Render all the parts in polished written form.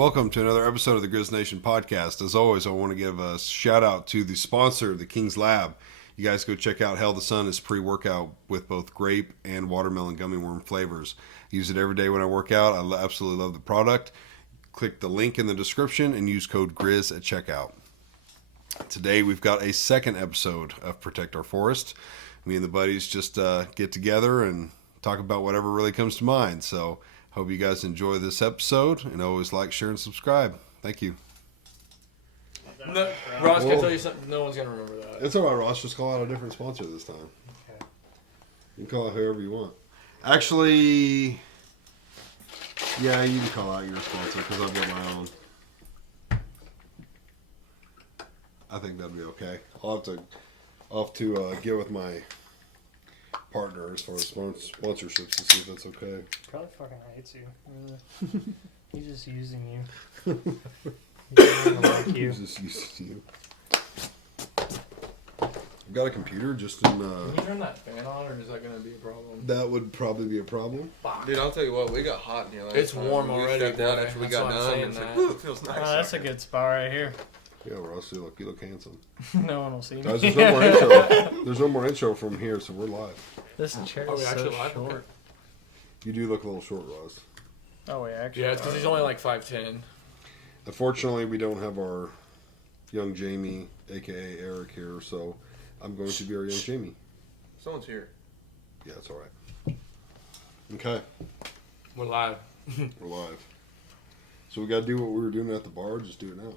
Welcome to another episode of the Grizz Nation podcast. As always, I want to give a shout out to the sponsor, the King's Lab. You guys go check out Hell the Sun. It's pre-workout with both grape and watermelon gummy worm flavors. I use it every day when I work out. I absolutely love the product. Click the link in the description and use code GRIZZ at checkout. Today we've got a second episode of Protect Our Forest. Me and the buddies just get together and talk about whatever really comes to mind. So hope you guys enjoy this episode, and always like, share, and subscribe. Thank you. No, Ross, can I tell you something? No one's going to remember that. It's all right, Ross. Just call out a different sponsor this time. Okay. You can call it whoever you want. Actually, yeah, you can call out your sponsor because I've got my own. I think that'd be okay. I'll have to get with my partner as far as sponsorships to see if that's okay. Probably fucking hates you. Really. He's just using you. He doesn't like you. He's just used to you. I've got a computer just in. Can you turn that fan on, or is that going to be a problem? That would probably be a problem. Dude, I'll tell you what, we got hot in here last It's time. warm We already, stepped out boy. after we That's got why I'm done. saying And it's like, that. ooh, it feels nice. Oh, that's a good spot right here. Yeah, Ross, you look handsome. No one will see me. Guys, there's no more intro. There's no more intro from here, so we're live. This chair Are is we so actually live? short. You do look a little short, Ross. Oh, we actually. Yeah, it's because he's only like 5'10". Unfortunately, we don't have our young Jamie, a.k.a. Eric, here, so I'm going to be our young Jamie. Someone's here. Yeah, it's all right. Okay, We're live. we're live. So we got to do what we were doing at the bar. Just do it now.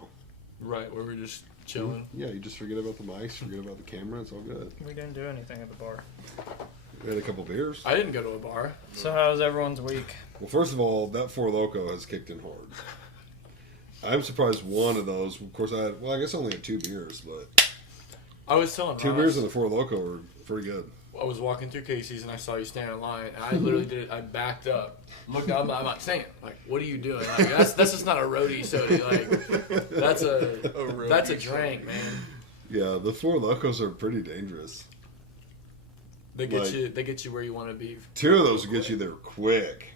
Right, where we're just chilling. Yeah, you just forget about the mics, forget about the camera. It's all good. We didn't do anything at the bar. We had a couple beers. I didn't go to a bar. So how's everyone's week? Well, first of all, that Four Loko has kicked in hard. I'm surprised one of those. Of course, I guess I only had 2 beers, but I was telling 2 Ross, beers and the Four Loko were pretty good. I was walking through Casey's and I saw you standing in line. And I literally did it. I backed up, looked up. I'm like saying, like, what are you doing? Like, that's just not a roadie soda. Like, that's a drink, man. Yeah, the Four Lokos are pretty dangerous. They get you where you want to be. 2 of those will get you there quick.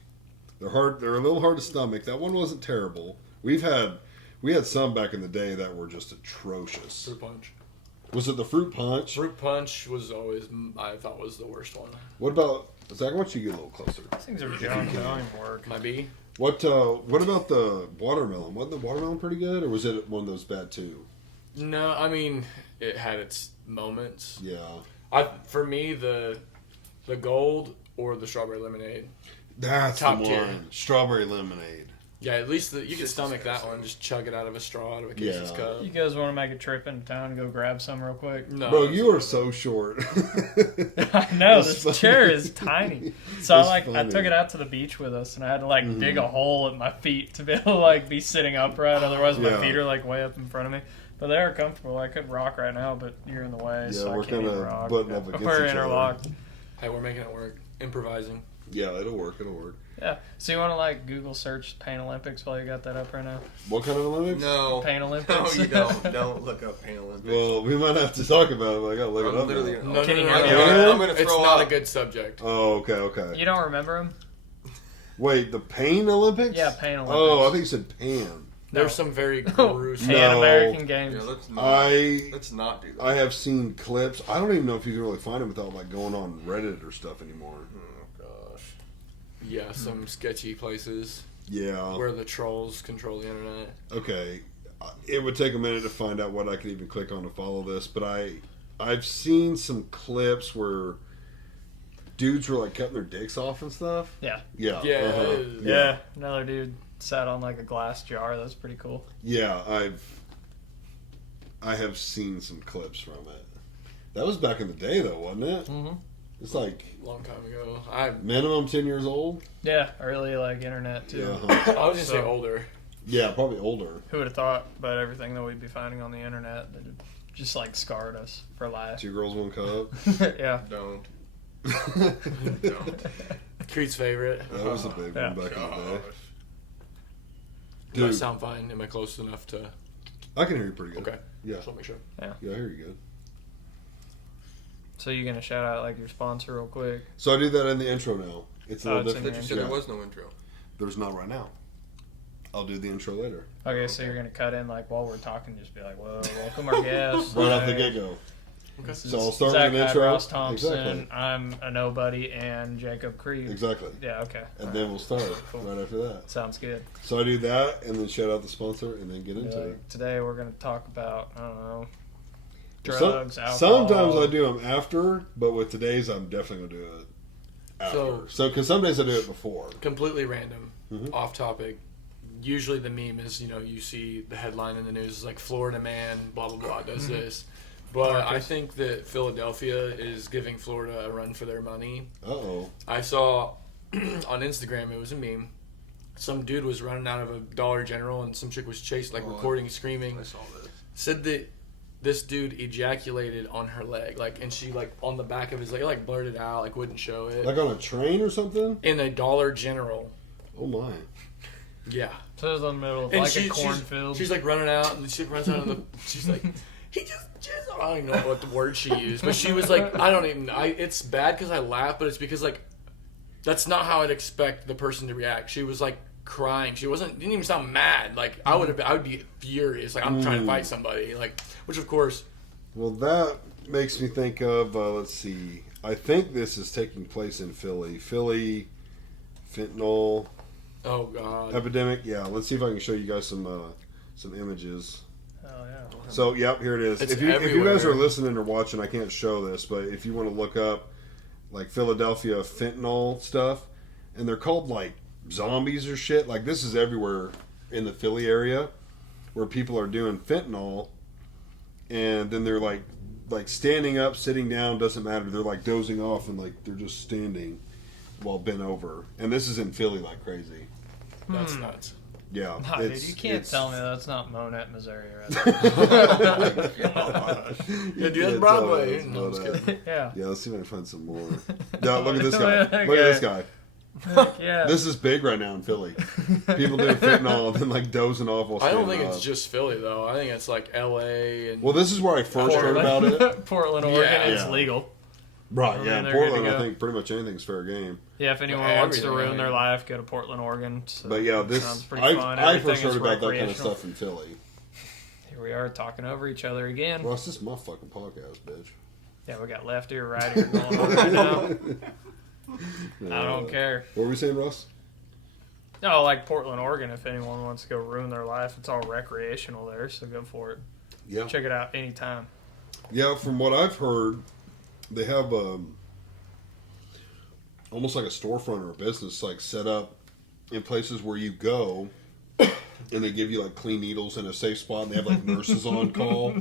They're hard. They're a little hard to stomach. That one wasn't terrible. We had some back in the day that were just atrocious. Fruit punch. Was it the fruit punch? Fruit punch was always, I thought, was the worst one. What about Zach? Why don't you get a little closer? These things are junk. They don't even work. My B? What about the watermelon? Wasn't the watermelon pretty good, or was it one of those bad too? No, I mean, it had its moments. Yeah, For me, the gold or the strawberry lemonade. that's Top the tier. one. Strawberry lemonade. Yeah, at least you can Just stomach that disgusting. one. Just chug it out of a straw, out of a Casey's Yeah. cup. You guys want to make a trip into town and go grab some real quick? No, Bro, you are so short. I know, That's this funny. chair is tiny. So That's I funny. took it out to the beach with us, and I had to dig a hole at my feet to be able to be sitting upright. Otherwise, my Yeah. feet are way up in front of me. But they are comfortable. I could rock right now, but you're in the way, Yeah, so we're I can't even kinda rock. butting up against We're each other. interlocked. Hey, we're making it work. Improvising. Yeah, it'll work. Yeah. So you want to Google search Pain Olympics while you got that up right now? What kind of Olympics? No. Pain No, Olympics. you don't. Don't look up Pain Olympics. Well, we might have to talk about it, but I gotta look it I'm up. literally. now. No, Can no, you no, hear me no, okay? no. I'm gonna It's throw not up. a good subject. Oh, okay. You don't remember him? Wait, the Pain Olympics? Yeah, Pain Olympics. Oh, I think you said Pan. There's some very gruesome. Pan No. American Games. Yeah, let's not do that. I have seen clips. I don't even know if you can really find them without going on Reddit or stuff anymore. Oh gosh. Yeah, some sketchy places Yeah. where the trolls control the internet. Okay. It would take a minute to find out what I could even click on to follow this, but I've seen some clips where dudes were cutting their dicks off and stuff. Yeah. Yeah. Yeah, uh-huh. Yeah. Another dude sat on a glass jar. That's pretty cool. Yeah, I have seen some clips from it. That was back in the day, though, wasn't it? Mm-hmm. It's Long time ago. I minimum 10 years old. Yeah, early internet too. Yeah, uh-huh. was gonna say So- older. Yeah, probably older. Who would have thought about everything that we'd be finding on the internet that had just scarred us for life? 2 girls, 1 cup. Yeah. Don't. that Don't. Creed's favorite. was a big Yeah. one back in the day. Gosh. Do I Dude, sound fine? Am I close enough to? I can hear you pretty good. Okay. Yeah. Just want to make sure. Yeah, I hear you good. So you gonna shout out your sponsor real quick? So I do that in the intro now. It's a Oh, little it's in different. But you said Yeah. there was no intro. There's not right now. I'll do the intro later. Okay, so you're gonna cut in like while we're talking, just be like, "Well, welcome our guest." Right off the get-go. Okay. So I'll start Zach with an Hyde, intro. Ross Thompson. Exactly. I'm a nobody, and Jacob Creve. Exactly. Yeah. Okay. And then we'll start Cool. right after that. Sounds good. So I do that, and then shout out the sponsor, and then get Be into like, it. today we're gonna talk about I don't know Some- drugs, alcohol. Sometimes I do them after, but with today's, I'm definitely gonna do it after. So, because some days I do it before. Completely random, Mhm. off topic. Usually the meme is, you see the headline in the news is like Florida man, blah blah blah, does this. But I think that Philadelphia is giving Florida a run for their money. Uh-oh. I saw on Instagram, it was a meme. Some dude was running out of a Dollar General and some chick was chased, like recording, screaming. I saw this. Said that this dude ejaculated on her leg, and she on the back of his leg, blurted out, wouldn't show it. Like on a train or something? In a Dollar General. Oh my. Yeah. So it was in the middle of And like a cornfield. She's running out, and she runs out of the. She's like, he just jizzed. I don't even know what the word she used, but she was like, I don't even. It's bad because I laugh, but it's because that's not how I'd expect the person to react. She was crying. She didn't even sound mad. I would be furious. I'm trying to fight somebody. Which of course. Well, that makes me think of, let's see. I think this is taking place in Philly. Philly fentanyl Oh God. epidemic. Yeah, let's see if I can show you guys some images. Oh yeah. So, yep, here it is. It's If you guys everywhere. are listening or watching, I can't show this, but if you want to look up Philadelphia fentanyl stuff, and they're called zombies or shit. This is everywhere in the Philly area where people are doing fentanyl, and then they're standing up, sitting down, doesn't matter. They're dozing off and they're just standing while bent over. And this is in Philly like crazy. That's nuts. Yeah. No, dude, you can't tell me that's not Monette, Missouri, right there. Yeah, dude, that's Broadway. No, I'm just kidding. Yeah. Yeah, let's see if I can find some more. Yeah, look at this guy. Look at this guy. Yeah. This is big right now in Philly. People doing fentanyl and then dozing off while I standing don't think it's up. just Philly though. I think it's L.A. and Well, this is where I first heard about it. Portland, Oregon, Yeah. it's Yeah. legal. Right, I yeah. mean, In they're good to Portland, I go. think pretty much anything's fair game. Yeah, if anyone Yeah, wants to everything, ruin their I mean. life, go to Portland, Oregon. So But yeah, sounds pretty fun. I Everything first heard is about that kind of recreational. stuff in Philly. Here we are talking over each other again. Ross, this is my fucking podcast, bitch. Yeah, we got left ear, right ear going on right now. I don't care. What were we saying, Ross? No, like Portland, Oregon, if anyone wants to go ruin their life, it's all recreational there, so go for it. Yeah. Check it out anytime. Yeah, from what I've heard, they have almost like a storefront or a business set up in places where you go, and they give you clean needles in a safe spot, and they have nurses on call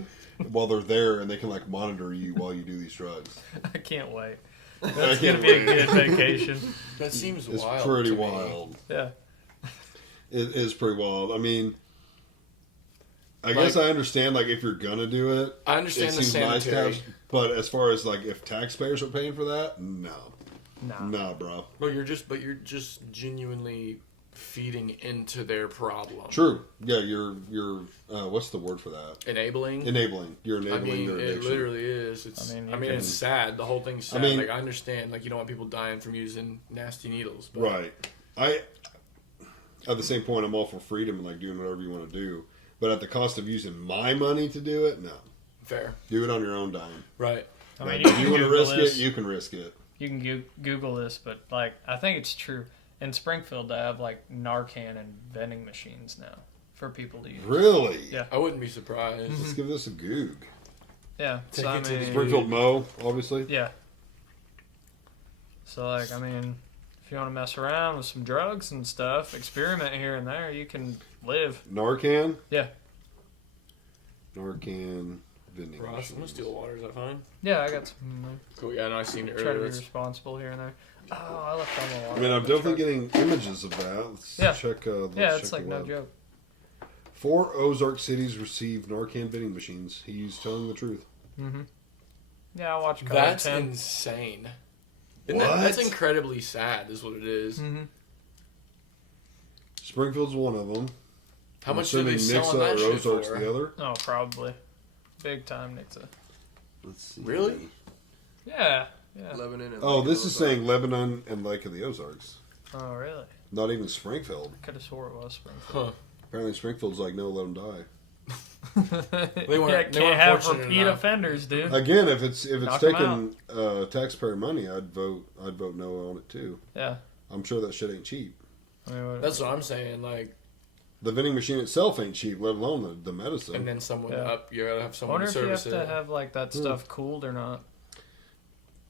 while they're there, and they can monitor you while you do these drugs. I can't wait. I That's can't going to be a wait. good vacation. that seems It's wild. pretty to me. wild. Yeah. It is pretty wild. I mean, I guess I understand if you're gonna do it, I it understand the seems nice to sanitary. have. But as far as if taxpayers are paying for that, no, No. nah, bro. But you're just genuinely feeding into their problem. True. Yeah, you're what's the word for that? Enabling. Enabling. You're I enabling mean, their it addiction. literally is. It's. I mean, I you mean, can- it's sad. The whole thing's sad. I mean- I understand. You don't want people dying from using nasty needles. But Right. At the same point, I'm all for freedom and doing whatever you want to do, but at the cost of using my money to do it, no. Fair. Do it on your own dime. Right. I mean, If you you can want to Google risk this. it, you can risk it. You can Google this, but I think it's true. In Springfield, they have Narcan and vending machines now for people to use. Really? Yeah. I wouldn't be surprised. Let's give this a goog. Yeah. Take So I it to the mean, Springfield Mo, obviously. yeah. So I mean, if you want to mess around with some drugs and stuff, experiment here and there, you can live. Narcan. Yeah. Narcan vending Ross, I'm gonna machines. steal the water. Is that fine? Yeah, I got some. Cool. Yeah, no, I seen it Try to earlier. be It's- responsible here and there. Oh, I left on the water. I mean, I'm in the definitely truck. getting images of that. Let's Yeah. check. Let's Yeah, check it's the no web. joke. 4 Ozark cities received Narcan vending machines. He's telling the truth. Mm-hmm. Yeah, I watch. That's Color 10. insane. What? That's incredibly sad. Is what it is. Mm-hmm. Springfield's one of them. How much are they selling Nixa that or shit Ozark's for? the other? Oh, probably. Big time, Nixa. Let's see. Really? Yeah. Yeah. Lebanon and Oh, Lake this is Ozark. saying Lebanon and Lake of the Ozarks. Oh, really? Not even Springfield. Could have swore it was Springfield. Huh. Apparently Springfield's like, no, let them die. They weren't- yeah, they can't weren't have fortunate repeat enough. offenders, dude. Again, if it's Knock 'em taking taxpayer money, I'd vote no on it too. Yeah. I'm sure that shit ain't cheap. I mean, what- That's what I'm saying. Like, The vending machine itself ain't cheap, let alone the medicine. and then someone Yeah. up, you gotta have I someone wonder to if you have service to it. have like that stuff cooled or not.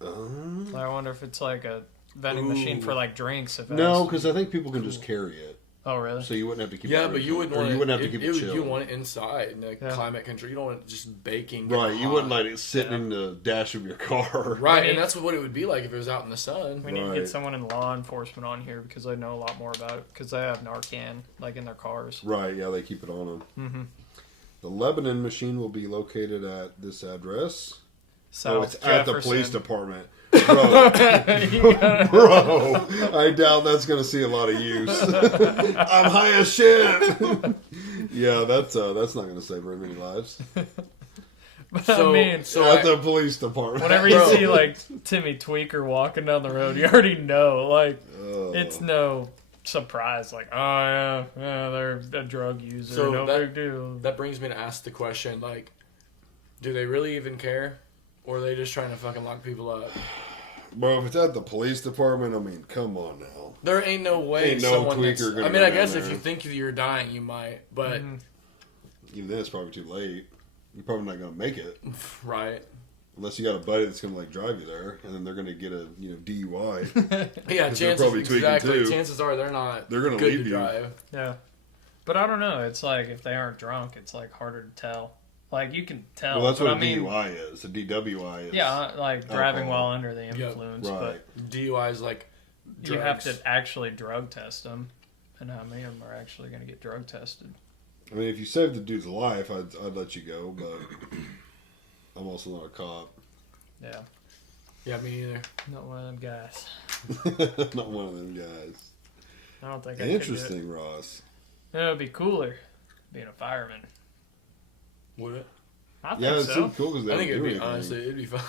I wonder if it's like a vending machine for like drinks. If it No, has- because I think people can just carry it, Oh really? so you wouldn't have to keep. Yeah, it but you wouldn't or want you wouldn't have to it, keep it chilled. You want it inside in the Yeah. climate control. You don't want it just baking. Right, you hot. wouldn't let it sitting in the dash of your car. Right, I mean- and that's what it would be like if it was out in the sun. We need to Right. get someone in law enforcement on here because they know a lot more about it because they have Narcan like in their cars. Right, yeah, they keep it on them. Mm-hmm. The Lebanon machine will be located at this address. South It's at the police Jefferson. department. Bro, You gotta- bro, I doubt that's going to see a lot of use. I'm high as shit. Yeah, that's not going to save very many lives. But So- I mean, so at I- the police department. whenever you Bro. see like Timmy Tweaker walking down the road, you already know. Like Oh. it's no surprise. Like oh yeah, they're a drug user. So no that- big deal. That brings me to ask the question: like, do they really even care, or are they just trying to fucking lock people up? Bro, if it's at the police department, I mean, come on now. There ain't no way Ain't no someone. tweaker That's, gonna I mean, go I guess down if there. you think you're dying, you might, but Mhm. Even then, it's probably too late. You're probably not going to make it. right. Unless you got a buddy that's going to, like, drive you there, and then they're going to get a, DUI. Yeah, 'Cause they're chances probably tweaking, exactly. too. Chances are they're not. They're gonna good leave to you. drive. Yeah, but I don't know. It's like if they aren't drunk, it's like harder to tell. Like you can tell. Well, that's but what I a mean, DUI is. A DWI is. yeah, like driving alcohol. while under the Yep. influence. Right. DUI is like But you have drugs. to actually drug test them, and how many of them are actually going to get drug tested? I mean, if you saved the dude's life, I'd let you go, but I'm also not a cop. Yeah, Yeah, me either. not one of them guys. Not one of them guys. I don't think I could do Interesting, Ross. it. It would be cooler being a fireman. Would it? I think Yeah, it so. seemed cool because they I think don't it'd do be anything. honestly, it'd be fun.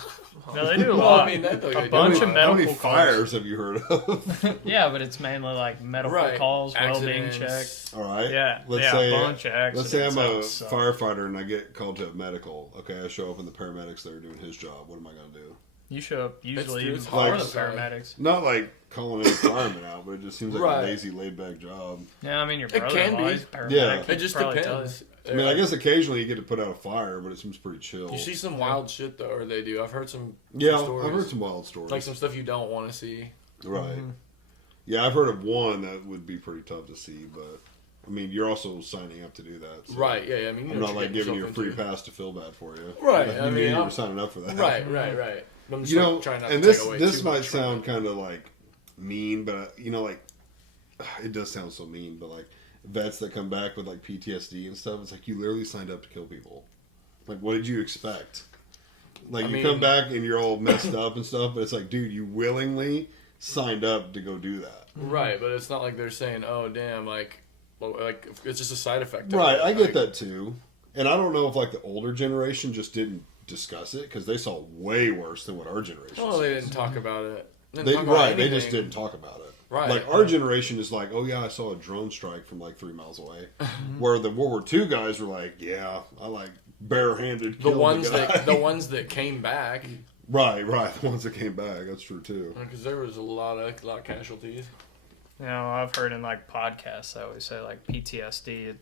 No, they do a Well, lot. I mean, that though, A they bunch do of it. How many medical fires have you heard of? Yeah, but it's mainly like medical Right. calls, well-being Accidents. checks. All right. Yeah, Let's yeah, say a bunch of accidents. let's say I'm a That would suck. firefighter and I get called to a medical. Okay, I show up and the paramedics there doing his job. What am I gonna do? You show up usually even it's before hard the to say. paramedics. Not like calling a fireman out, but it just seems like Right. a lazy, laid-back job. Yeah, I mean your It can brother-in-law be. is a paramedic. Yeah. He'd It just probably tell depends. I mean, I guess occasionally you get to put out a fire, but it seems pretty chill. You see some wild shit though, or they do. I've heard some. Yeah, stories. I've heard some wild stories. Like some stuff you don't want to see. Right. Mhm. Yeah, I've heard of one that would be pretty tough to see, but I mean, you're also signing up to do that. So Right? Yeah. I mean, you I'm know not what like you're giving you a getting free yourself pass to feel bad for you. Right, You I knew mean, you were I'm- signing up for that. into. Right. I'm just You know, trying not and to this take away this too might much from sound it. kind of like mean, but like it does sound so mean. But like vets that come back with like PTSD and stuff, it's like you literally signed up to kill people. Like, what did you expect? Like, I you mean- come back and you're all messed up and stuff, but it's like, dude, you willingly signed up to go do that. Right, but it's not like they're saying, "Oh, damn!" Like it's just a side effect. of Right, it. I get Like, that too. And I don't know if like the older generation just didn't discuss it because they saw way worse than what our generation. Oh, they sees. didn't talk about it. They They, didn't talk about right, they just anything. didn't talk about it. Right. Like our generation is like, oh yeah, I saw a drone strike from like 3 miles away. Where the World War II guys were like, yeah, I like barehanded The killed ones guy. that the ones that came back, right, the ones that came back. That's true too. because there was a lot of casualties. You know, I've heard in like podcasts they always say like PTSD,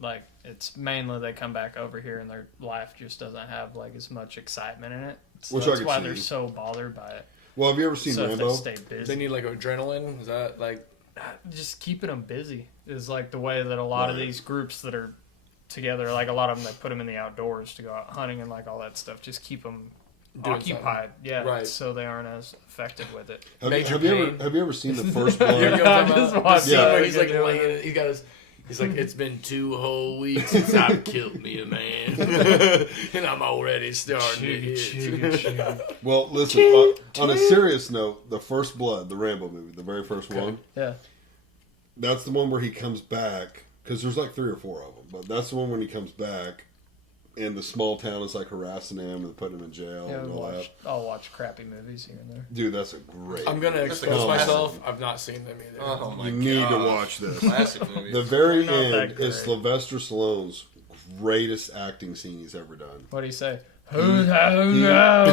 like it's mainly they come back over here and their life just doesn't have like as much excitement in it. So Which I that's could why see. they're so bothered by it. Well, have you ever seen So if Rambo? they stay They busy, need like adrenaline. Is that like just keeping them busy is like the way that a lot of Right. these groups that are together, like a lot of them, they put them in the outdoors to go out hunting and like all that stuff. Just keep them doing occupied, yeah, Right. so they aren't as affected with it. Major have you pain. ever seen the first something? You know Blood? what I'm I'm talking just about? watching The scene it. where he's like Yeah. laying. He's like, it's been 2 whole weeks since I've killed me a man, and I'm already starting to hit. Well, listen. On a serious note, the First Blood, the Rambo movie, the very first Okay. one. Yeah, That's the one where he comes back because there's like 3 or 4 of them, but that's the one when he comes back and the small town is like harassing him and putting him in jail Yeah, and all that. I'll watch crappy movies here and there. Dude, that's a great. I'm gonna That's expose a myself. I've not seen them either. Oh my You god. need to watch this. Classic movie. The very They're not that end is great. Sylvester Stallone's greatest acting scene he's ever done. What do you say? Who's yeah.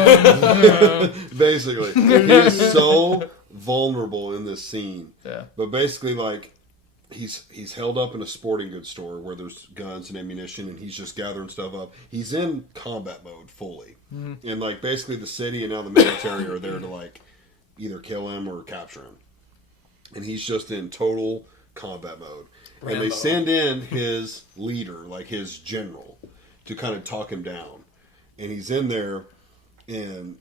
Basically, he is so vulnerable in this scene. But basically, like, he's held up in a sporting goods store where there's guns and ammunition, and he's just gathering stuff up. He's in combat mode fully, and like basically the city and now the military are there to like either kill him or capture him, and he's just in total combat mode. And they Rambo. send in his leader, like his general, to kind of talk him down. And he's in there, and,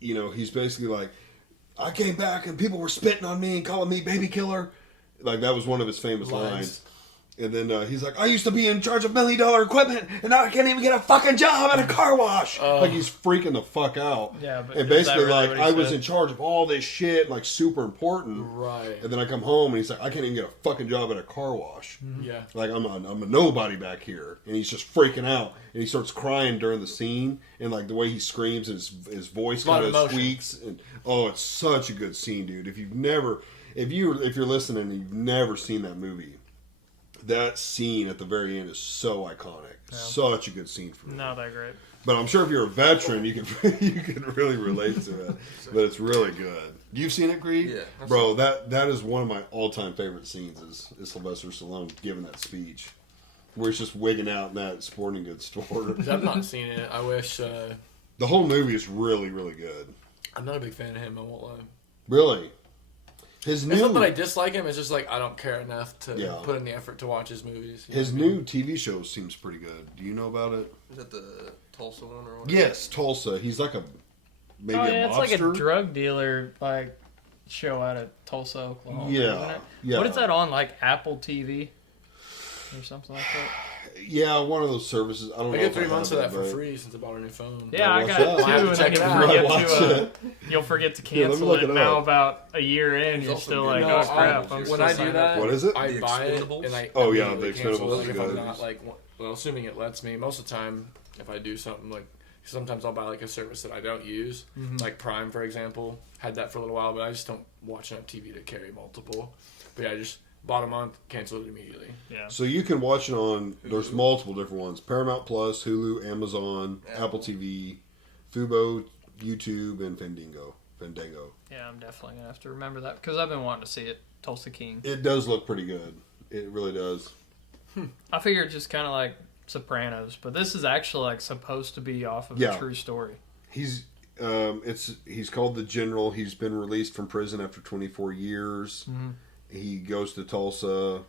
you know, he's basically like, I came back and people were spitting on me and calling me baby killer. Like, that was one of his famous lines. And then he's like, I used to be in charge of $1 million equipment, and now I can't even get a fucking job at a car wash. Like, he's freaking the fuck out. Yeah, but and is that basically, really like, what he I was said? in charge of all this shit, like, super important. Right. And then I come home, and he's like, I can't even get a fucking job at a car wash. Yeah. Like, I'm a nobody back here. And he's just freaking out. And he starts crying during the scene. And, like, the way he screams, his voice lot kind of of emotion. squeaks. And, oh, it's such a good scene, dude. If you're listening and you've never seen that movie, that scene at the very end is so iconic. Such a good scene for me. Not that great. But I'm sure if you're a veteran, you can really relate to it. But it's really good. You've seen it, Greed? Yeah. Bro, that is one of my all-time favorite scenes is Sylvester Stallone giving that speech. Where he's just wigging out in that sporting goods store. I've not seen it. I wish. The whole movie is really, really good. I'm not a big fan of him. I won't lie. Really. His It's not that I new dislike him. It's just like I don't care enough to Yeah. put in the effort to watch his movies. You know his what I mean? new TV show seems pretty good. Do you know about it? Is that the Tulsa one or what? Yes, Tulsa. He's like maybe Oh a yeah, it's like a mobster. drug dealer like show out of Tulsa, Oklahoma. Yeah, isn't it? yeah. What is that on? Like Apple TV or something like that? Yeah, one of those services. I don't know. I get if 3 months of have that for but- free since I bought a new phone. Yeah, I watch got that. two, I'll have to and check then it you'll out. forget Watch to it. you'll forget to Yeah, let me cancel look it. it Now up. about a year in, There's you're also still good like, No, oh crap! I'm when still I do signed that, up. What is it? I The buy it Expendables? and I Oh, yeah, immediately the cancel Expendables it. Like is if I'm good. not like, well, assuming it lets me. Most of the time, if I do something like, sometimes I'll buy like a service that I don't use, like Prime, for example. Had that for a little while, but I just don't watch enough TV to carry multiple. But yeah, I just bought a month, canceled it immediately. Yeah. So you can watch it on. There's multiple different ones: Paramount Plus, Hulu, Amazon, Apple TV, Fubo, YouTube, and Fandango. Yeah, I'm definitely gonna have to remember that because I've been wanting to see it. Tulsa King. It does look pretty good. It really does. I figured just kind of like Sopranos, but this is actually like supposed to be off of Yeah. a true story. He's he's called the General. He's been released from prison after 24 years. He goes to Tulsa,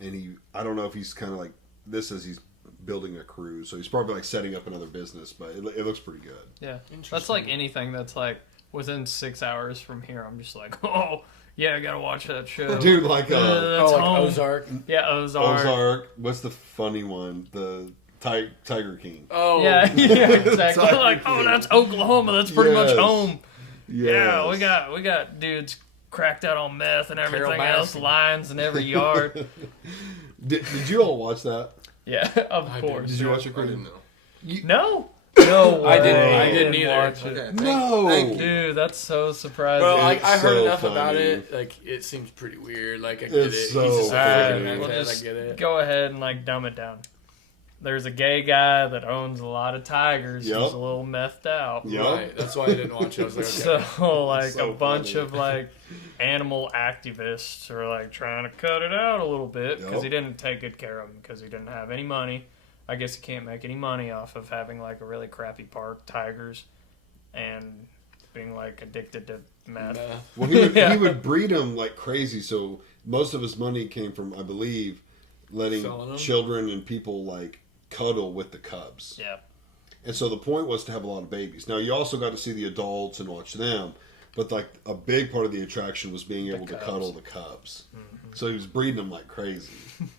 and I don't know if he's kind of like this as he's building a crew, so he's probably like setting up another business, but it looks pretty good. Yeah, that's like anything that's like within 6 hours from here. I'm just like, oh yeah, I gotta watch that show, Dude, like That's Like home. Ozark. Yeah, Ozark. Ozark. What's the funny one? The Tiger King. Oh, Yeah, yeah, exactly. Tiger Like, oh, King. that's Oklahoma. That's pretty much Yes. home. Yeah, we Yes. got dudes cracked out on meth and everything Carol else, Baskin. lines in every yard. Did you all watch that? Yeah, of I course. Did you watch it, I Greg? didn't know. No, no, I didn't- way. I didn't either. watch it. Okay, No. thank you. Dude, that's so surprising. Bro, It's I heard so enough about funny. it. Like, it seems pretty weird. Like, I get It's it. so He's just a funny. freaking we'll meth head. just I get it. go ahead and like dumb it down. There's a gay guy that owns a lot of tigers. Yep. Who's a little methed out. Yep. Right. That's why I didn't watch it. I was like, okay. So like So a bunch funny. of like animal activists are like trying to cut it out a little bit because Yep. he didn't take good care of them because he didn't have any money. I guess he can't make any money off of having like a really crappy park, tigers, and being like addicted to meth. Meth. Well, he would, Yeah. he would breed them like crazy. So most of his money came from, I believe, letting Selling 'em? children and people like cuddle with the cubs. Yeah. And so the point was to have a lot of babies. Now you also got to see the adults and watch them, But like a big part of the attraction was being able to cubs. cuddle the cubs. So he was breeding them like crazy.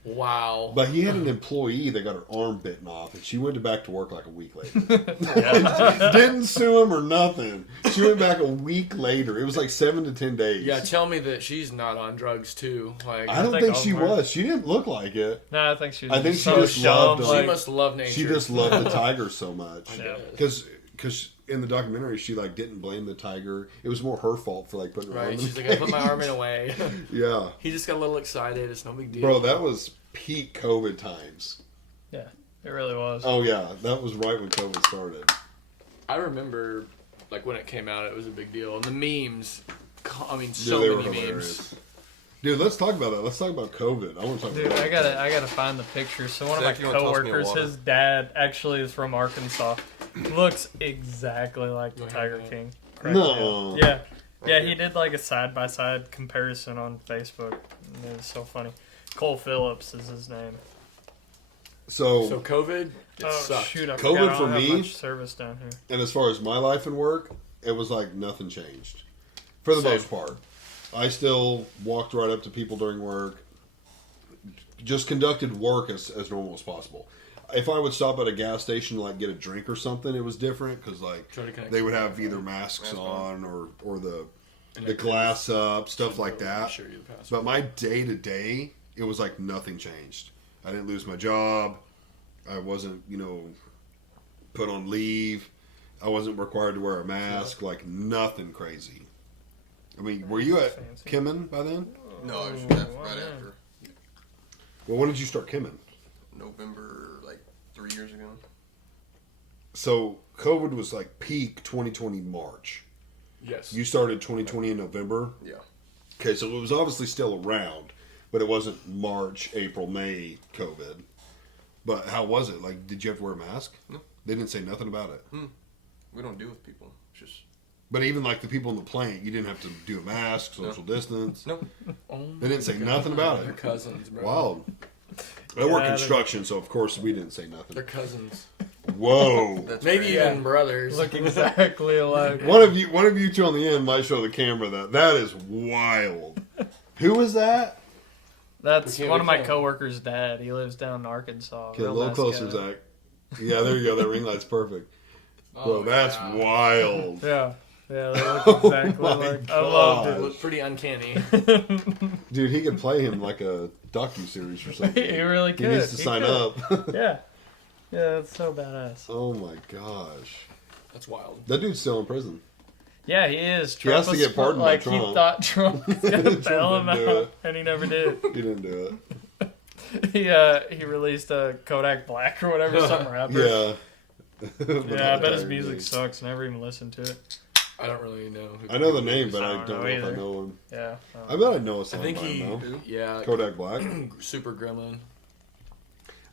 Wow. But he had an employee that got her arm bitten off, and she went back to work like a week later. Didn't sue him or nothing. She went back a week later. It was like 7 to 10 days. Yeah, tell me that she's not on drugs too. Like, I don't think think she Oliver- was. She didn't look like it. No, I think she. I think she so just loved dumb, him. she like- must love nature. She just loved the tiger so much. Yeah. Because in the documentary, she like didn't blame the tiger. It was more her fault for like putting her arm Right. in She's the like, I put my cage. arm in a way. Yeah. He just got a little excited. It's no big deal. Bro, that was peak COVID times. Yeah, it really was. Oh, yeah. That was right when COVID started. I remember, like, when it came out, it was a big deal. And the memes, I mean, Yeah, so they were many memes. hilarious. Dude, let's talk about that. Let's talk about COVID. I want to talk Dude, about I gotta find the picture. So one Zach, of you my wanna toss me a coworkers, water? his dad actually is from Arkansas. Looks exactly like the Go ahead, Tiger man. King. No. Yeah. Yeah, Okay. he did like a side by side comparison on Facebook. And it was so funny. Cole Phillips is his name. So So, COVID, it Oh sucked. shoot! I COVID forgot I don't for have me- much service down here. and as far as my life and work, it was like nothing changed. For the Same. most part. I still walked right up to people during work. Just conducted work as normal as possible. If I would stop at a gas station to like get a drink or something, it was different because like Try to connect they would with have the either masks Mask on or the And the it glass up, stuff should like probably that. share you the password. But my day to day, it was like nothing changed. I didn't lose my job. I wasn't, put on leave. I wasn't required to wear a mask. Like nothing crazy. I mean, were you at Fancy. Kimmon by then? No, I was Oh, right wow. after Well, when did you start Kimmon? November, like 3 years ago. So COVID was like peak 2020 March. Yes. You started 2020 in November. Yeah. Okay, so it was obviously still around, but it wasn't March, April, May COVID. But how was it? Like, did you have to wear a mask? No. They didn't say nothing about it. We don't deal with people. It's just But even like the people in the plant, you didn't have to do a mask, social distance. no. Oh They didn't say my nothing about They're it. cousins, bro. Wild. I Yeah, work they're- construction, so of course we didn't say They're nothing. cousins. Whoa. That's Maybe crazy. even brothers. Look exactly alike. One of you two on the end might show the camera that. That is wild. Who is that? That's We can't- one of we my can't. coworkers' dad. He lives down in Arkansas. Okay, a Real little nice closer, guy. Zach. Yeah, there you go. That ring light's perfect. Bro, Oh, that's yeah. wild. Yeah, yeah, they look Oh exactly my like. I God. loved It looked pretty uncanny. it. Dude, he could play him like a docu-series or something. He really could. He needs to sign could. up. Yeah, yeah, that's so badass. Oh my gosh. That's wild. That dude's still in prison. Yeah, he is. He has to was get pardoned by like Trump. he thought Trump was gonna Trump bail him didn't do out, and he never did. He didn't do He released a Kodak Black or whatever, some rapper. it. Yeah. Yeah, I bet his music sucks. Never even listened to it. I don't really know. Who I know the name, but I I don't don't know know if I either. know him. Yeah. I bet I know a I song think by he, him, yeah, though. Kodak Black. Super Gremlin.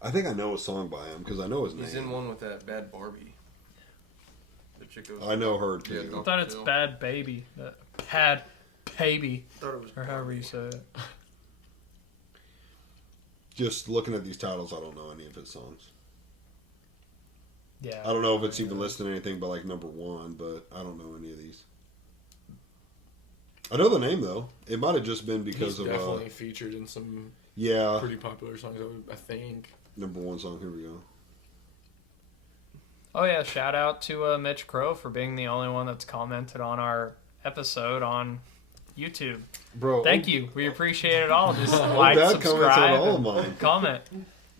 I think I know a song by him because I know his name. He's in one with that bad Barbie. The chick goes. I know her Yeah, too. I thought it's Phil. Bad Baby. Bad Baby. thought it was Or however you say it. Just looking at these titles, I don't know any of his songs. Yeah. I don't know if it's even listed anything but like number one, but I don't know any of these. I know the name though. It might have just been because He's of definitely featured in some yeah, pretty popular songs. I think. number one song. Here we go. Oh yeah, shout out to Mitch Crow for being the only one that's commented on our episode on YouTube. Bro, Thank you. We appreciate it all. Just Old like, Dad comments on subscribe, all of and mine. comment.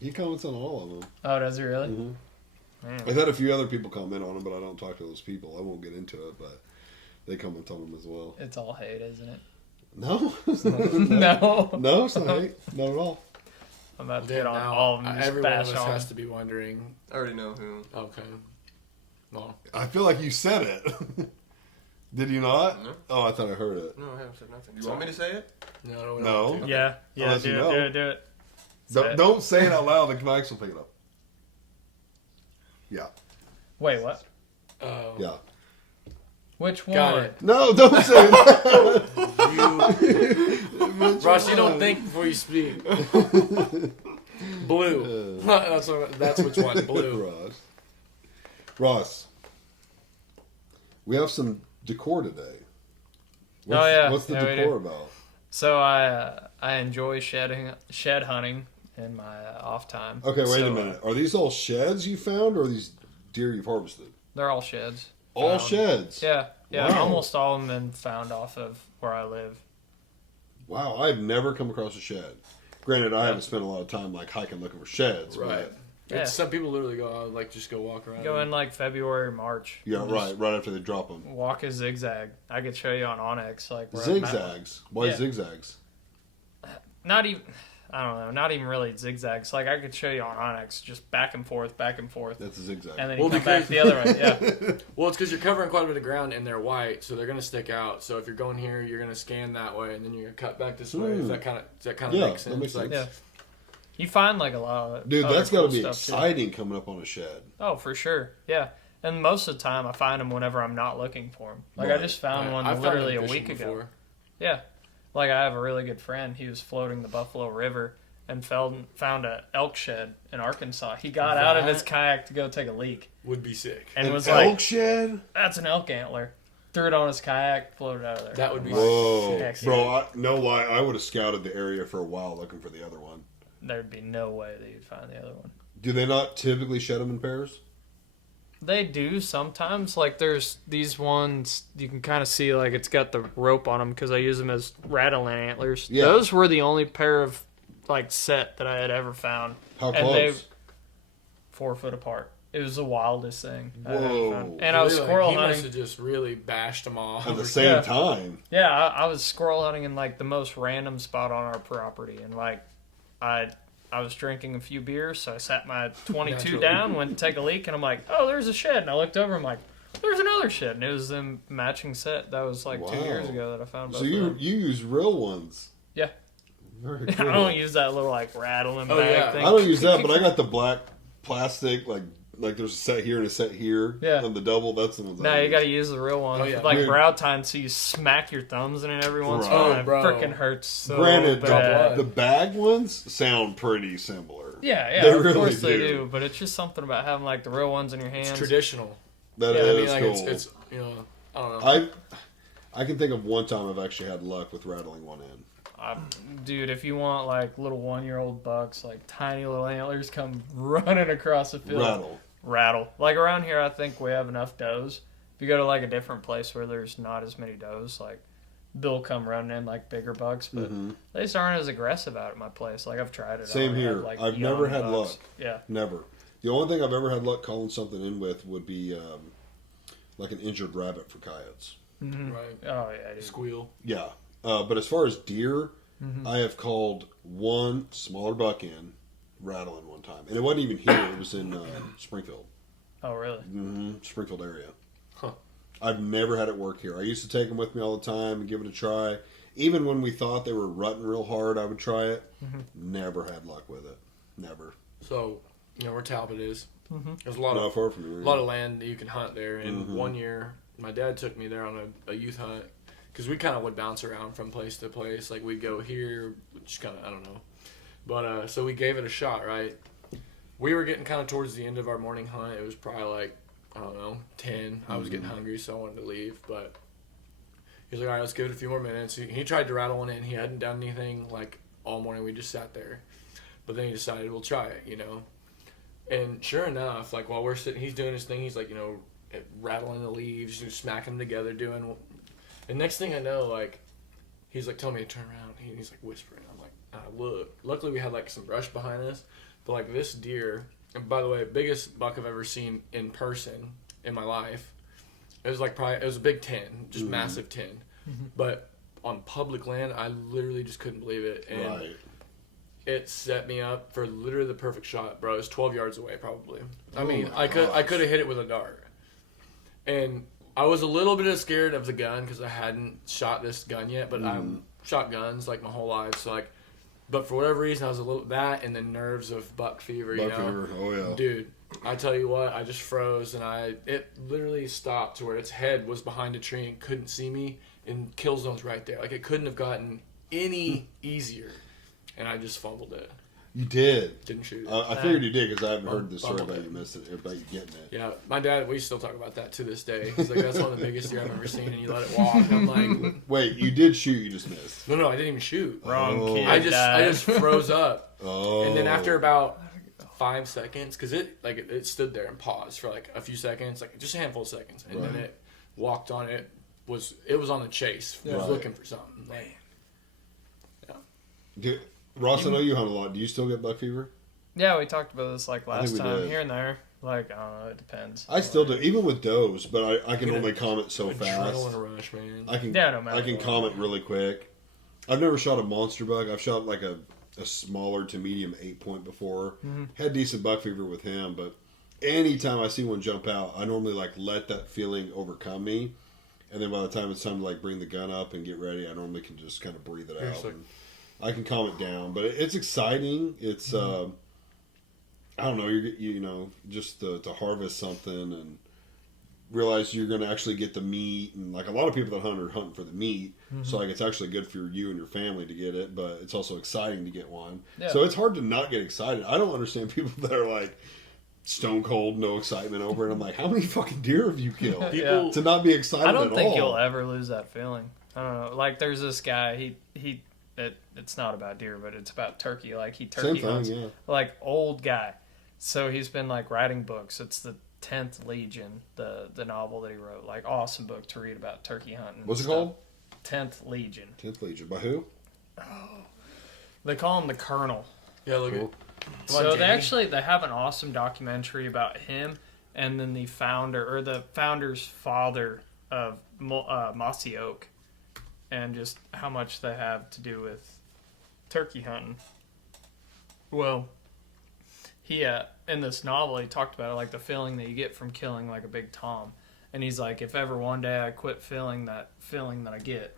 He comments on all of them. Oh, does he really? Mhm. Man. I've had a few other people comment on them, but I don't talk to those people. I won't get into it, but they comment on them as well. It's all hate, isn't it? No, No. no, it's not hate. Not at all. I'm about to Damn, get on now, all of them. and Just every one of bash us on has them. to be wondering. I already know who. Okay. Well, I feel like you said it. Did you not? No. Oh, I thought I heard it. No, I haven't said nothing. You want me to say it? no, we No. don't want to. Yeah, yeah, Unless do you it, know. do it, do it. Don't say it out loud. The Max will pick it up. Yeah, Wait, what? Oh. yeah. Which one? Got it. No, don't say that. You, Ross, you don't think before you speak. Blue. That's which one. Blue. Ross, we have some decor today. What's the Yeah, we decor do. about? So I enjoy shed hunting in my off time. Okay, wait So, a minute. Are these all sheds you found, or are these deer you've harvested? They're all sheds. All Found. sheds. Yeah, Wow. almost all of them been found off of where I live. Wow, I've never come across a shed. Granted, I haven't spent a lot of time like hiking looking for sheds. Right. But Yeah. Some people literally go out, like, just go walk around. Go in like February, March. yeah, right after they drop them. Walk a zigzag. I could show you on Onyx like where I'm at. Zigzags. Why Yeah. zigzags? Not even. I don't know. Not even really zigzags. Like I could show you on Onyx, just back and forth, That's a zigzag. and then Well, you come back because- the other way. Yeah. Well, it's because you're covering quite a bit of ground and they're white, so they're gonna stick out. So if you're going here, you're gonna scan that way, and then you're gonna cut back this way. Does that kind of Yeah, make sense? that makes Like, sense. Yeah. You find like a lot of Dude, other that's got to cool be stuff, too. exciting coming up on a shed. Oh, for sure. Yeah. And most of the time, I find them whenever I'm not looking for them. Like I Right. just found yeah, one I've found literally them a fishing week ago. before. Yeah. Like I have a really good friend. He was floating the Buffalo River and found a elk shed in Arkansas. He got out of his That- kayak to go take a leak Would be sick. and An was elk like, shed? "That's an elk antler." Threw it on his kayak, floated out of there. That would be Whoa, Heck yeah. bro! No lie, I would have scouted the area for a while looking for the other one. There'd be no way that you'd find the other one. Do they not typically shed them in pairs? They do sometimes. Like there's these ones you can kind of see like it's got the rope on them because I use them as rattling antlers. Yeah. Those were the only pair of like set that I had ever found. How And they- close? 4 foot apart. It was the wildest thing I've ever Whoa. found. And I was Really, squirrel he must hunting. have just really bashed them all. At the same Yeah. time. Yeah, I was squirrel hunting in like the most random spot on our property, and like I was drinking a few beers, so I sat my 22 Naturally. down, went to take a leak, and I'm like, oh, there's a shed, and I looked over, I'm like, there's another shed, and it was the matching set. That was like 2 years Wow. ago that I found. So both of you them. use real ones? Yeah. Very I cool. don't use that little like rattling Oh, bag yeah. thing. I don't use that, but I got the black plastic like there's a set here and a set here. Yeah. On the double, that's the ones. No, I you use. got to use the real one. Oh, yeah. Like Dude. brow tine, so you smack your thumbs in it every once in a Right. while. Oh, and bro. It freaking hurts so Granted, bad. the bag ones sound pretty similar. Yeah, They of really course they do. do. But it's just something about having like the real ones in your hands. It's traditional. That Yeah, is I mean, like cool. it's you know, I don't know. I can think of one time I've actually had luck with rattling one in. Dude, if you want like little 1-year-old bucks, like tiny little antlers come running across the field. Rattle. Like around here, I think we have enough does. If you go to like a different place where there's not as many does, like they'll come running in like bigger bucks, but they just aren't as aggressive out at my place. Like I've tried it. I Same only have, here. like, I've young never had bucks. luck. Yeah. Never. The only thing I've ever had luck calling something in with would be like an injured rabbit for coyotes. Mm-hmm. Right. Oh yeah, dude. Squeal. Yeah. But as far as deer, Mm-hmm. I have called one smaller buck in, rattling one time. And it wasn't even here. It was in Springfield. Oh really? Springfield area. Huh. I've never had it work here. I used to take them with me all the time and give it a try. Even when we thought they were rutting real hard, I would try it. Never had luck with it. Never. So, you know where Talbot is. Mm-hmm. There's a lot Not of far from here. a lot of land that you can hunt there. And one year, my dad took me there on a youth hunt because we kind of would bounce around from place to place. Like we'd go here, just kind of I don't know. But so we gave it a shot. Right. We were getting kind of towards the end of our morning hunt. It was probably like I don't know 10. I was getting hungry, so I wanted to leave. But he was like, all right, let's give it a few more minutes. He tried to rattle one in. He hadn't done anything like all morning. We just sat there. But then he decided we'll try it. You know. And sure enough, like while we're sitting, he's doing his thing. He's like, you know, rattling the leaves, just smacking them together, doing. And next thing I know, like, he's like telling me to turn around. He's like whispering. I'm like, look. Luckily, we had like some brush behind us, but like this deer. And by the way, biggest buck I've ever seen in person in my life. It was like probably it was a big 10, just massive 10. But on public land, I literally just couldn't believe it. And Right. it set me up for literally the perfect shot, bro. It was 12 yards away, probably. I Oh mean, my I could gosh. have hit it with a dart. And I was a little bit scared of the gun because I hadn't shot this gun yet, but I've shot guns like my whole life. So like, but for whatever reason, I was a little that and the nerves of buck fever. You Buck know, fever. Oh yeah. dude. I tell you what, I just froze and it literally stopped to where its head was behind a tree and couldn't see me, and kill zone's right there. Like it couldn't have gotten any easier, and I just fumbled it. You did. Didn't shoot it. I figured you did because I haven't heard the story Bumblebee. about you missed it, about you getting it. Yeah, my dad, we still talk about that to this day. He's like, that's one of the biggest deer I've ever seen, and you let it walk. I'm like, Wait, you did shoot, you just missed. no, I didn't even shoot. Wrong Oh. kid. I died. just froze up. Oh. And then after about 5 seconds, because it stood there and paused for like a few seconds, like just a handful of seconds, and then it walked on. It was on the chase. It was Right. looking for something. Like, Ross, I know you hunt a lot. Do you still get buck fever? Yeah, we talked about this like I last think we time, did. here and there. Like, I don't know, it depends. I still do, even with does, but I can Get a- only comment so fast. adrenaline rush, man. I can Yeah, no matter I can what. comment really quick. I've never shot a monster buck. I've shot like a smaller to medium 8-point before. Mm-hmm. Had decent buck fever with him, but anytime I see one jump out, I normally like let that feeling overcome me, and then by the time it's time to like bring the gun up and get ready, I normally can just kind of breathe it out. Seriously. And I can calm it down, but it's exciting. It's I don't know, you know, just to harvest something and realize you're going to actually get the meat, and like a lot of people that hunt are hunting for the meat, so like it's actually good for you and your family to get it, but it's also exciting to get one. Yeah. So it's hard to not get excited. I don't understand people that are like stone cold, no excitement over it. I'm like, how many fucking deer have you killed People, to not be excited? I don't at think all? you'll ever lose that feeling. I don't know. Like, there's this guy. It's not about deer, but it's about turkey. Like, he Same turkey thing, hunts. yeah. Like, old guy. So he's been like writing books. It's the 10th Legion, the novel that he wrote. Like, awesome book to read about turkey hunting. What's it and called? stuff. 10th Legion. 10th Legion. By who? They call him the Colonel. yeah, look Cool. at. So they have an awesome documentary about him, and then the founder's father of Mossy Oak, and just how much they have to do with turkey hunting. Well, he in this novel he talked about it, like the feeling that you get from killing like a big tom, and he's like, if ever one day I quit feeling that I get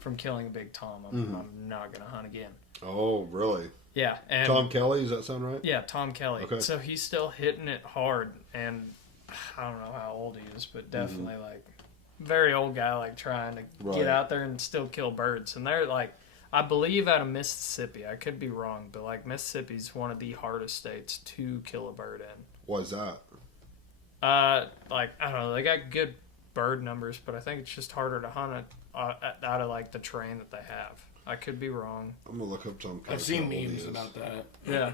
from killing a big tom, I'm not gonna hunt again. Oh, really? Yeah, and Tom Kelly, does that sound right? yeah, Tom Kelly. Okay. So he's still hitting it hard, and I don't know how old he is, but definitely like very old guy, like trying to Right. get out there and still kill birds. And they're like, I believe out of Mississippi. I could be wrong, but like Mississippi's one of the hardest states to kill a bird in. Why is that? Like I don't know, they got good bird numbers, but I think it's just harder to hunt it out of like the terrain that they have. I could be wrong. I'm gonna look up Tom Kelly. I've seen how old he memes is. about that. Yeah.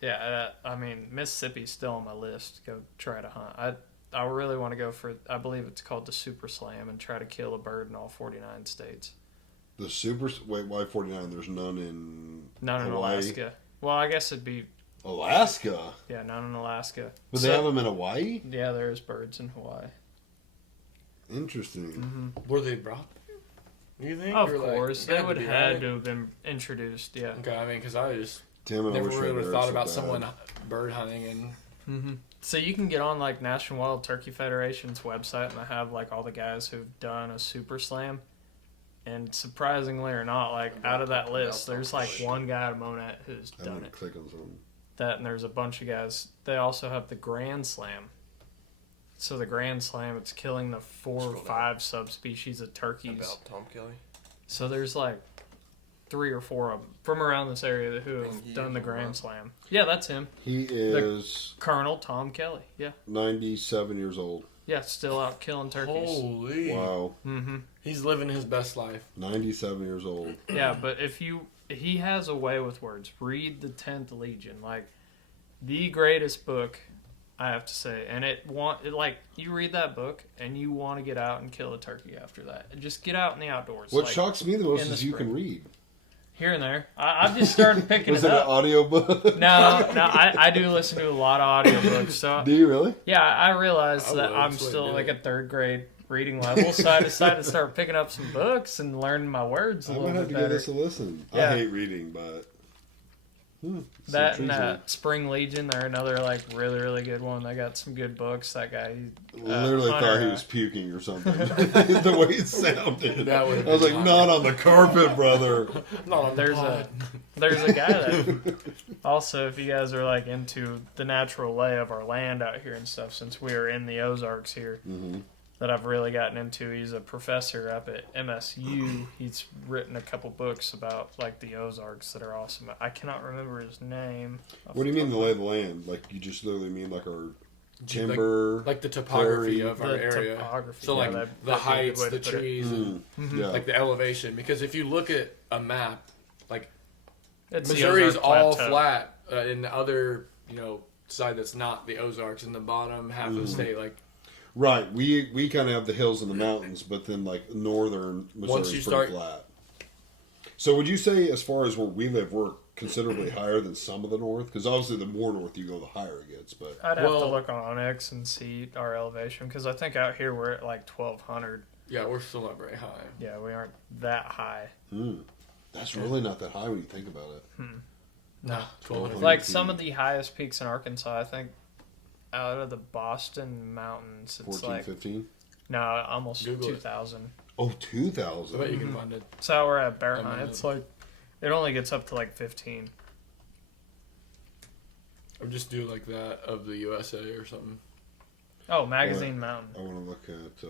Yeah, I mean, Mississippi's still on my list to go try to hunt. I really want to go for, I believe it's called the Super Slam, and try to kill a bird in all 49 states. The super. Wait, why 49? There's none in None in Hawaii? Alaska. Well, I guess it'd be, Alaska. yeah, none in Alaska. But So- they have them in Hawaii. Yeah, there's birds in Hawaii. Interesting. Were they brought there? You think? Of Or, like, course, gotta they would be, had right? to have been introduced, yeah. Okay, I mean, because I just Damn it! I never wish I really read thought so about bad. someone bird hunting and So you can get on like National Wild Turkey Federation's website, and they have like all the guys who've done a Super Slam. And surprisingly or not, like out of that list, there's like one guy at Monette who's I'm done gonna it. click on something. That, and there's a bunch of guys. They also have the Grand Slam. So the Grand Slam, it's killing the 4 or Scroll down. 5 subspecies of turkeys. About Tom Kelly. So there's like 3 or 4 of them from around this area who have And he done is the a Grand run. Slam. Yeah, that's him. He is Colonel Tom Kelly. Yeah. 97 years old. Yeah, still out killing turkeys. holy, Wow, Mm-hmm. he's living his best life. 97 years old. Yeah, but he has a way with words. Read the 10th Legion, like the greatest book, I have to say. And like you read that book and you want to get out and kill a turkey after that. And just get out in the outdoors. What like, shocks me the most in the is you spring. can read. here and there. I've just started picking Was it it an up. audio book? No, I do listen to a lot of audiobooks. So Do you really? yeah, I realized I that would, I'm that's what I still do. like a 3rd grade reading level, so I decided to start picking up some books and learning my words a I little might have bit to give better. this a listen. Yeah. I hate reading, but it's That and intriguing. Spring Legion, they're another like really really good one. They got some good books. That guy, Literally Hunter, thought he was puking or something. The way it sounded. That would've I was been like, fine. not on the carpet, brother. Not on There's the there's a guy that also, if you guys are like into the natural lay of our land out here and stuff, since we are in the Ozarks here, hmm that I've really gotten into. He's a professor up at MSU. He's written a couple books about like the Ozarks that are awesome. I cannot remember his name. What do you mean the lay of the land? Like you just literally mean like our timber, like the topography prairie. of our The area. topography, So yeah, like that'd the be a good heights, way to the put it. trees, and yeah. like the elevation. Because if you look at a map, like It's the Missouri's Ozark all Plateau. flat, in the other side that's not the Ozarks, in the bottom half of the state, like. Right, we kind of have the hills and the mountains, but then like northern Missouri is pretty flat. So would you say, as far as where we live, we're considerably higher than some of the north? Because obviously, the more north you go, the higher it gets. But I'd have to look on Onyx and see our elevation because I think out here we're at like 1,200. Yeah, we're still not very high. Yeah, we aren't that high. that's really not that high when you think about it. No, 1,200. Like some of the highest peaks in Arkansas, I think, out of the Boston Mountains, it's 14, like 15? no, almost Google it. 2,000. Oh, I 2,000. bet you can find it. So we're at Bear I Hunt. mean, It's like it only gets up to like 15. Or just do like that of the USA or something. Oh, Magazine Mountain. I want to look at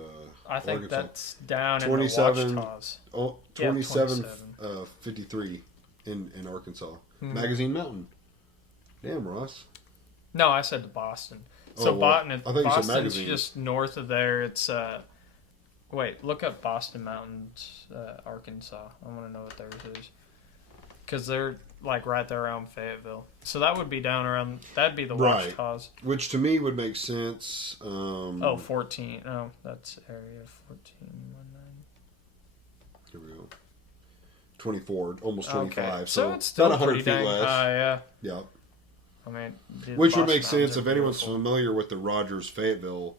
I think Arkansas. that's down 27. in the Ouachitas. Oh, Yeah, 27, 27. 53 in Arkansas. Magazine Mountain. Damn, Ross. No, I said to Boston. So Oh, well, I thought you said Boston's Magazine. just north of there. It's wait, look up Boston Mountains, Arkansas. I want to know what theirs is because they're like right there around Fayetteville. So that would be down around. That'd be the Right. Ouachitas. Which to me would make sense. Oh, 14. No, that's area 1419. Here we go. 24, almost 25. Okay, so it's still about 100 pretty feet dang less. high. Yeah, Yeah. I mean, dude, Which would Boston make sense Mountains if are anyone's beautiful. familiar with the Rogers Fayetteville.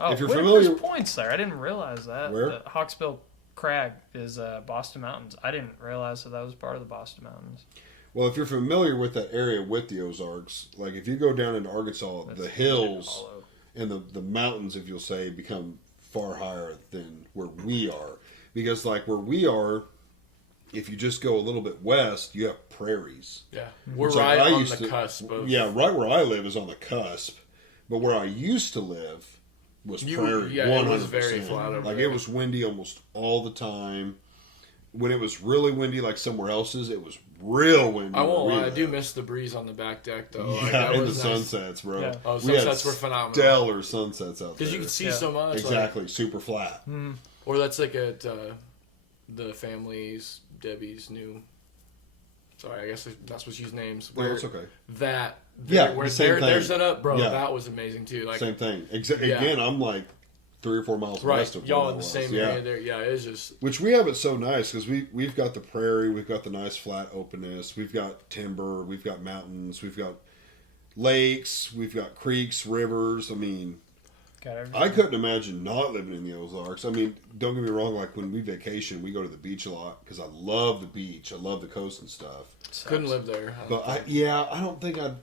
Oh, if you're wait, familiar- there's points there. I didn't realize that. Where? The Hawksbill Crag is Boston Mountains. I didn't realize that was part of the Boston Mountains. Well, if you're familiar with that area with the Ozarks, like if you go down into Arkansas, That's the hills hollow. and the mountains, if you'll say, become far higher than where we are. Because like where we are, if you just go a little bit west, you have prairies. Yeah, we're So right I on used the to- cusp of. Yeah, right where I live is on the cusp. But where I used to live was prairie. Yeah, 100%. it was very flat over Like there. it was windy almost all the time. When it was really windy, like somewhere else's, it was real windy. I won't where we lie, I do lived. miss the breeze on the back deck though. Like, Yeah, that and the was nice. sunsets, bro. Yeah. Oh, We had sunsets were phenomenal. stellar sunsets out there. Because you could see Yeah. so much. Exactly, super flat. Or that's like at the family's, Debbie's new. Sorry, I guess I'm not supposed to use names. No, Where it's okay. that. Yeah, where the same they're thing. set up, bro. Yeah. That was amazing too. Like Same thing. Yeah. Again, I'm like 3 or 4 miles right, west of y'all where in I the was. same Yeah. area there. Yeah, it's just Which we have it so nice because we've got the prairie, we've got the nice flat openness, we've got timber, we've got mountains, we've got lakes, we've got creeks, rivers. I mean, Got everything. I couldn't imagine not living in the Ozarks. I mean, don't get me wrong. Like when we vacation, we go to the beach a lot because I love the beach. I love the coast and stuff. couldn't live there. But I don't think I'd.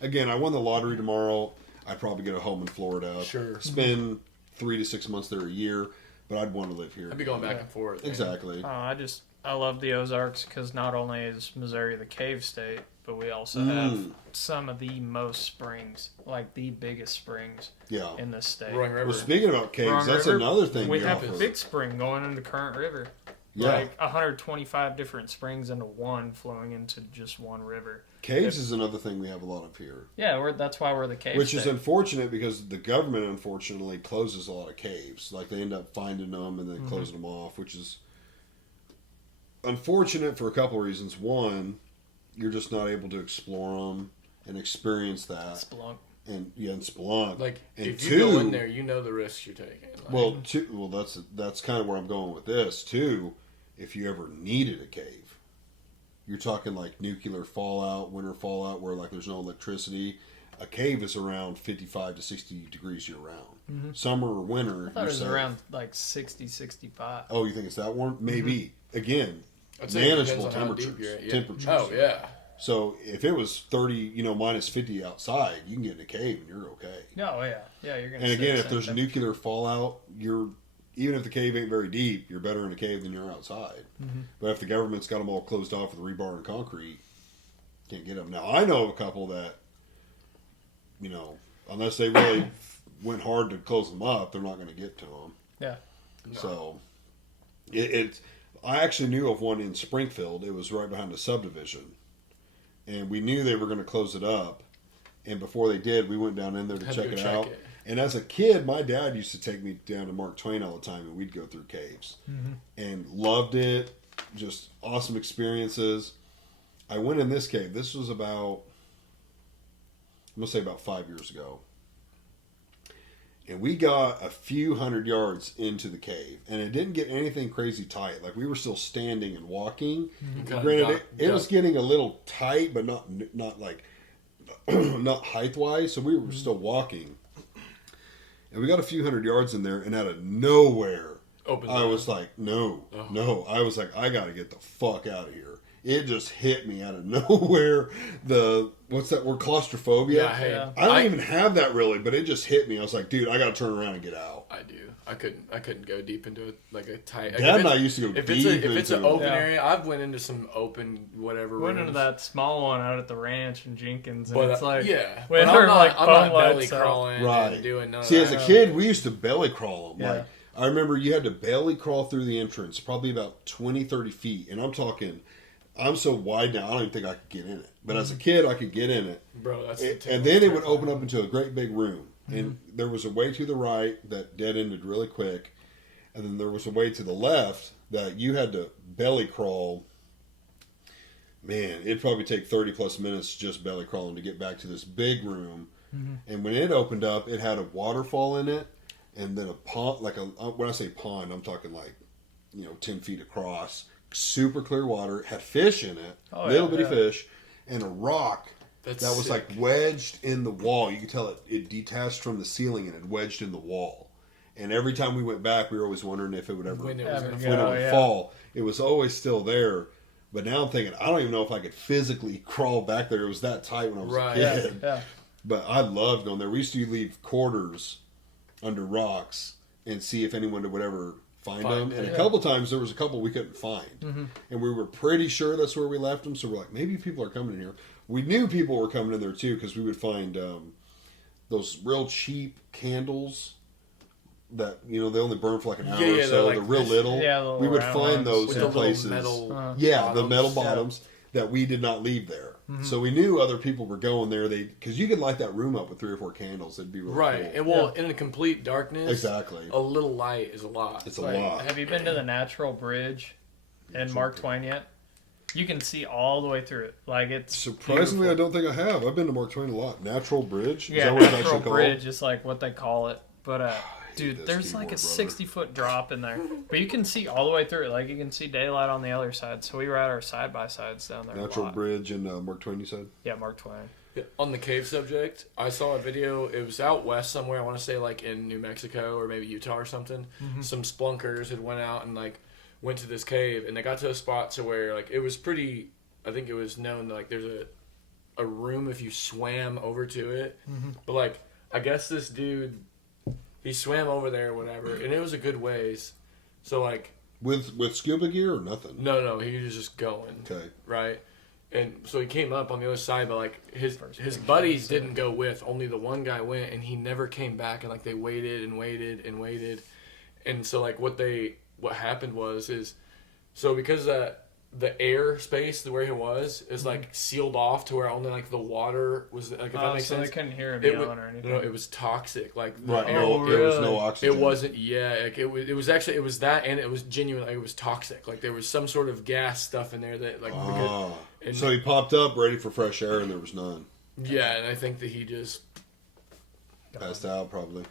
Again, I won the lottery tomorrow. I'd probably get a home in Florida. Sure. Spend 3 to 6 months there a year, but I'd want to live here. I'd be going back and forth. man. Exactly. I love the Ozarks because not only is Missouri the cave state, but we also have some of the most springs, like the biggest springs Yeah. in the state. Roaring River. Well, speaking about caves, Roaring that's River, another thing we we have offer. a big spring going into Current River. Yeah. Like 125 different springs into one flowing into just one river. Caves is another thing we have a lot of here. Yeah, that's why we're the cave Which state. is unfortunate because the government unfortunately closes a lot of caves. Like they end up finding them and then closing them off, which is unfortunate for a couple of reasons. One, you're just not able to explore them and experience that, Splunk. and spelunk. Like and if you two, go in there, you know the risks you're taking. Like, that's kind of where I'm going with this too. If you ever needed a cave, you're talking like nuclear fallout, winter fallout, where like there's no electricity. A cave is around 55 to 60 degrees year round. Summer or winter, I thought it was around like 60, 65. Oh, you think it's that warm? Maybe. Again, I'd say it depends manageable on how deep temperatures. you're at, yeah. Temperatures. Oh yeah. So if it was 30, minus 50 outside, you can get in a cave and you're okay. Oh, yeah. Yeah, you're going to And again, if there's nuclear fallout, even if the cave ain't very deep, you're better in a cave than you're outside. But if the government's got them all closed off with rebar and concrete, can't get them. Now, I know of a couple that, unless they really went hard to close them up, they're not going to get to them. Yeah. No. So I actually knew of one in Springfield. It was right behind a subdivision, and we knew they were going to close it up. And before they did, we went down in there to Had check to it go out. check it. And as a kid, my dad used to take me down to Mark Twain all the time, and we'd go through caves, and loved it. Just awesome experiences. I went in this cave. This was about, I'm gonna say about 5 years ago. And we got a few hundred yards into the cave, and it didn't get anything crazy tight. Like, we were still standing and walking. Okay, Granted, it got- was getting a little tight, but not like not height wise. So we were still walking, and we got a few hundred yards in there, and out of nowhere, Open I door. was like, no. I was like, I got to get the fuck out of here. It just hit me out of nowhere. What's that word? Claustrophobia. Yeah, hey, Yeah. I don't even have that really, but it just hit me. I was like, dude, I got to turn around and get out. I do. I couldn't go deep into it like a tight. Dad and I used to go if deep it's an into it. open Yeah. area, I've went into some open whatever. Went into rooms. that small one out at the ranch in Jenkins, and But it's like, yeah, when but they're I'm not, like I'm phone not belly lights out. crawling Right. and doing none of See, that. as a kid, we used to belly crawl them. Yeah. Like, I remember you had to belly crawl through the entrance, probably about 20, 30 feet. And I'm talking, I'm so wide now, I don't even think I could get in it. But as a kid, I could get in it. Bro, that's And then it would open up into a great big room. And there was a way to the right that dead ended really quick. And then there was a way to the left that you had to belly crawl. Man, it'd probably take 30 plus minutes just belly crawling to get back to this big room. And when it opened up, it had a waterfall in it. And then a pond, when I say pond, I'm talking like, 10 feet across. Super clear water. Had fish in it. Oh, little yeah, bitty yeah. fish. And a rock That's that was sick. like wedged in the wall. You could tell it detached from the ceiling and it wedged in the wall. And every time we went back, we were always wondering if it would ever when it was Ever gonna go. when it fall. would yeah. fall. It was always still there. But now I'm thinking, I don't even know if I could physically crawl back there. It was that tight when I was Right. a Yeah, kid. yeah. But I loved going there. We used to leave quarters under rocks and see if anyone would ever find Find them. it. And a Yeah. couple times there was a couple we couldn't find. And we were pretty sure that's where we left them. So we're like, maybe people are coming in here. We knew people were coming in there too because we would find those real cheap candles that, they only burn for like an hour Yeah, or yeah, so. they're like They're real this- little. Yeah, the little we would round find ones. those With in the little places. metal Yeah, the bottoms. metal Yeah. bottoms that we did not leave there. So we knew other people were going there. Because you could light that room up with 3 or 4 candles. It'd be really Right, cool. and in a complete darkness, Exactly. a little light is a lot. It's a Like, lot. have you been to the Natural Bridge in Mark Twain yet? You can see all the way through it. Like, it's Surprisingly, beautiful. I don't think I have. I've been to Mark Twain a lot. Natural Bridge? Is Yeah, that what it's Natural actually Bridge is like what they call it. But dude, this there's like keyboard, a brother. 60-foot drop in there. But you can see all the way through it. Like, you can see daylight on the other side. So we were at our side-by-sides down there a Natural lot. Bridge and Mark Twain, you said? Yeah, Mark Twain. On the cave subject, I saw a video. It was out west somewhere. I want to say like in New Mexico or maybe Utah or something. Some splunkers had went out and like went to this cave, and they got to a spot to where like it was pretty. I think it was known that like there's a room if you swam over to it. But like I guess this dude, he swam over there or whatever, and it was a good ways. So like With scuba gear or nothing? no, he was just going. Okay. Right? And so he came up on the other side, but like his picture buddies didn't go with. Only the one guy went, and he never came back. And like they waited and waited and waited, and so like what happened was so because the air space where he was is like sealed off to where only like the water was like if that makes So sense. they couldn't hear him It yelling was, or anything. no, it was toxic. Like the Right. air- No, Oh, there was no really? oxygen. it wasn't. Yeah, like it was actually it was that, and it was genuinely it was toxic. Like there was some sort of gas stuff in there that like Ah. and- So he popped up ready for fresh air and there was none. yeah, and I think that he just Passed out probably.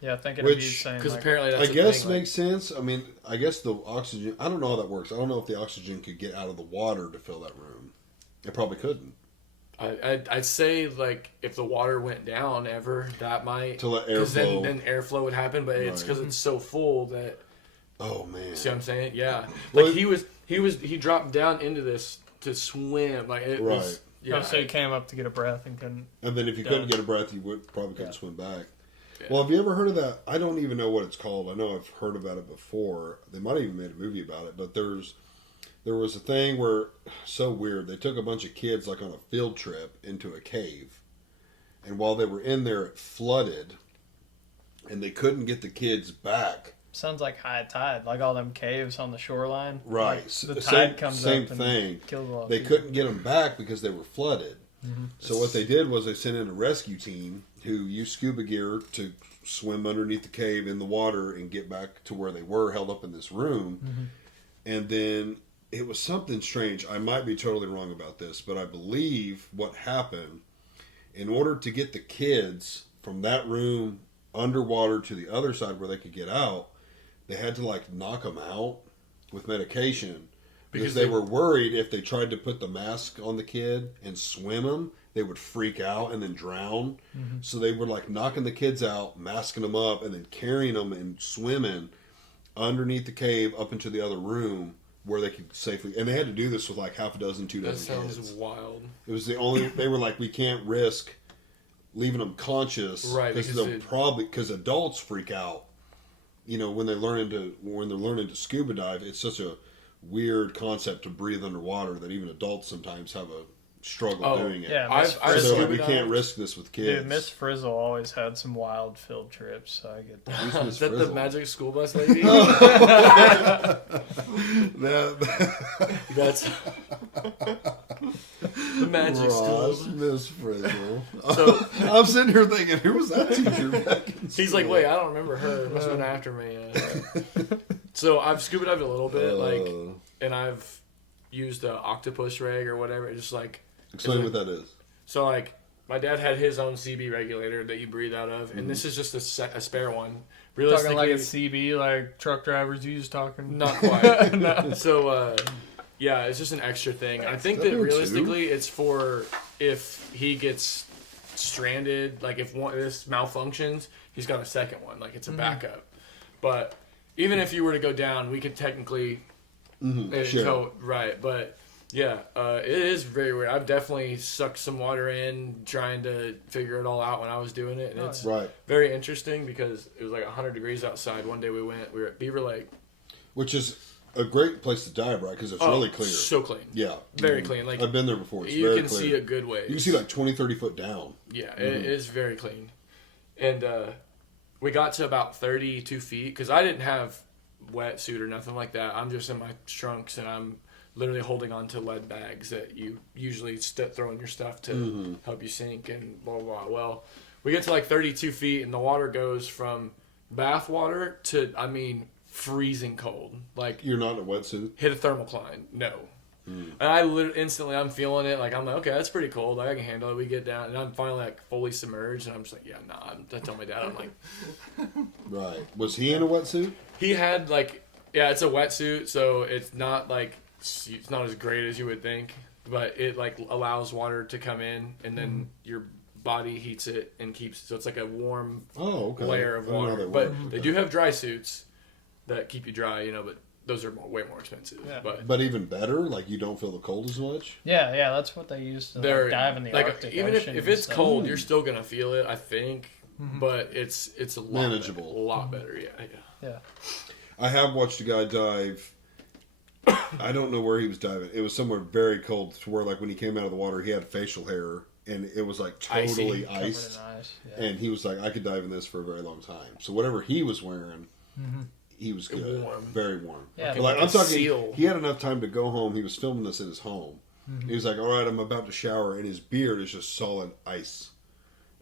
Yeah, thinking Which- of you saying because like, apparently that's I the guess thing, like- makes sense. I mean, I guess the oxygen, I don't know how that works. I don't know if the oxygen could get out of the water to fill that room. It probably couldn't. I'd say like if the water went down ever, that might To let because airflow. then airflow would happen. But it's Right. because it's so full that Oh, man. see what I'm saying? Yeah, Well, like he dropped down into this to swim. Like it Right. was yeah. yeah. So he came up to get a breath and couldn't. And then if you Done. couldn't get a breath, you probably couldn't Yeah. swim back. Yeah. Well, have you ever heard of that? I don't even know what it's called. I know I've heard about it before. They might have even made a movie about it. But there was a thing where, so weird, they took a bunch of kids like on a field trip into a cave. And while they were in there, it flooded. and they couldn't get the kids back. Sounds like high tide, like all them caves on the shoreline. Right. Like the tide comes same up and thing. kills a lot of They people. couldn't get them back because they were flooded. Mm-hmm. So what they did was they sent in a rescue team who used scuba gear to swim underneath the cave in the water and get back to where they were, held up in this room. Mm-hmm. And then it was something strange. I might be totally wrong about this, but I believe what happened, in order to get the kids from that room underwater to the other side where they could get out, they had to like knock them out with medication because they were worried if they tried to put the mask on the kid and swim them, they would freak out and then drown. Mm-hmm. So they were like knocking the kids out, masking them up, and then carrying them and swimming underneath the cave up into the other room where they could safely. And they had to do this with like half a dozen, 2 That dozen sounds kids. wild. It was the only. They were like, we can't risk leaving them conscious, Right, Because because they'll probably adults freak out. You know, when they're learning to scuba dive, it's such a weird concept to breathe underwater that even adults sometimes have a struggle doing it. Yeah, I've So they're like, scuba we can't dived. risk this with kids. Dude, Miss Frizzle always had some wild field trips, so I get that. Who's Miss Is that the Frizzle? magic school bus lady? That's the magic school. Ross, Miss Frizzle. So I'm sitting here thinking, who was that teacher back in he's like, school? wait, I don't remember her. Must have been after me. So I've scuba dived a little bit, like, and I've used a octopus rig or whatever. Just like Explain what that is. so, like my dad had his own CB regulator that you breathe out of, and this is just a spare one. Talking Realistically, like a CB, like truck drivers use talking. not quite. No. So, yeah, it's just an extra thing. I think that Is that realistically, it's for if he gets stranded, like if one this malfunctions, he's got a second one, like it's a backup. But even if you were to go down, we could technically Sure. tow, right? But yeah, it is very weird. I've definitely sucked some water in trying to figure it all out when I was doing it, and Oh, it's Right. very interesting because it was like 100 degrees outside. One day we were at Beaver Lake. Which is a great place to dive, right? Because it's really clear. So clean. Yeah. Very clean. Like I've been there before. It's you very can clear. see a good way. You can see like 20, 30 foot down. Yeah, it is very clean. And we got to about 32 feet because I didn't have wetsuit or nothing like that. I'm just in my trunks and I'm literally holding on to lead bags that you usually throw in your stuff to help you sink and blah, blah, blah. Well, we get to like 32 feet and the water goes from bath water to, I mean, freezing cold. Like, You're not in a wetsuit. hit a thermocline. No. And I literally instantly, I'm feeling it. Like, I'm like, okay, that's pretty cold. Like, I can handle it. We get down, and I'm finally like fully submerged, and I'm just like, yeah, nah. I tell my dad, I'm like, Right. Was he in a wetsuit? he had like, yeah, it's a wetsuit, so it's not like it's not as great as you would think, but it like allows water to come in, and then your body heats it and keeps. So it's like a warm Oh, okay. layer of I didn't know water. they But worked. they do have dry suits that keep you dry, you know, but those are way more expensive. Yeah. But even better, like you don't feel the cold as much. Yeah, that's what they use to They're like, dive in the like Arctic even Ocean if and it's stuff. cold, you're still gonna feel it, I think. But it's a lot Manageable. better, a lot better. Yeah. Yeah. I have watched a guy dive. I don't know where he was diving. It was somewhere very cold to where, like, when he came out of the water, he had facial hair and it was like totally Covered in iced. ice. Yeah. And he was like, I could dive in this for a very long time. So whatever he was wearing, he was good, Warm. very warm. Yeah, But like, like I'm a talking, seal. he had enough time to go home. He was filming this in his home. He was like, all right, I'm about to shower, and his beard is just solid ice.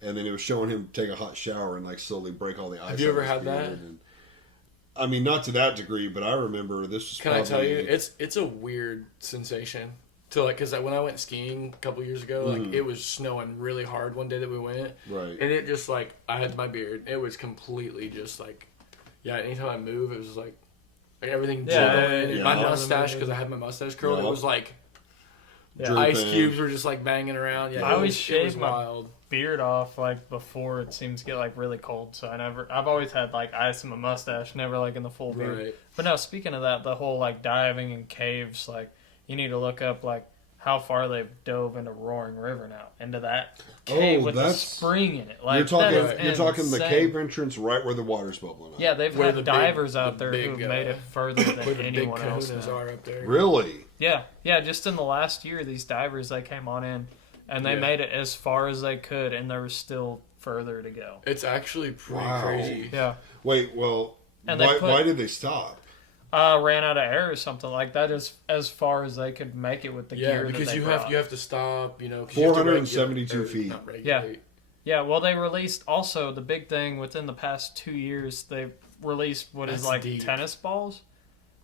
And then it was showing him take a hot shower and like slowly break all the ice. you out ever of his had that? beard. And, I mean, not to that degree, but I remember this was. Can I tell probably- you, it's a weird sensation to like, because when I went skiing a couple years ago, like it was snowing really hard one day that we went, Right. and it just like I had my beard, it was completely just like, yeah. Anytime I move, it was just like everything Yeah, jiggling, and yeah. my Yeah. mustache because I had my mustache curled, Yeah. it was like Yeah. ice Dripping. cubes were just like banging around. Yeah, I it always was shave my wild. beard off like before it seems to get like really cold, so I've always had like ice in my mustache, never like in the full beard. Right. But no, speaking of that, the whole like diving in caves, like you need to look up like how far they've dove into Roaring River now, into that cave Oh, with the that's- spring in it. Like You're talking. that is You're talking the insane. cave entrance right where the water's bubbling up. Yeah, they've Where had the big- divers out the there big, who've made it further Where than the big anyone else. kahunas now. are up there. Really? Yeah, just in the last year, these divers they came on in, and they Yeah. made it as far as they could, and there was still further to go. It's actually pretty Wow. crazy. Yeah. Wait, well, And they why did they stop? Ran out of air or something like that, as far as they could make it with the Yeah, gear because that they you brought. have to stop. 'Cause you have to 472 feet. not regulate. Yeah, well, they released also the big thing within the past 2 years. They released what is That's like deep. tennis balls.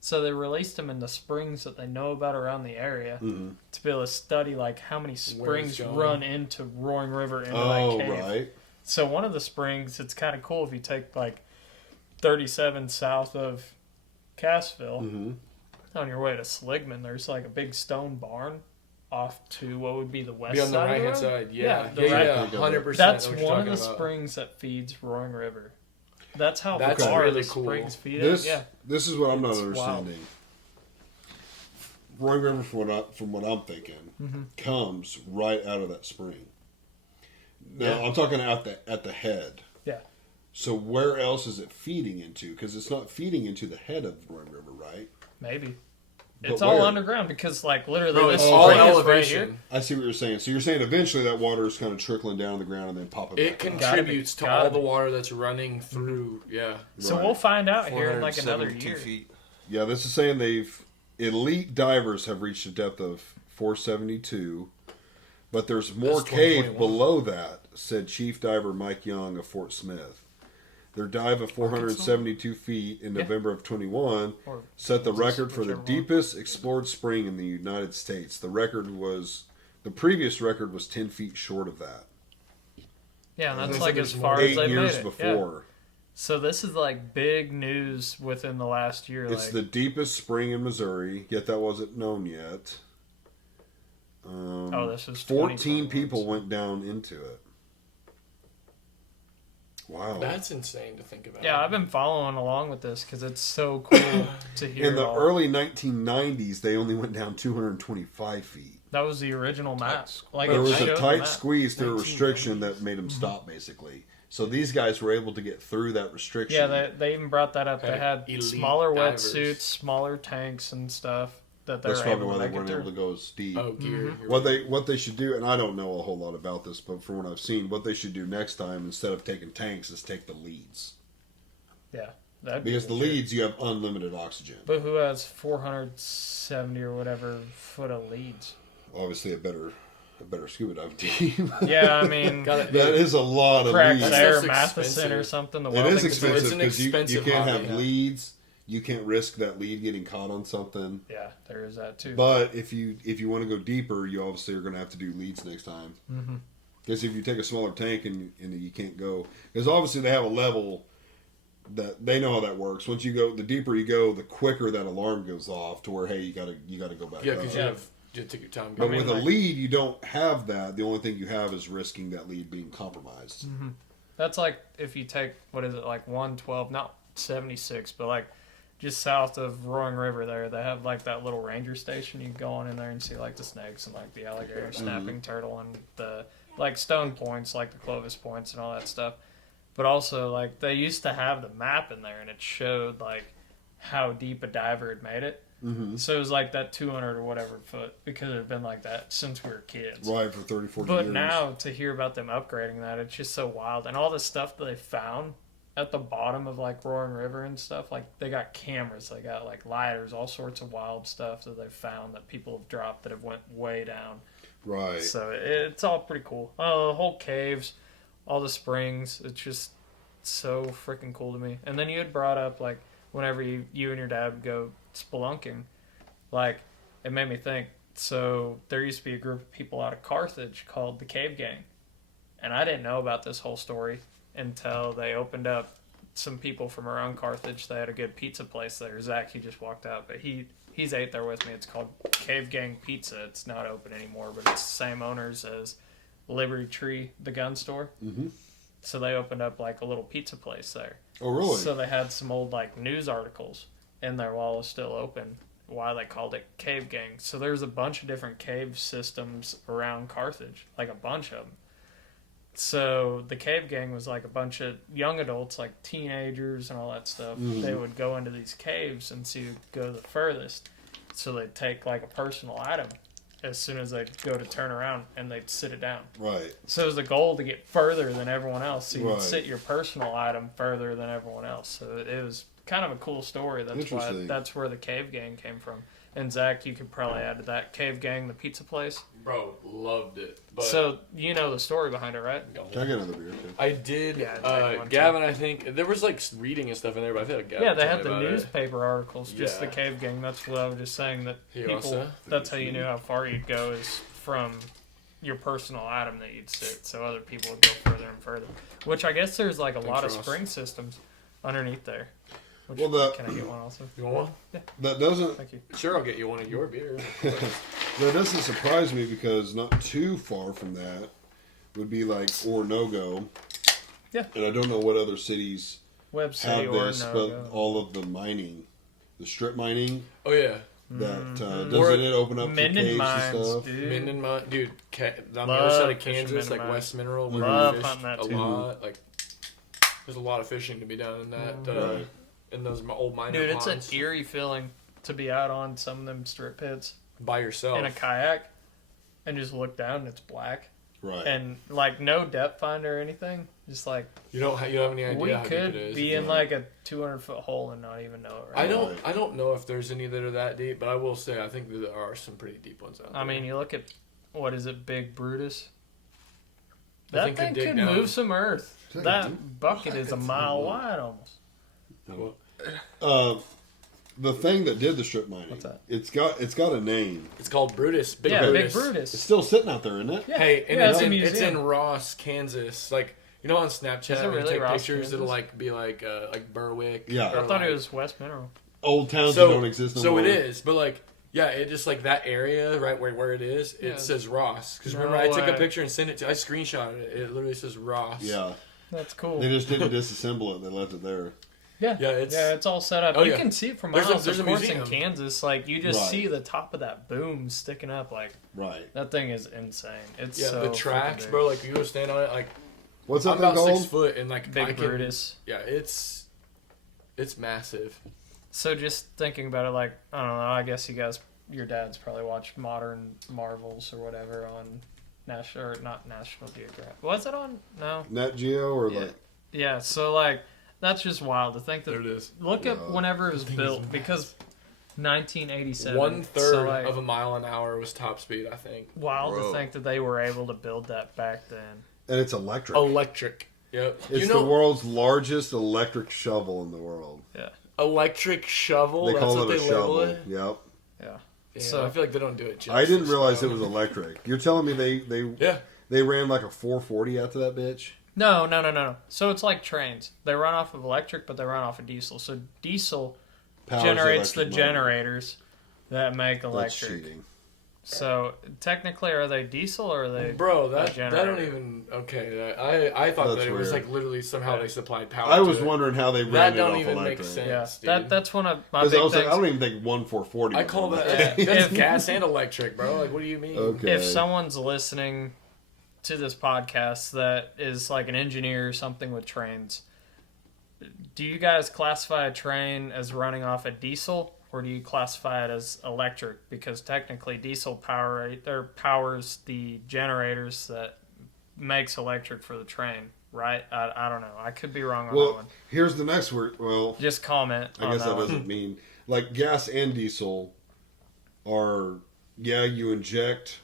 So they released them in the springs that they know about around the area Mm-hmm. to be able to study like how many Where it's springs going. run into Roaring River into Oh, that cave. right. So one of the springs, it's kind of cool if you take like 37 south of Cassville Mm-hmm. on your way to Sligman. There's like a big stone barn off to what would be the west Be on the side. right of hand the road. side. Yeah, the right- yeah, 100%. That's what you're one of talking the about. springs that feeds Roaring River. That's how That's far really the cool. springs feed This it. Yeah, this is what I'm not It's wild. understanding. Roaring River, from what I'm thinking, Mm-hmm. comes right out of that spring. Now Yeah. I'm talking at the head. Yeah. So where else is it feeding into? Because it's not feeding into the head of Roaring River, right? maybe. But It's all where? underground because, like, literally, Bro, this it's all spring is right elevation. here. I see what you're saying. So you're saying eventually that water is kind of trickling down the ground and then popping It back up. contributes to Gotta all be. the water that's running through. Yeah. So Right. we'll find out here in like another 472 year. feet. Yeah, this is saying elite divers have reached a depth of 472, but there's more That's cave 2021. below that, said Chief Diver Mike Young of Fort Smith. Their dive of 472 feet in Yeah. November of 21 Or set the Kansas, record for the whichever one. deepest explored spring in the United States. The previous record was 10 feet short of that. Yeah, and that's They like said as there's far more. as 8 they years made it. before. Yeah. So this is like big news within the last year. It's like, the deepest spring in Missouri, yet that wasn't known yet. oh, this is 14 2021, people so- went down into it. Wow. That's insane to think about. Yeah, I've been following along with this because it's so cool to hear. In the all- early 1990s, they only went down 225 feet. that was the original map. Like There it was showed a the tight map. squeeze through a 1990s. restriction that made them stop, basically. So these guys were able to get through that restriction. Yeah, they even brought that up. They Had had elite smaller divers. wetsuits, smaller tanks, and stuff that they That's were probably able why to they make it weren't able to through. go as deep. Oh, gear. Mm-hmm. You're What they should do, and I don't know a whole lot about this, but from what I've seen, what they should do next time instead of taking tanks is take the leads. Yeah, that'd be Because the legit. leads, you have unlimited oxygen. But who has 470 or whatever foot of leads? Obviously, a better scuba dive team. Yeah, I mean, Got That is a lot of Prax leads. Air That's Matheson expensive. or something. The It welding is expensive It's an because you expensive can't hobby, have yeah. leads. You can't risk that lead getting caught on something. Yeah, there is that too. But if you want to go deeper, you obviously are going to have to do leads next time. Mhm. Because if you take a smaller tank and you can't go, because obviously they have a level that they know how that works. Once you go, the deeper you go, the quicker that alarm goes off to where hey, you gotta go back. Yeah, up. because you take your time. But going. with a lead, you don't have that. The only thing you have is risking that lead being compromised. That's like if you take, what is it, like 112, not 76, but like just south of Roaring River there, they have like that little ranger station. You can go on in there and see like the snakes and like the alligator, snapping turtle, and the like stone points, like the Clovis points and all that stuff. But also, like, they used to have the map in there, and it showed, like, how deep a diver had made it. Mm-hmm. So it was like that 200 or whatever foot, because it had been like that since we were kids. Right, for 30, 40 But years. now, to hear about them upgrading that, it's just so wild. And all the stuff that they found at the bottom of, like, Roaring River and stuff, like, they got cameras, they got, like, lighters, all sorts of wild stuff that they've found that people have dropped that have went way down. Right. So it's all pretty cool. The whole caves, all the springs, it's just so freaking cool to me. And then you had brought up, like, whenever you and your dad would go spelunking, like, it made me think, so there used to be a group of people out of Carthage called the Cave Gang. And I didn't know about this whole story until they opened up some people from around Carthage. They had a good pizza place there. Zach, he just walked out, but he's ate there with me. It's called Cave Gang Pizza. It's not open anymore, but it's the same owners as Liberty Tree, the gun store. Mm-hmm. So they opened up like a little pizza place there. Oh, really? So they had some old like news articles in there while it was still open. Why they called it Cave Gang. So there's a bunch of different cave systems around Carthage, like a bunch of them. So the Cave Gang was like a bunch of young adults, like teenagers and all that stuff. Mhm. They would go into these caves and see who could go the furthest. So they'd take like a personal item as soon as they'd go to turn around, and they'd sit it down. Right. So it was the goal to get further than everyone else. So you'd Right. sit your personal item further than everyone else. So it was kind of a cool story. That's why Interesting. that's where the Cave Gang came from. And Zach, you could probably add to that. Cave Gang, the pizza place. Bro, loved it. But So you know the story behind it, right? Can I get another beer? Too? I did. Yeah, take one, Gavin, I think there was like reading and stuff in there, but I feel like Gavin Yeah, they told had me the about it. newspaper articles, just the Yeah. Cave Gang. That's what I was just saying, that Here people, also. that's how you knew how far you'd go, is from your personal item that you'd sit, so other people would go further and further. Which I guess there's like a lot of Ross. spring systems underneath there. Which, Well, can I get one also? You want one? That doesn't Thank you. Sure, I'll get you one of your beers. that doesn't surprise me because not too far from that would be like Ornogo. Yeah. And I don't know what other cities Web City have or this, no. but all of the mining, the strip mining, Oh yeah, that Mm-hmm. doesn't it open up to Minden caves Mines, and stuff? dude. Minden Mine, dude. On the Love other side of fishing Kansas, Minden like Mines. West Mineral, where Love we fished hunting that a too. lot. Like, there's a lot of fishing to be done in that. Right. In those old mining Dude, it's an ponds eerie feeling to be out on some of them strip pits by yourself. in a kayak and just look down and it's black. Right. And like no depth finder or anything. Just like you don't have any idea we how deep could it is. be in like a 200-foot hole and not even know it. Right? I don't know if there's any that are that deep, but I will say I think that there are some pretty deep ones out there. I mean, you look at what is it, Big Brutus? That That thing thing could dig could down. move some earth. Is that That deep? bucket is a What? mile wide almost. The thing that did the strip mining. What's that? It's got a name. it's called Brutus. Big Yeah, Brutus. Big Brutus. It's still sitting out there, isn't it? Yeah. Hey, and Yeah, it's, it's a in, it's museum. in Ross, Kansas. Like, you know, on Snapchat, Is it when you really take Ross, pictures, it'll Kansas? like be like Berwick. Yeah. or, I thought like- it was West Mineral. Old towns So that don't exist no so more. it is, but like. Yeah, it just like that area right where it is. It Yeah. says Ross because No remember I took a way. picture and sent it to. I screenshotted it. It literally says Ross. Yeah. That's cool. They just didn't disassemble it. They left it there. Yeah, Yeah, it's all set up. Oh, you yeah. can see it from There's a- miles. there's Of a course, in museum. Kansas, like you just Right. see the top of that boom sticking up. Like Right. that thing is insane. It's Yeah, so the freaking tracks, big. bro. Like you go stand on it, like What's that I'm thing about called? 6 foot and like I Big can. Brutus. Yeah, it's massive. So just thinking about it, like I don't know. I guess your dad's probably watched Modern Marvels or whatever on National, or not National Geographic. Was it on? No. Nat Geo or Yeah. like Yeah. So like that's just wild to think that. There it is. Look up Yeah. whenever it was built because 1987. 1/3 so, like, of a mile an hour was top speed. I think. wild Bro. to think that they were able to build that back then. and it's electric. Electric. Yep. It's you know, the world's largest electric shovel in the world. electric shovel. They That's call what it they a label shovel. it. Yep. Yeah, So- I feel like they don't do it. I didn't justice, realize bro. it was electric. You're telling me they Yeah. they ran like a 440 out to that bitch? No. So it's like trains. They run off of electric, but they run off of diesel. So diesel Powers generates the electric motor. generators that make That's electric. cheating. So technically, are they diesel or are they? Bro, that generator. don't even okay. I thought That's that it was weird. like literally somehow they supplied power. I to was it. wondering how they That ran it don't off even electric. make sense. Yeah, dude. that's one of my Because big I was like, things. I don't even think 1/440. I was call electric. that that's gas and electric, bro. Like, what do you mean? Okay. If someone's listening to this podcast that is like an engineer or something with trains, do you guys classify a train as running off a diesel or do you classify it as electric? Because technically diesel powers the generators that makes electric for the train, right? I don't know. I could be wrong on that Well, one. here's the next word. Well, Just comment I on guess that one. doesn't mean like gas and diesel are. Yeah, you inject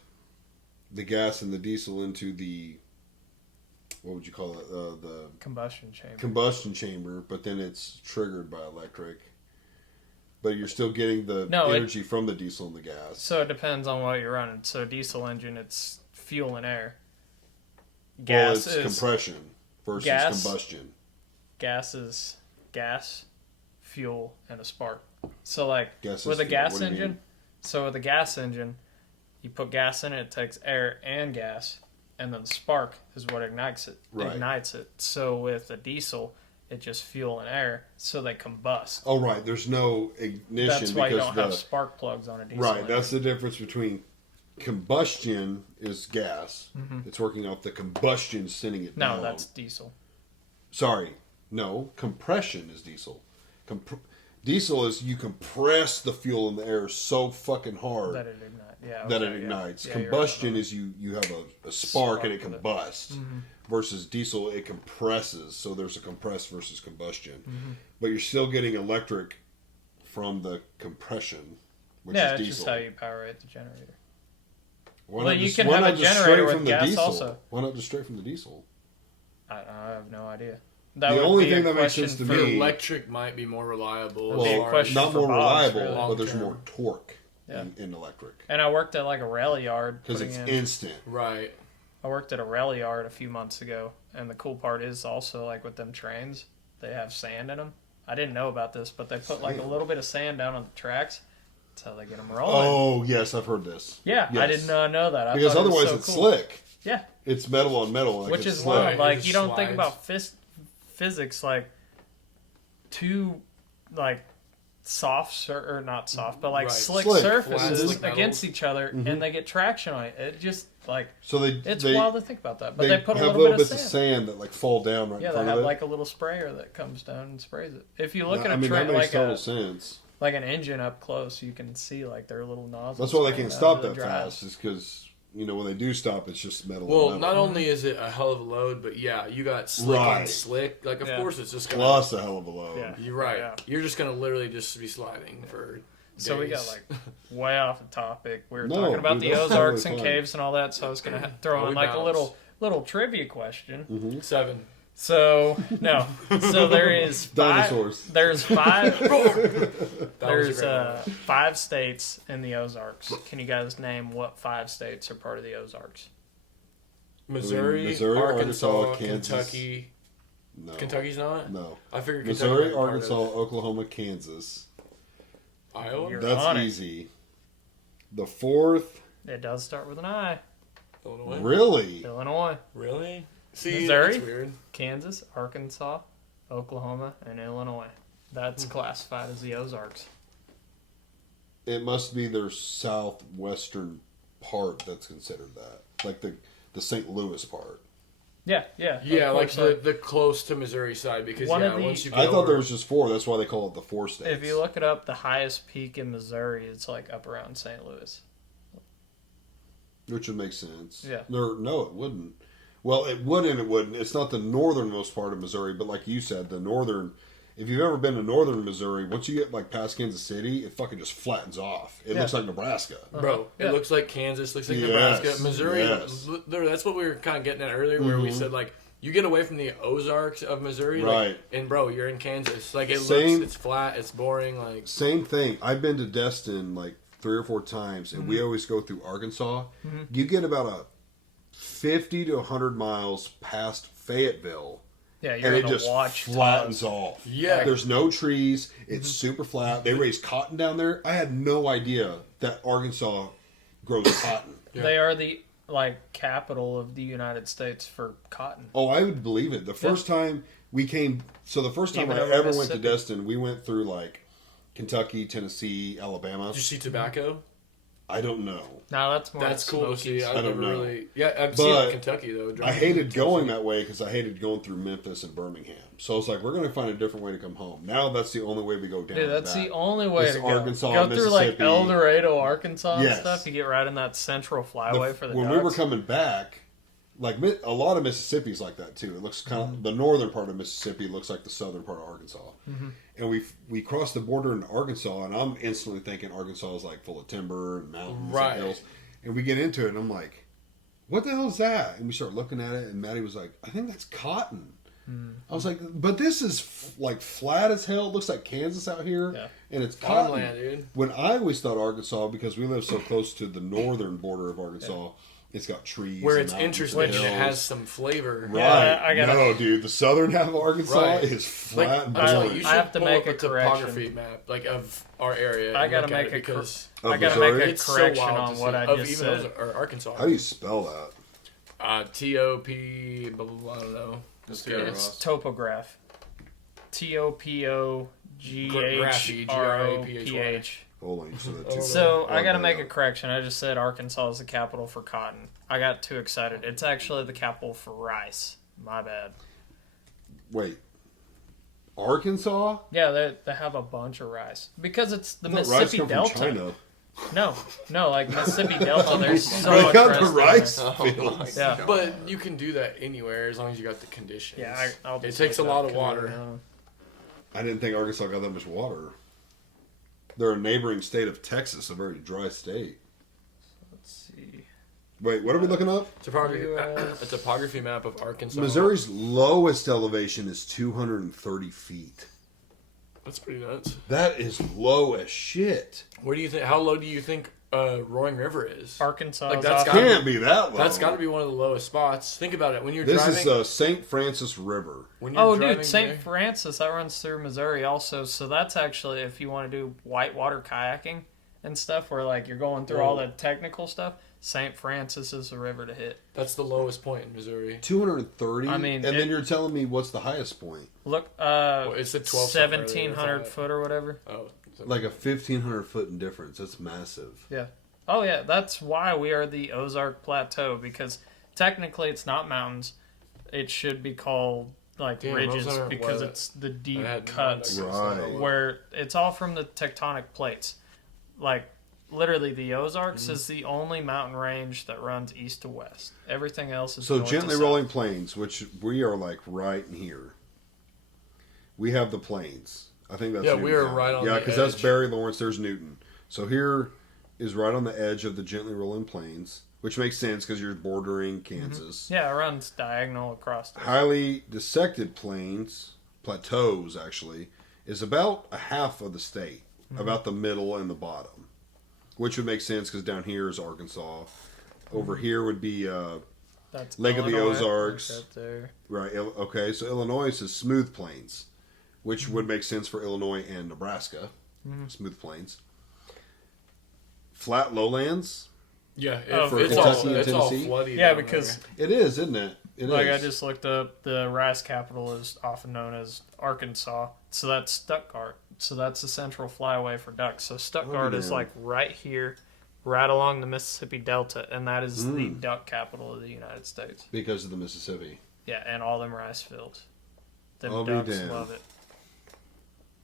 the gas and the diesel into the what would you call it? The Combustion chamber. combustion chamber, but then it's triggered by electric. But you're still getting the No, it- energy from the diesel and the gas. So it depends on what you're running. So diesel engine, it's fuel and air. Well, Gas it's is compression versus gas. combustion. gas is gas, fuel, and a spark. So like Gas with is a fuel. gas What do you engine, mean? so with a gas engine, you put gas in it, it takes air and gas, and then the spark is what ignites it. Right. Ignites it. So with a diesel, it's just fuel and air, so they combust. Oh, right. There's no ignition That's why you because don't the have spark plugs on a diesel. right. engine. That's the difference between combustion is gas. It's working off the combustion, sending it no, down. that's diesel. Sorry. No, compression is diesel. Diesel is you compress the fuel in the air so fucking hard That it ignites. Yeah. that okay, it yeah. ignites. Yeah, you're right Combustion about is you have a spark and it with it. combusts. Versus diesel, it compresses. So there's a compressed versus combustion. But you're still getting electric from the compression, which yeah, is it's diesel. just how you power it, the generator. Why Well, not you just- can why have not a just generator straight with from the gas diesel? also. Why not just straight from the diesel? I have no idea. That The would only be a thing that makes question sense to for- me- Electric might be more reliable. Well, as be a far question as- Not for more Bob's, reliable, really. but there's Long-term. more torque Yeah. in electric. And I worked at like a rally yard. Because putting it's in- instant. Right. I worked at a rally yard a few months ago, and the cool part is also like with them trains, they have sand in them. I didn't know about this, but they put like a Sand? little bit of sand down on the tracks. That's how they get them rolling. Oh, yes, I've heard this. yeah, I yes. did not know that. I Because thought it was otherwise so it's cool. slick. Yeah, It's metal on metal. Like which it's is slick. wild. It Like just you don't think slides. about physics like two like or not soft, but like Right. slick, Slick. surfaces Flat, slick against metals. each other, Mhm. and they get traction on it. It just like So it's they, wild to think about that. But they they put a have little bit bits of of sand. sand that like fall down right Yeah, in they front have of it. like a little sprayer that comes down and sprays it. If you look at I a mean, train that makes like total sense. like an engine up close, you can see like their little nozzles. That's why they going can't down stop to the that drive. fast. Is because when they do stop, it's just metal. Well, on not metal. only is it a hell of a load, but yeah, you got slick Right. and slick. Like, of Yeah. course, it's just gonna. Plus a hell of a load. Yeah. You're right. Yeah. You're just gonna literally just be sliding for. So we got days. like way off the topic. We were No, talking about dude, the that's Ozarks totally and fine. caves and all that. So I was gonna throw Oh, in we like a balance. little trivia question. Mm-hmm. 7. So no, so there is Dinosaurs. There's five. That was a There's great one. 5 states in the Ozarks. Can you guys name what 5 states are part of the Ozarks? Missouri, Missouri, Arkansas, Arkansas, Kansas. Kentucky. No. Kentucky's not. No. I figured Kentucky Missouri, might be part Arkansas, of Oklahoma, Kansas. Iowa. You're That's on it. easy. The fourth, It does start with an I. Illinois. really? Illinois, Really? See, Missouri? that's weird. Kansas, Arkansas, Oklahoma, and Illinois. That's classified as the Ozarks. It must be their southwestern part that's considered that, like the St. Louis part. Yeah, yeah. of Yeah, like course, the close to Missouri side because One yeah, of the- once you get I thought over, there was just 4. That's why they call it the 4 states. if you look it up, the highest peak in Missouri is like up around St. Louis. Which would make sense. Yeah. No, it wouldn't. Well, it would and it wouldn't. It's not the northernmost part of Missouri, but like you said, the northern. If you've ever been to northern Missouri, once you get like past Kansas City, it fucking just flattens off. It Yeah. looks like Nebraska. bro, Yeah. it looks like Kansas, looks like Yes, Nebraska, Missouri. yes. That's what we were kind of getting at earlier, where we Mhm. said like you get away from the Ozarks of Missouri, like, Right. and bro, you're in Kansas. Like it Same- looks, it's flat, it's boring. Like Same thing. I've been to Destin like 3 or 4 times, and we Mm-hmm. always go through Arkansas. You get about a 50 to 100 miles past Fayetteville, Yeah, you're and in it the just watch flattens towers. off. Yeah. There's no trees. It's Mm-hmm. super flat. They raise cotton down there. I had no idea that Arkansas grows cotton. Yeah. They are the like capital of the United States for cotton. Oh, I would believe it. The first time we came, so the first time Even I over ever went to Mississippi. Destin, we went through like Kentucky, Tennessee, Alabama. did you see tobacco? I don't know. Now that's more That's cool to see. Smokies. I've I don't never know. really. Yeah, I've But seen Kentucky though. I driving hated to going Tennessee. that way because I hated going through Memphis and Birmingham. So I was like, we're going to find a different way to come home. Now that's the only way we go down. Dude, that's back. the only way It's to go. Arkansas, Go through like Mississippi. El Dorado, Arkansas and Yes. stuff. You get right in that central The- flyway for the when ducks. we were coming back, like a lot of Mississippi's like that too. It looks kind of the northern part of Mississippi looks like the southern part of Arkansas. And we crossed the border into Arkansas, and I'm instantly thinking Arkansas is like full of timber and mountains Right. and hills. And we get into it, and I'm like, "What the hell is that?" And we start looking at it, and Maddie was like, "I think that's cotton." I was like, "But this is like flat as hell. It looks like Kansas out here, Yeah. and it's cotton." Farmland, dude. When I always thought Arkansas, because we live so close to the northern border of Arkansas, it's got trees. Where and it's mountains interesting, and and it hills. has some flavor. Right. Yeah, I gotta- No, dude, the southern half of Arkansas Right. is Like, flat I'm and telling boring. you, you I should have to pull make up a topography map, like of our area. I and gotta look at make it a cor- because Of I gotta Missouri? make a it's so correction wild on to what see. I Of just even said. or Arkansas. How do you spell that? TOP, blah blah blah. I don't know. Just Okay. go It's Ross. topograph. Graphy, TOPOGHROPH. Hold on, you said that Oh, too. So I gotta Oh, make no. a correction. I just said Arkansas is the capital for cotton. I got too excited. It's actually the capital for rice. My bad. Wait. Arkansas? Yeah, they have a bunch of rice because it's the I thought rice Mississippi come Delta. from China. No, like Mississippi Delta. There's so They much got the rice down rice Oh my fields. Yeah. God. But you can do that anywhere as long as you got the conditions. there. Yeah, I'll it just takes a look lot up of water. Canoe. I didn't think Arkansas got that much water. They're a neighboring state of Texas, a very dry state. Let's see. Wait, what are we looking up? A topography map of Arkansas. Missouri's lowest elevation is 230 feet. That's pretty nuts. That is low as shit. Where do you think? How low do you think Roaring River is? Arkansas. Like, is that's off- gotta Can't be that low. That's got to be one of the lowest spots. Think about it. When you're This driving. is St. Francis River. When you're Oh, driving dude, St. there- Francis, that runs through Missouri also. So that's actually, if you want to do whitewater kayaking and stuff, where like you're going through all the technical stuff, St. Francis is the river to hit. That's the lowest point in Missouri. 230? I mean, and then you're telling me what's the highest point? Look, it's at 12 something earlier, 1,700 I thought. foot or whatever. Oh, so- Like a 1,500 foot difference. That's massive. Oh yeah, that's why we are the Ozark Plateau, because technically it's not mountains. It should be called like Damn, ridges those aren't because what- it's the I deep had no cuts idea. Right. where it's all from the tectonic plates. Like literally the Ozarks Mm-hmm. is the only mountain range that runs east to west. Everything else is So north gently to south. rolling plains, which we are like right in here. We have the plains. I think that's Yeah, Newton we are County. right on Yeah, the because that's edge. Barry Lawrence. There's Newton. So here is right on the edge of the gently rolling plains, which makes sense because you're bordering Kansas. Yeah, it runs diagonal across. Highly dissected plateaus actually, is about a half of the state, about the middle and the bottom, which would make sense because down here is Arkansas. Over here would be That's Lake of the Illinois, Ozarks. right up there. right. Okay, so Illinois is smooth plains, which would make sense for Illinois and Nebraska. Smooth plains. Flat lowlands. yeah, Oh, for it's Kentucky all and it's all Tennessee? floody. Yeah, down because there. It is, isn't it? It like is. I just looked up, the rice capital is often known as Arkansas. So that's Stuttgart. So that's the central flyway for ducks. So Stuttgart is yeah. like right here, right along the Mississippi Delta, and that is the Mm. duck capital of the United States. because of the Mississippi. Yeah, and all them rice fields. Them I'll be ducks damned. love it.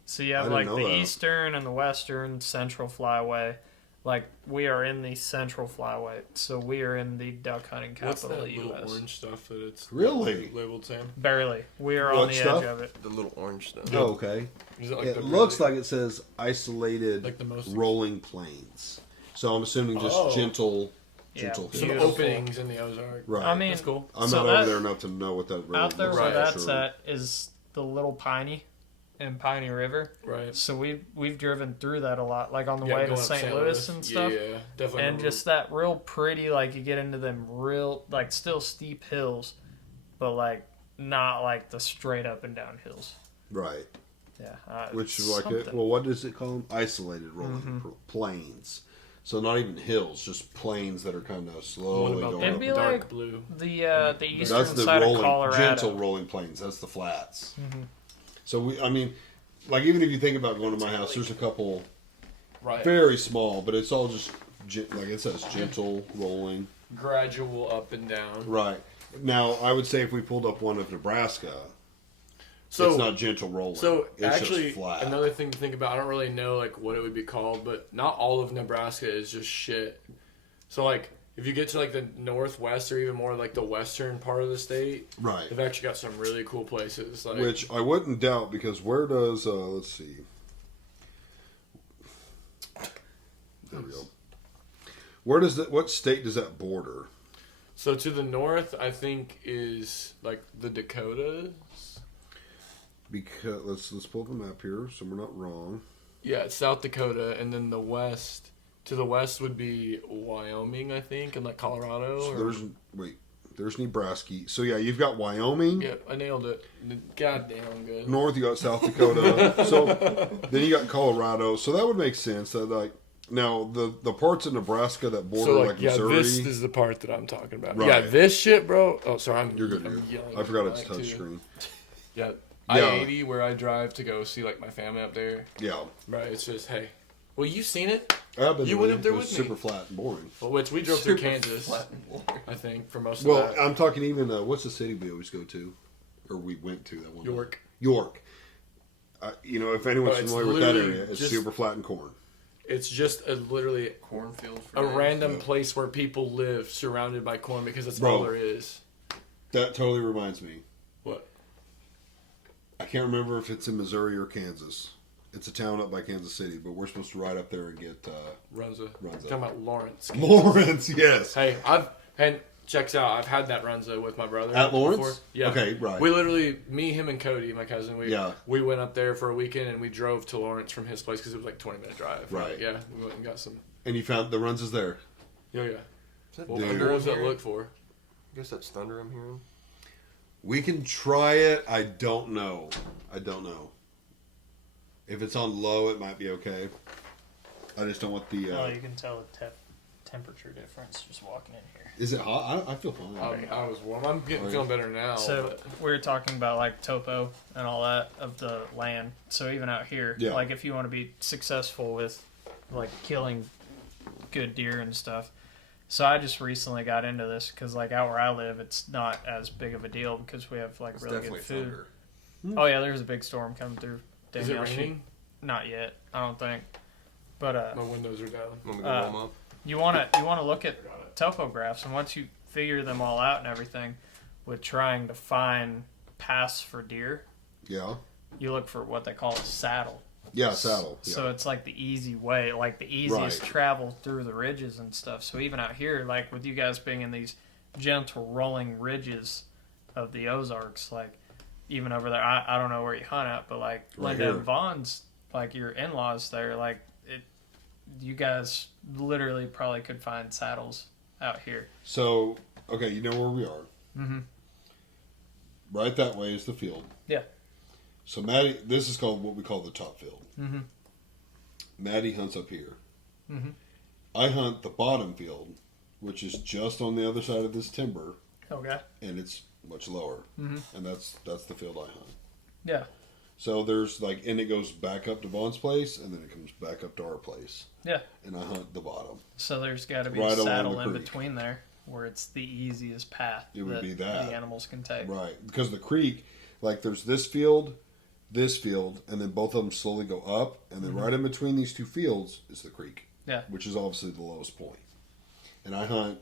So you I have didn't like know the that. eastern and the western central flyway. Like we are in the central flyway, so we are in the duck hunting What's capital that of the little U.S. orange stuff that it's Really? labeled Sam? Barely, we are What on the stuff? edge of it. The little orange stuff. Oh, okay. Is it like It the looks really- like it says isolated like the most rolling plains. So I'm assuming just Oh. gentle Yeah, hills. some beautiful. openings in the Ozark. Right. I mean, That's cool. I'm so not over that- there enough to know what that really out there looks where like. that's sure. at is the Little Piney and Piney River. Right. So we've driven through that a lot, like on the Yeah, way going to up St. Louis and stuff. Yeah, definitely. And just that real pretty, like you get into them real, like still steep hills, but like not like the straight up and down hills. Right. Yeah. Which is like it. something. Well, what does it call them? Isolated rolling plains. So not even hills, just plains that are kind of What slowly about going It'd up. be dark like blue? the eastern That's the side rolling, of Colorado. gentle rolling plains. That's the flats. So I mean, like even if you think about going to my house, there's a couple Right. very small, but it's all just like it says gentle rolling. Gradual up and down. Right. Now, I would say if we pulled up one of Nebraska, So it's not gentle rolling. So it's actually, just flat. another thing to think about. I don't really know like what it would be called, but not all of Nebraska is just shit. So like, if you get to like the northwest or even more like the western part of the state, Right. they've actually got some really cool places. Like, Which I wouldn't doubt because where does let's see. There we go. Where does that? What state does that border? so to the north, I think is like the Dakotas. Because let's pull up the map here so we're not wrong. Yeah, it's South Dakota, and then the west. To the west would be Wyoming, I think, and like Colorado. So there's Nebraska. So yeah, you've got Wyoming. Yeah, I nailed it. Goddamn good. North, you got South Dakota. So then you got Colorado. So that would make sense. That like now the parts of Nebraska that border So like yeah, Missouri. this is the part that I'm talking about. Right. Yeah, this shit, bro. Oh, sorry, You're good. I'm yelling I forgot at it's the mic, too. touchscreen. Yeah, Yeah. I-80 where I drive to go see like my family up there. Yeah, Right. It's just hey. Well, you've seen it. I've been You there. went up there It was with me. super flat and boring. Well, which we drove through Kansas, I think, for most of Well, that. I'm talking even what's the city we always go to, or we went to that one? York. York. if anyone's But it's familiar with that literally area, it's just- super flat and corn. It's just literally Cornfield for a days. random place where people live surrounded by corn because that's Bro. all there is. That totally reminds me. What? I can't remember if it's in Missouri or Kansas. It's a town up by Kansas City, but we're supposed to ride up there and get Runza. Runza. Talking about Lawrence. Lawrence. Yes. Hey, checks out. I've had that Runza with my brother. At Lawrence? Before. Yeah. Okay, right. We literally, me, him, and Cody, my cousin, Yeah. we went up there for a weekend and we drove to Lawrence from his place because it was like 20-minute drive. Right. Yeah. We went and got some. And you found the runs is there. Yeah. Is that What Dude. does that look for? I guess that's thunder I'm hearing. We can try it. I don't know. If it's on low, it might be okay. I just don't want the. Oh, you can tell the temperature difference just walking in here. Is it hot? I feel fine. I was warm. I'm feeling better now. So but we were talking about like topo and all that of the land. So even out here, Yeah. like if you want to be successful with like killing good deer and stuff. So I just recently got into this because like out where I live, it's not as big of a deal because we have like It's really definitely good food. thunder. Oh yeah, there's a big storm coming through. is it Danielle, raining? Not yet, I don't think. But My windows are down. Want me to warm up? you wanna look at topographs, and once you figure them all out and everything, with trying to find paths for deer, Yeah. you look for what they call a saddle. Yeah, saddle. Yeah. So it's like the easy way, like the easiest Right. travel through the ridges and stuff. So even out here, like with you guys being in these gentle rolling ridges of the Ozarks, like even over there, I don't know where you hunt at, but like Right Linda here. and Vaughn's, like your in-laws there, like you guys literally probably could find saddles out here. So, okay, you know where we are. Mm-hmm. Right that way is the field. Yeah. So Maddie, this is called what we call the top field. Mm-hmm. Maddie hunts up here. Mhm. I hunt the bottom field, which is just on the other side of this timber, Okay. and it's much lower. Mhm. And that's the field I hunt. Yeah. So there's like, and it goes back up to Vaughn's place, and then it comes back up to our place. Yeah. And I hunt the bottom. So there's got to be Right a along saddle the in creek. between there where it's the easiest path It would be that. the animals can take. Right, because the creek, like there's this field, and then both of them slowly go up, and then right in between these two fields is the creek. Yeah. Which is obviously the lowest point. And I hunt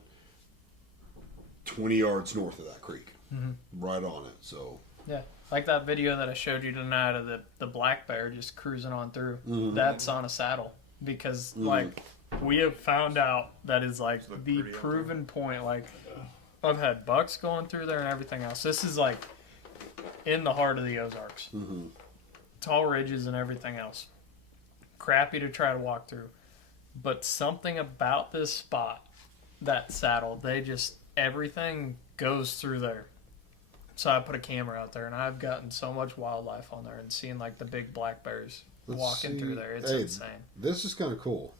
20 yards north of that creek, right on it. So Yeah. Like that video that I showed you tonight of the black bear just cruising on through. That's on a saddle because like we have found out that is like look the pretty up proven point. Like I've had bucks going through there and everything else. This is like in the heart of the Ozarks. Tall ridges and everything else. Crappy to try to walk through. But something about this spot, that saddle, everything goes through there. So I put a camera out there, and I've gotten so much wildlife on there and seeing like the big black bears Let's walking see. through there. It's Hey, insane. this is kind of cool.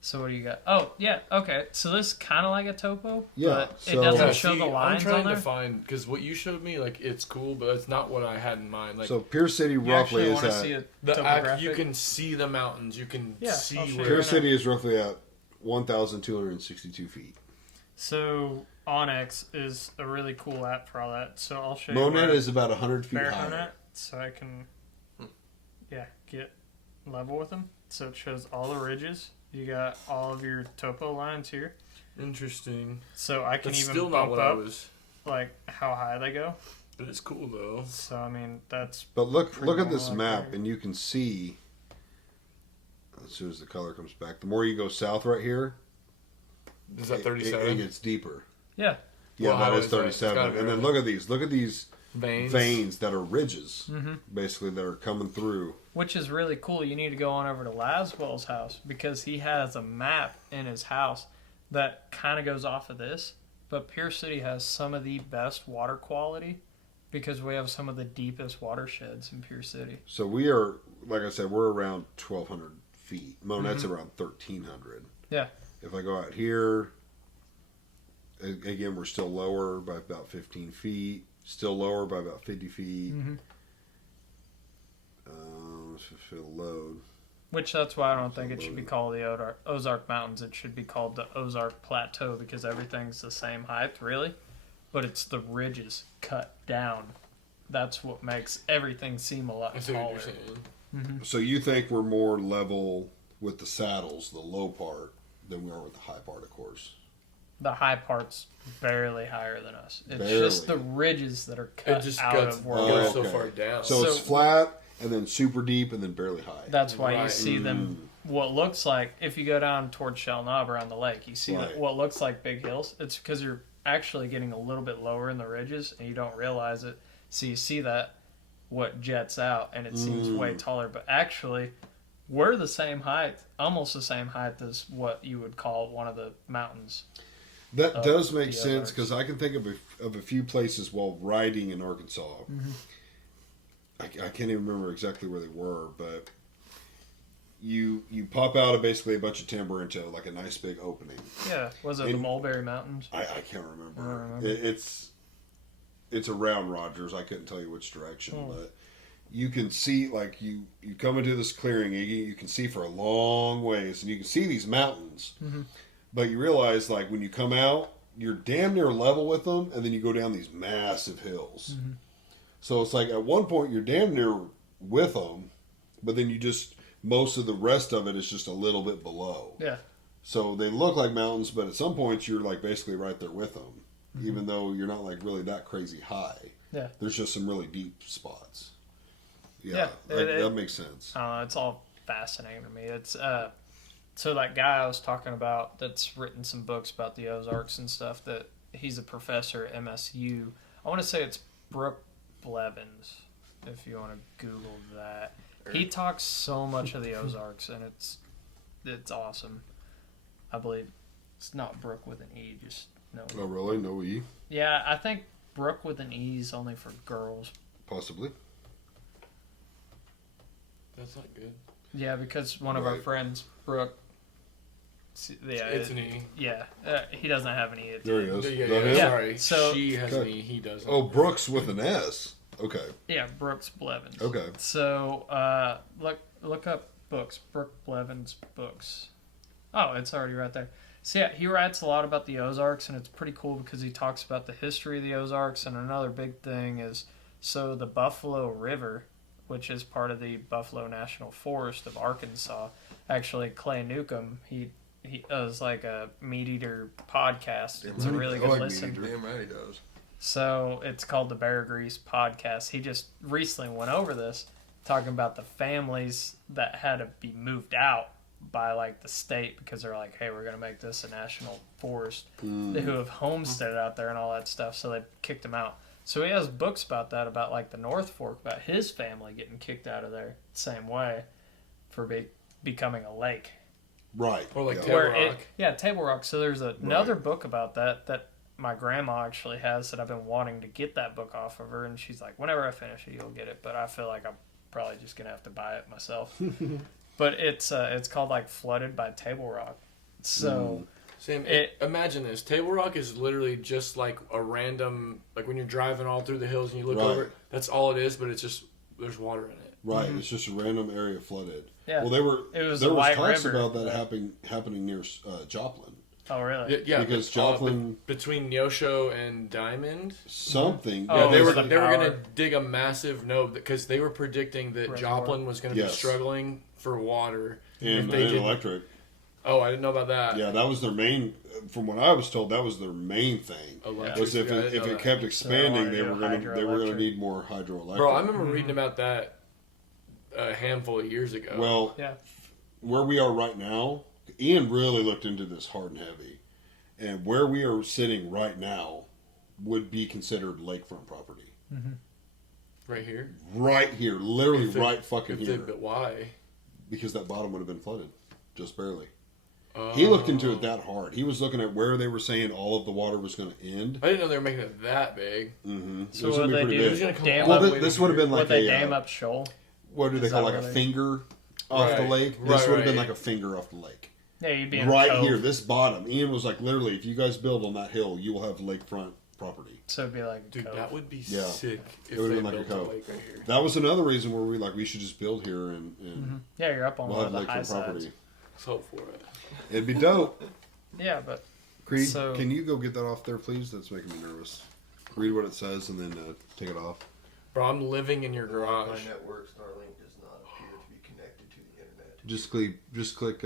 So what do you got? Oh yeah, okay. So this is kind of like a topo, Yeah, but it so- doesn't Yeah, show the I'm lines trying on there. to find because what you showed me, like it's cool, but it's not what I had in mind. Like So Pierce City You roughly actually is want to at see a the topographic? you can see the mountains. You can Yeah, see I'll show you where. right Pierce now. City is roughly at 1,262 feet. So Onyx is a really cool app for all that. So I'll show you. Monet where is about 100 feet bear hunt higher. at, so I can, get level with them. So it shows all the ridges. You got all of your topo lines here. Interesting. So I can That's even still not bump what I up was. like how high they go. But it's cool though. So I mean that's But look Pretty at this normal map, up there. and you can see as soon as the color comes back. The more you go south right here, Is that it 37 gets deeper. yeah. Yeah, Well, that I is was right. 37. It's gotta be And then right. look at these. Look at these veins? veins that are ridges, Mm-hmm. basically, that are coming through. Which is really cool. You need to go on over to Laswell's house because he has a map in his house that kind of goes off of this. But Pierce City has some of the best water quality because we have some of the deepest watersheds in Pierce City. So we are, like I said, we're around 1,200 feet. Monet's around 1,300. Yeah. If I go out here, again, we're still lower by about 15 feet. Still lower by about 50 feet. Let's just feel the load. Which that's why I don't think it should be called the Ozark Mountains. It should be called the Ozark Plateau because everything's the same height, really. But it's the ridges cut down that's what makes everything seem a lot I see what taller. you're saying. So you think we're more level with the saddles, the low part, than we are with the high part, of course. The high part's barely higher than us. It's Barely. just the ridges that are cut It just out cuts of where Oh, we're goes so okay. far down. So it's So- flat and then super deep and then barely high. That's why you Right. see them. What looks like if you go down towards Shell Knob around the lake, you see Right. what looks like big hills. It's because you're actually getting a little bit lower in the ridges and you don't realize it. So you see that what jets out and it seems way taller, but actually we're the same height, almost the same height as what you would call one of the mountains. That does make the sense Ozarks. because I can think of a few places while riding in Arkansas. I can't even remember exactly where they were, but you pop out of basically a bunch of timber into like a nice big opening. Yeah, was it the And- Mulberry Mountains? I can't remember. I don't remember. It's around Rogers. I couldn't tell you which direction, Oh. but you can see like you come into this clearing, you can see for a long ways, and you can see these mountains. Mm-hmm. But you realize like when you come out, you're damn near level with them, and then you go down these massive hills. Mm-hmm. So it's like at one point you're damn near with them, but then you just most of the rest of it is just a little bit below. Yeah. So they look like mountains, but at some points you're like basically right there with them, even though you're not like really that crazy high. Yeah. There's just some really deep spots. Yeah, that makes sense. I don't know. It's all fascinating to me. It's so that guy I was talking about that's written some books about the Ozarks and stuff. That he's a professor at MSU. I want to say it's Brooke Blevins. If you want to Google that, he talks so much of the Ozarks, and it's awesome. I believe it's not Brooke with an E. Just no. Oh, really? No E? Yeah, I think Brooke with an E is only for girls. Possibly. That's not good. Yeah, because one of our Right. friends, Brooke. Yeah, It's an E. Yeah, he doesn't have any. There he is. Yeah, Is that him? Yeah. Sorry. so- she has Okay. an E. He doesn't. Oh, Brooks with an S. Okay. Yeah, Brooks Blevins. Okay. So look up books, Brooke Blevins books. Oh, it's already right there. So yeah, he writes a lot about the Ozarks, and it's pretty cool because he talks about the history of the Ozarks. And another big thing is so the Buffalo River, which is part of the Buffalo National Forest of Arkansas. Actually, Clay Newcomb, he does like a Meat Eater podcast. It's a really I good like Meat listen. Eater. Damn right he does. So it's called the Bear Grease Podcast. He just recently went over this, talking about the families that had to be moved out by like the state because they're like, hey, we're gonna make this a national forest, who have homesteaded out there and all that stuff. So they kicked them out. So he has books about that, about like the North Fork, about his family getting kicked out of there same way for becoming a lake. Right. Or like yeah. Table Where Rock. Table Rock. So there's another book about that my grandma actually has that I've been wanting to get that book off of her, and she's like, whenever I finish it, you'll get it. But I feel like I'm probably just gonna have to buy it myself. But it's called like Flooded by Table Rock. So Sam, It- imagine this. Table Rock is literally just like a random, like when you're driving all through the hills and you look Right. over it. That's all it is, but it's just there's water in it. Right. It's just a random area flooded. Yeah. Well, It was there the was White talks River. about that happening near Joplin. oh really? Yeah, Because but, Joplin- between Neosho and Diamond. Something. Oh, Yeah, it they was were the they were power. gonna dig a massive node because they were predicting that Reservoir. Joplin was gonna Yes. be struggling for water. And, if they and didn't- electric. Oh, I didn't know about that. Yeah, that was their main. From what I was told, that was their main thing. Electric. Was if Yeah, I it, if didn't know it that. kept expanding, wanted they to were do going to hydroelectric. need more hydroelectric. Bro, I remember reading about that a handful of years ago. Well, Yeah. where we are right now, Ian really looked into this hard and heavy, and where we are sitting right now would be considered lakefront property. right here. Right here, literally If it- right fucking If they, here, but why? because that bottom would have been flooded, just barely. He looked into it that hard. He was looking at where they were saying all of the water was going to end. I didn't know they were making it that big. Mm-hmm. So what they do It was gonna come dam all Well, the up, way this to would have here. been like would they a dam up shoal? what do they Is call that like a what they- finger off the Right. lake? This Right, would have been right. like a finger off the lake. Yeah, you'd be in Right a cove. here, this bottom. Ian was like, literally, if you guys build on that hill, you will have lakefront property. So it'd be like a Dude, cove. that would be Yeah. sick if It would've they been like a built a cove. lake right here. That was another reason where we should just build here and Yeah, you're up on we'll one have of the high lakefront sides. property. Let's hope for it. It'd be dope. Yeah, but Creed, So- can you go get that off there, please? That's making me nervous. Read what it says and then take it off. Bro, I'm living in your My garage. network Starlink does not appear to be connected to the internet. Just click.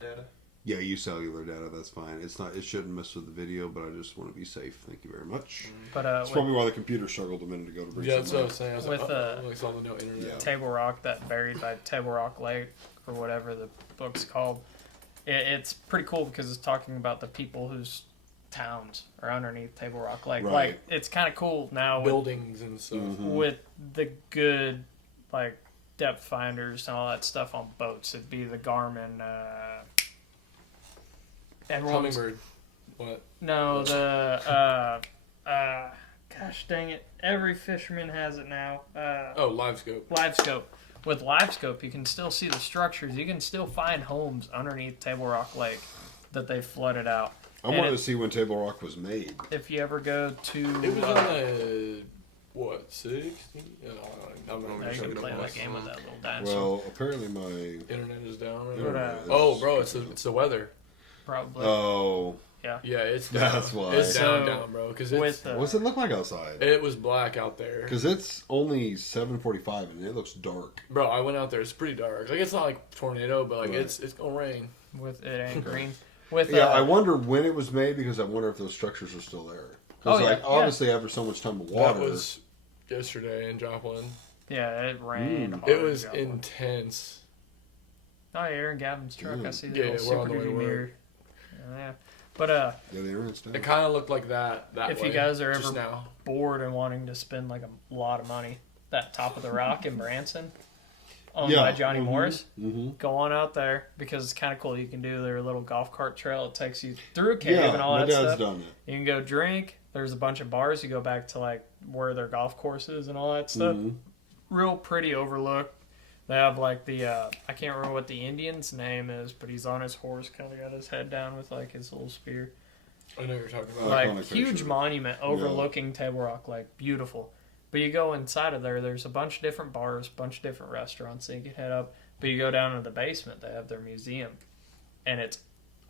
Data. Yeah, use cellular data. That's fine. It's not. It shouldn't mess with the video, but I just want to be safe. Thank you very much. But That's probably why the computer struggled a minute ago to bring. Yeah, that's what I something was saying. I was With, like, I saw the no internet. Yeah. Table Rock, that Buried by Table Rock Lake, or whatever the book's called. It's pretty cool because it's talking about the people whose towns are underneath Table Rock Lake. Right. Like, it's kind of cool now with, Buildings and stuff. with the good, like, depth finders and all that stuff on boats. It'd be the Garmin. Everyone's Hummingbird. What? No, gosh dang it. Every fisherman has it now. Oh, live scope. LiveScope. With LiveScope, you can still see the structures. You can still find homes underneath Table Rock Lake that they flooded out. I And wanted to it- see when Table Rock was made. If you ever go to... It was on the, what, 60? No, I'm not now even you sure. can play that game with that little dinosaur. Well, apparently my. Internet is down right But, now. uh, Oh, bro, it's the weather. Probably. Oh, Yeah, it's down. That's why. It's So, down, bro. Because with what's it look like outside? it was black out there. Because it's only 7:45 and it looks dark. Bro, I went out there. It's pretty dark. Like, it's not like tornado, but like Right. it's gonna rain. with it ain't green. With Yeah, I wonder when it was made because I wonder if those structures are still there. Because Oh, yeah, like yeah. obviously after so much time of water, That was yesterday in Joplin. yeah, it rained hard. It was Joplin. intense. Oh, yeah, Aaron Gavin's truck. I see the Yeah, little we're on Super the way Duty to work. mirror. Yeah. But yeah, the internet's down. It kind of looked like that If way. you guys are just ever- now. bored and wanting to spend like a lot of money, that Top of the Rock in Branson, owned Yeah, by Johnny mhm. Morris, Mm-hmm. go on out there because it's kind of cool. You can do their little golf cart trail. It takes you through a cave Yeah, and all my that dad's stuff. done it. You can go drink. There's a bunch of bars. You go back to like where their golf course is and all that stuff. Mhm. Real pretty overlook. They have like the I can't remember what the Indian's name is, but he's on his horse, kind of got his head down with like his little spear. I know what you're talking about. Like Iconic huge picture. monument overlooking Table Rock Lake, beautiful. But you go inside of there, there's a bunch of different bars, bunch of different restaurants that you can head up. But you go down to the basement, they have their museum, and it's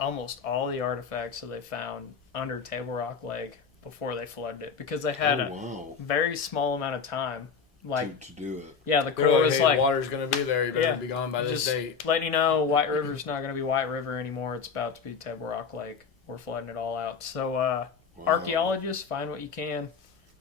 almost all the artifacts that they found under Table Rock Lake before they flooded it because they had Oh, a wow. very small amount of time. Like to do it. yeah, the They're Corps like, was hey, like water's gonna be there. You better Yeah, be gone by this just date. letting you know White River's not going to be White River anymore. It's about to be Table Rock Lake. We're flooding it all out. So Wow. archaeologists, find what you can,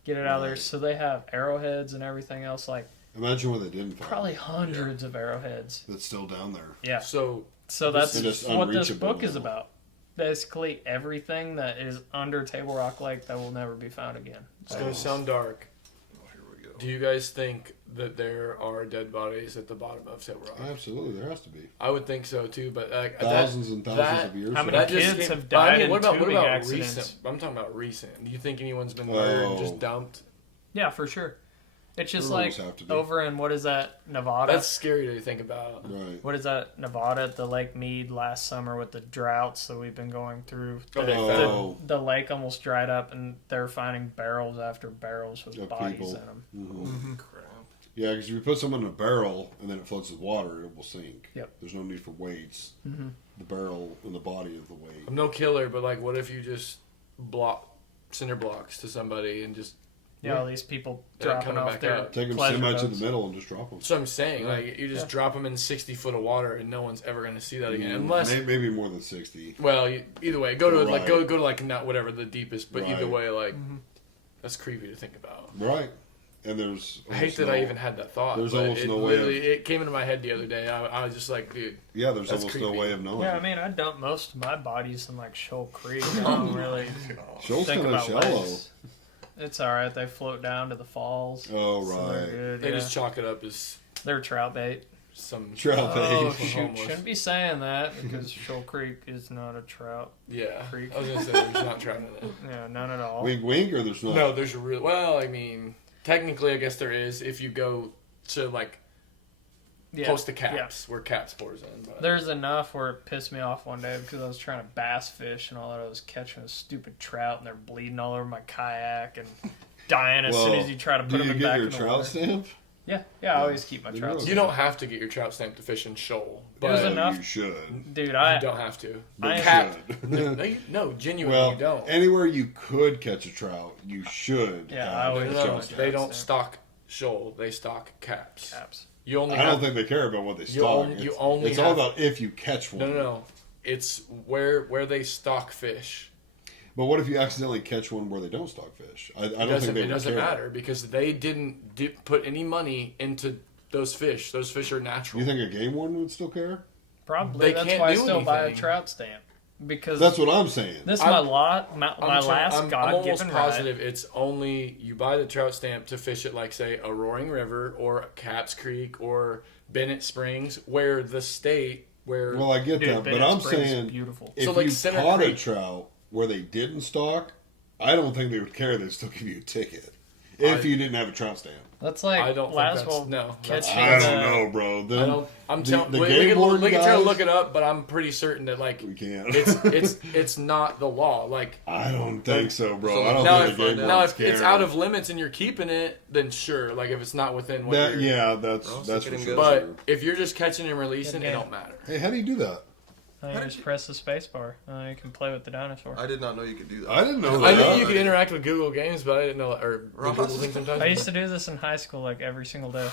get it out of there. Right. So they have arrowheads and everything else, like Imagine what they didn't find. probably hundreds of arrowheads. That's still down there. Yeah. So So that's And it's what this unreachable book is now. about. Basically, everything that is under Table Rock Lake that will never be found again. it's gonna sound dark. Oh, here we go. Do you guys think that there are dead bodies at the bottom of Table Rock? Absolutely, there has to be. I would think so too, but like Thousands and thousands that- of years. How many ago. kids have but I died mean, in what about tubing accidents? recent? I'm talking about recent. Do you think anyone's been murdered and Oh. just dumped? Yeah, for sure. It's just There like always have to be. over in what is that, Nevada? That's scary to think about. Right. What is that, Nevada at the Lake Mead last summer with the droughts that we've been going through? Oh, they The, found- the lake almost dried up, and they're finding barrels after barrels with Of bodies people. in them. hmm Crap. Yeah, because if you put someone in a barrel and then it floods with water, it will sink. Yep. There's no need for weights. Mm-hmm. The barrel and the body of the weight. I'm no killer, but like, what if you just block cinder blocks to somebody and just? Yeah, all these people Yeah, dropping coming off back their up. Take them pleasure semi to boats. the middle and just drop them. That's what I'm saying. Yeah. Like, you just Yeah. drop them in 60 foot of water, and no one's ever gonna see that again, unless. Maybe more than 60. Well, either way, go to like Right. go to like not whatever the deepest, but either Right. way, like Mhm. that's creepy to think about. Right. And there's. I hate almost that no- I even had that thought. There's but almost it no way of- literally it came into my head the other day. I was just like, dude, Yeah, there's That's almost no creepy. way of knowing. Yeah, I mean, I dump most of my bodies in like Shoal Creek. I don't really Shoal's think kind of about shallow. lakes. It's all right. They float down to the falls. Oh, so they're right. good, they yeah. just chalk it up as They're trout bait. some Trout bait. Oh some shoot! homeless. Shouldn't be saying that because Shoal Creek is not a trout. Yeah, Creek. I was gonna say there's not trout in it. Yeah, none at all. Wink, wink, or there's not? No, there's a real. Well, I mean, technically, I guess there is if you go to like Yeah, close to yeah. caps where caps pours in. But There's enough where it pissed me off one day because I was trying to bass fish and all that. I was catching a stupid trout and they're bleeding all over my kayak and dying as soon Well, as you try to Do put them you in get back your in the trout water. stamp? Yeah, I always keep my You trout. know. You don't have to get your trout stamp to fish in shoal, It was but enough. You should. Dude, you I don't have to. I- Cat, should. no, genuinely Well, you don't. anywhere you could catch a trout, you should. Yeah, have I always a No, trout my stamp. they trout don't stamp. stock shoal. They stock caps. caps. You only. I don't have, think they care about what they You stock. only- you only it's all have- about if you catch one. No. It's where they stock fish. But what if you accidentally catch one where they don't stock fish? I don't think they It would doesn't care. matter because they didn't put any money into those fish. Those fish are natural. You think a game warden would still care? Probably. They That's can't why I do still buy a anything. trout stamp because That's what I'm saying. this is I'm- my lot, my last I'm God almost given positive it's only you buy the trout stamp to fish at like say a Roaring River or Caps Creek or Bennett Springs where the state where Well, I get Dude, that, but Bennett I'm Springs is saying beautiful. if So, like, you Center caught a Creek- trout where they didn't stock, I don't think they would care. They'd still give you a ticket if you didn't have a trout stamp. That's like I don't think last that's- well no, catching I the, don't know, bro. I don't. I'm telling. the We game can warden try to guys- look it up, but I'm pretty certain that like We can't. it's not the law. Like I don't think so, bro. So I don't now, think if, the game now wardens if it's care. out of limits and you're keeping it, then sure. Like if it's not within what that, you're, yeah, that's Well, that's stick for it in sure. good. But if you're just catching and releasing, Good it game. don't matter. Hey, how do you do that? you just press the space bar. You can play with the dinosaur. I did not know you could do that. I didn't know I that. knew you could interact with Google Games, but I didn't know or Ross. Google things sometimes. I used to do this in high school like every single day.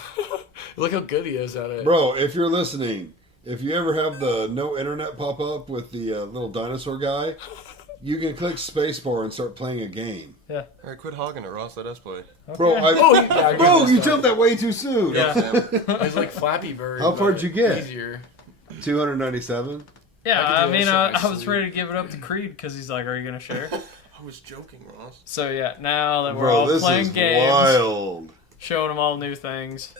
Look how good he is at it. Bro, if you're listening, if you ever have the no internet pop up with the little dinosaur guy, you can click spacebar and start playing a game. All right, quit hogging it, Ross. Let us play. Bro, Okay. Oh, you jumped that way too soon. Yeah. It's like Flappy Bird. How far but did you get? Easier. 297. Yeah, I could I do mean, that shit in my I was sleep. ready to give it up to Creed because he's like, "Are you gonna share?" I was joking, Ross. So yeah, now that we're Bro, all this playing is games, wild. showing them all new things.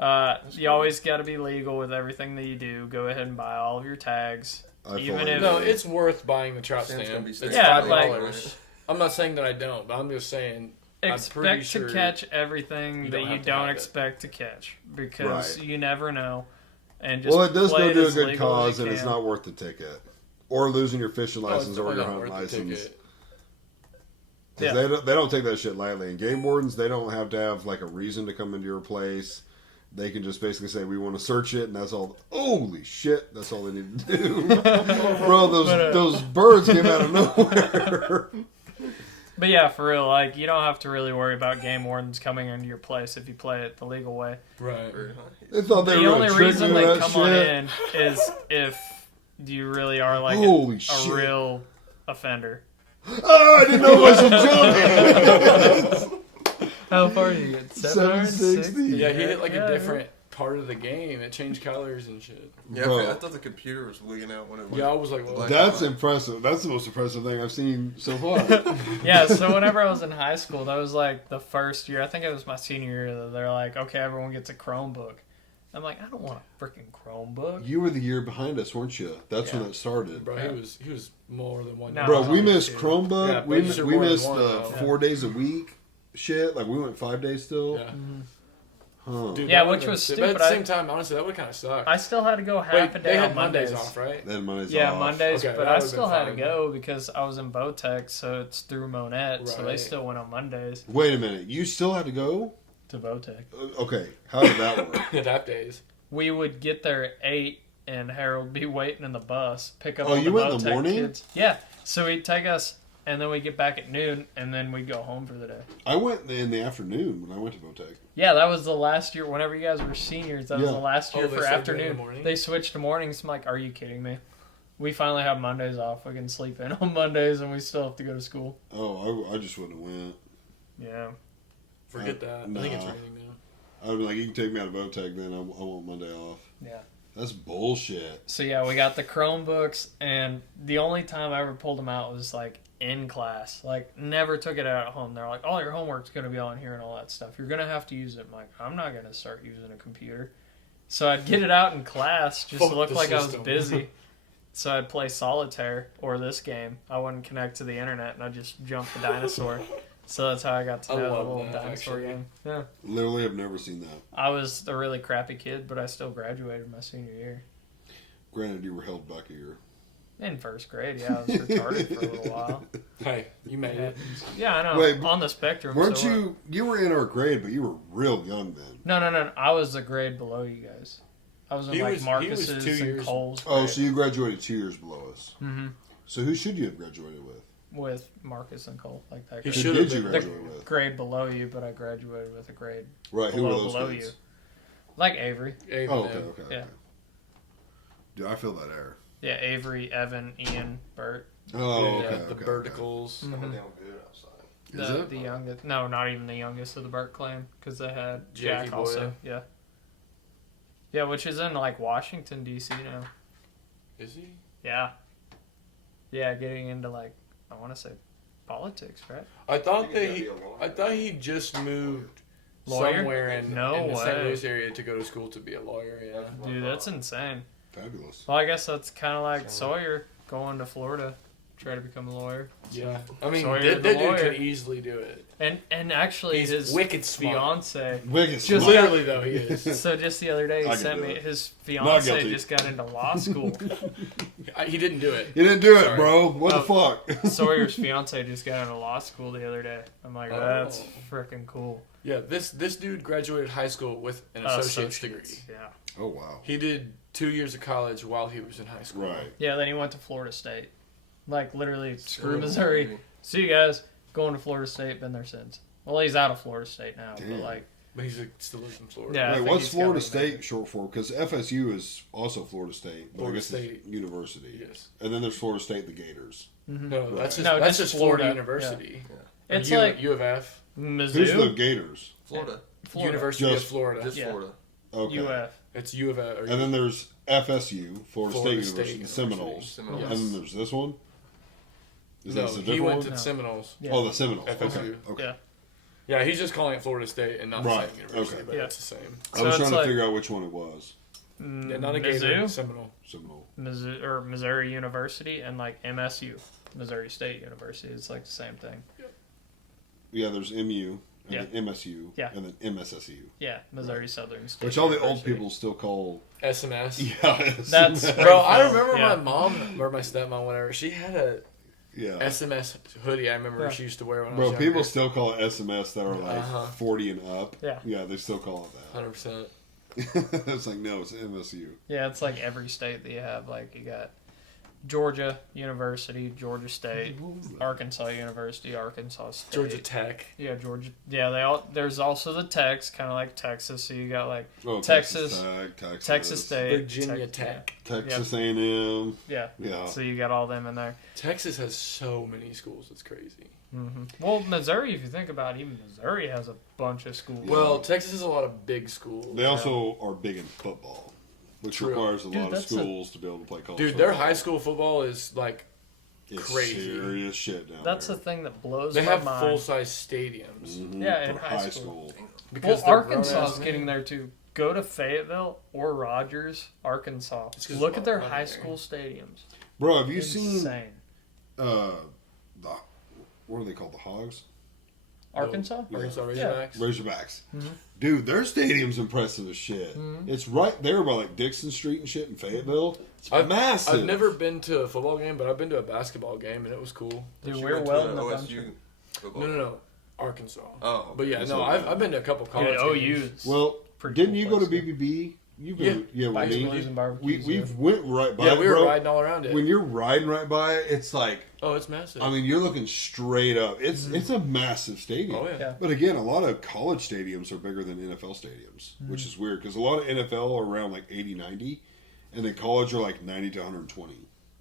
You always got to be legal with everything that you do. Go ahead and buy all of your tags. I Even fully if- agree. No, it's worth buying the trout Sam's stamp. gonna be It's staring Yeah, $5. like- I'm not saying that I don't, but I'm just saying I'm pretty Expect sure to catch everything you that don't you have to don't have it. expect to catch because Right. you never know. And just Well, it does play go to a as good legal as cause, you and it's can. not worth the ticket. Or losing your fishing No, it's license or definitely your not hunting worth the license. ticket. 'Cause Yeah. they don't take that shit lightly. And game wardens, they don't have to have like a reason to come into your place. They can just basically say, we want to search it, and that's all. Holy shit, that's all they need to do. Bro, those birds came out of nowhere. But yeah, for real, like you don't have to really worry about game wardens coming into your place if you play it the legal way. Right. Very nice. They thought they The were only going to trick reason me they with that come on shit. in is if you really are like Holy a shit. real offender. Oh, I didn't know I should jump. How far do you get? 760? Yeah, he hit like Yeah, a different part of the game. It changed colors and shit. Yeah, Bro. I thought the computer was wigging out when it went. Yeah, I was like, well, Black That's and white. impressive. That's the most impressive thing I've seen so far. Yeah, so whenever I was in high school, that was like the first year. I think it was my senior year that they're like, okay, everyone gets a Chromebook. I'm like, I don't want a freaking Chromebook. You were the year behind us, weren't you? That's when Yeah. it started. bro, he was more than one. No, year Bro, I we was missed too. Chromebook. Yeah, we but you're we more than missed one, though. 4 days a week shit. Like we went 5 days still. Yeah. Huh. Dude, Yeah, that which would've was been sick. But stupid. at the same time, honestly, that would kind of suck. I still had to go half Wait, a day they had on Mondays Mondays. off, right? Then Monday's Yeah, off. Mondays, Okay, but that I would've still been had to fine. go because I was in Bowtech, so it's through Monette, so they Right. still went on Mondays Wait a minute. You still had to go? to Bowtech. Okay. How did that work? Adapt days. We would get there at 8, and Harold would be waiting in the bus, pick up Oh, all you the went in the Bowtech morning? kids. Yeah, so he'd take us, and then we'd get back at noon, and then we'd go home for the day. I went in the afternoon when I went to Votech. Yeah, that was the last year. Whenever you guys were seniors, that was Yeah. the last year Oh, they for started doing afternoon. the morning? They switched to mornings. I'm like, are you kidding me? We finally have Mondays off. We can sleep in on Mondays, and we still have to go to school. Oh, I just wouldn't have went. Yeah. Forget that. I think it's Nah. raining now. I would be like, you can take me out of Votech, then I want Monday off. Yeah. That's bullshit. So yeah, we got the Chromebooks, and the only time I ever pulled them out was like in class. Like never took it out at home. They're like, all your homework's gonna be on here and all that stuff. You're gonna have to use it. I'm like, I'm not gonna start using a computer. So I'd get it out in class just Fuck to look the like I was system. busy. So I'd play solitaire or this game. I wouldn't connect to the internet, and I'd just jump the dinosaur. So that's how I got to I know the love little that, dinosaur actually. game. Yeah. Literally, have never seen that. I was a really crappy kid, but I still graduated my senior year. Granted, you were held back a year. In first grade, yeah, I was retarded for a little while. Hey, you made it. Yeah, I know. Wait, on the spectrum. Weren't so, you? You were in our grade, but you were real young then. No. I was the grade below you guys. I was in He like was 2 Marcus's and years- Cole's Oh, grade so you graduated 2 years below us. hmm So who should you have graduated with? with Marcus and Cole, like that. He grade. Who should have did you been graduate with? Grade below you, but I graduated with a grade Right, who were below, those below grades? you. Like Avery. Aiden, Oh, okay, okay. Yeah. Okay. Dude, I feel that air. Yeah, Avery, Evan, Ian, Bert. Oh, Yeah, okay. the okay, verticals. It's going Mhm. down good outside. Is it? The youngest. No, not even the youngest of the Burt clan, because they had Jakey Jack boy. also. Yeah. Yeah, which is in like Washington D.C. now. Is he? Yeah. Yeah, getting into like I want to say politics, right? I thought He's that gonna he. be a lawyer. I thought he just moved Lawyer? somewhere in No the St. way. Louis area to go to school to be a lawyer. Yeah. Dude, that's insane. Fabulous. Well, I guess that's kind of like Sawyer going to Florida, try to become a lawyer. Yeah. I mean, Sawyer that the dude lawyer. can easily do it. And actually, He's his wicked smart. fiance. Wicked Just smart. Literally though, he is. So just the other day, I he can sent do me it. his Not fiance guilty. just got into law school. He didn't do it. You didn't do it, Sorry. bro. What the fuck? Sawyer's fiance just got into law school the other day. I'm like, that's Oh. freaking cool. Yeah, this dude graduated high school with an associate's degree. Yeah. Oh wow. He did 2 years of college while he was in high school. Right. Yeah, then he went to Florida State. Like, literally, screw Oh, Missouri. really? See you guys. Going to Florida State, been there since. Well, he's out of Florida State now, Damn. but like, But he's still lives in Florida. Yeah. I Wait, think what's he's got Florida one there. State short for? Because FSU is also Florida State, but Florida I guess State. it's University. Yes. And then there's Florida State, the Gators. No, that's just No, that's just just Florida Florida. University. Yeah. Or it's U, like U of F, Who's the Mizzou, Gators? Florida. Florida, University Just- of Florida. Just Yeah. Florida. Okay. UF. It's U of F. Or And then there's FSU, Florida, Florida State State University, University. Seminoles. Seminoles. And then there's this one. Is no, that a he different went one? to No. Seminoles. Yeah. Oh, the Seminoles. FSU. Okay. Okay. Yeah. Yeah, he's just calling it Florida State and not Right, the same university, okay. but Yeah. it's the same. I So was it's trying to like- figure out which one it was. Yeah, not a Gator, Mizzou, Seminole. Seminole. Mizzou, or Missouri University, and like MSU, Missouri State University. It's like the same thing. Yeah, there's MU, and Yeah. then MSU, Yeah. and then MSSU. Yeah, Missouri Southern State. Which all the old University. people still call. SMS. Yeah. That's- Bro, I remember Yeah. my mom or my stepmom, whatever. She had a Yeah. SMS hoodie. I remember Yeah. she used to wear when I Bro, was people younger. still call it SMS that are like Uh-huh. 40 and up. Yeah. Yeah, they still call it 100%. that. It's like, no, it's MSU. Yeah, it's like every state that you have. Like you got Georgia University, Georgia State, Arkansas University, Arkansas State, Georgia Tech. Yeah, Georgia. Yeah, they all. There's also the Techs, kind of like Texas. So you got like Oh, Texas, Tech, Texas State, Virginia Tech. Texas A&M. Yeah. Yeah. So you got all them in there. Texas has so many schools. It's crazy. Well, Missouri, if you think about it, even Missouri has a bunch of schools. Well, Texas has a lot of big schools. They also are big in football, which True. requires a Dude, lot of that's a- schools to be able to play college Dude, their football. high school football is like It's crazy. serious shit down That's there. the thing that blows they my have mind. full size stadiums Mhm, Yeah, in for high school. because Well, they're Arkansas is grown-ass getting men. there too. Go to Fayetteville or Rogers, Arkansas. It's 'cause Look of at their money high there. school stadiums. Bro, have you seen Insane. the what are they called? The Hogs? Arkansas? Arkansas Yeah. Razorbacks. Razorbacks. Mhm. Dude, their stadium's impressive as shit. Mhm. It's right there by like Dixon Street and shit in Fayetteville. It's I've- massive. I've never been to a football game, but I've been to a basketball game and it was cool. Dude, You we're went to well the in the OSU bunch. football. No. Arkansas. Oh, But yeah, That's no, not I've, bad. I've been to a couple college Dude, OU games. is Well, pretty didn't cool you go to place, BBB? You've Yeah. been, yeah. Well, Bicycles me, and barbecues, we've yeah. went right by. Yeah, it, we were bro. riding all around it. When you're riding right by it, it's like, Oh, it's massive. I mean, you're looking straight up. It's a massive stadium. oh yeah. Yeah. But again, a lot of college stadiums are bigger than NFL stadiums, which is weird because a lot of NFL are around like 80, 90, and then college are like 90 to 120,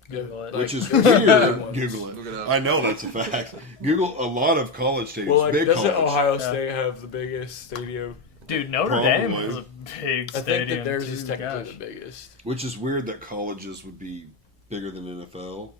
Google it. which is there's weird. good ones. Google Look it. it up. I know that's a fact. Google a lot of college stadiums. Well, like, big doesn't college. Ohio Yeah. State have the biggest stadium? Dude, Notre Probably. Dame has a big I stadium. think that theirs too, is technically gosh. the biggest. Which is weird that colleges would be bigger than NFL.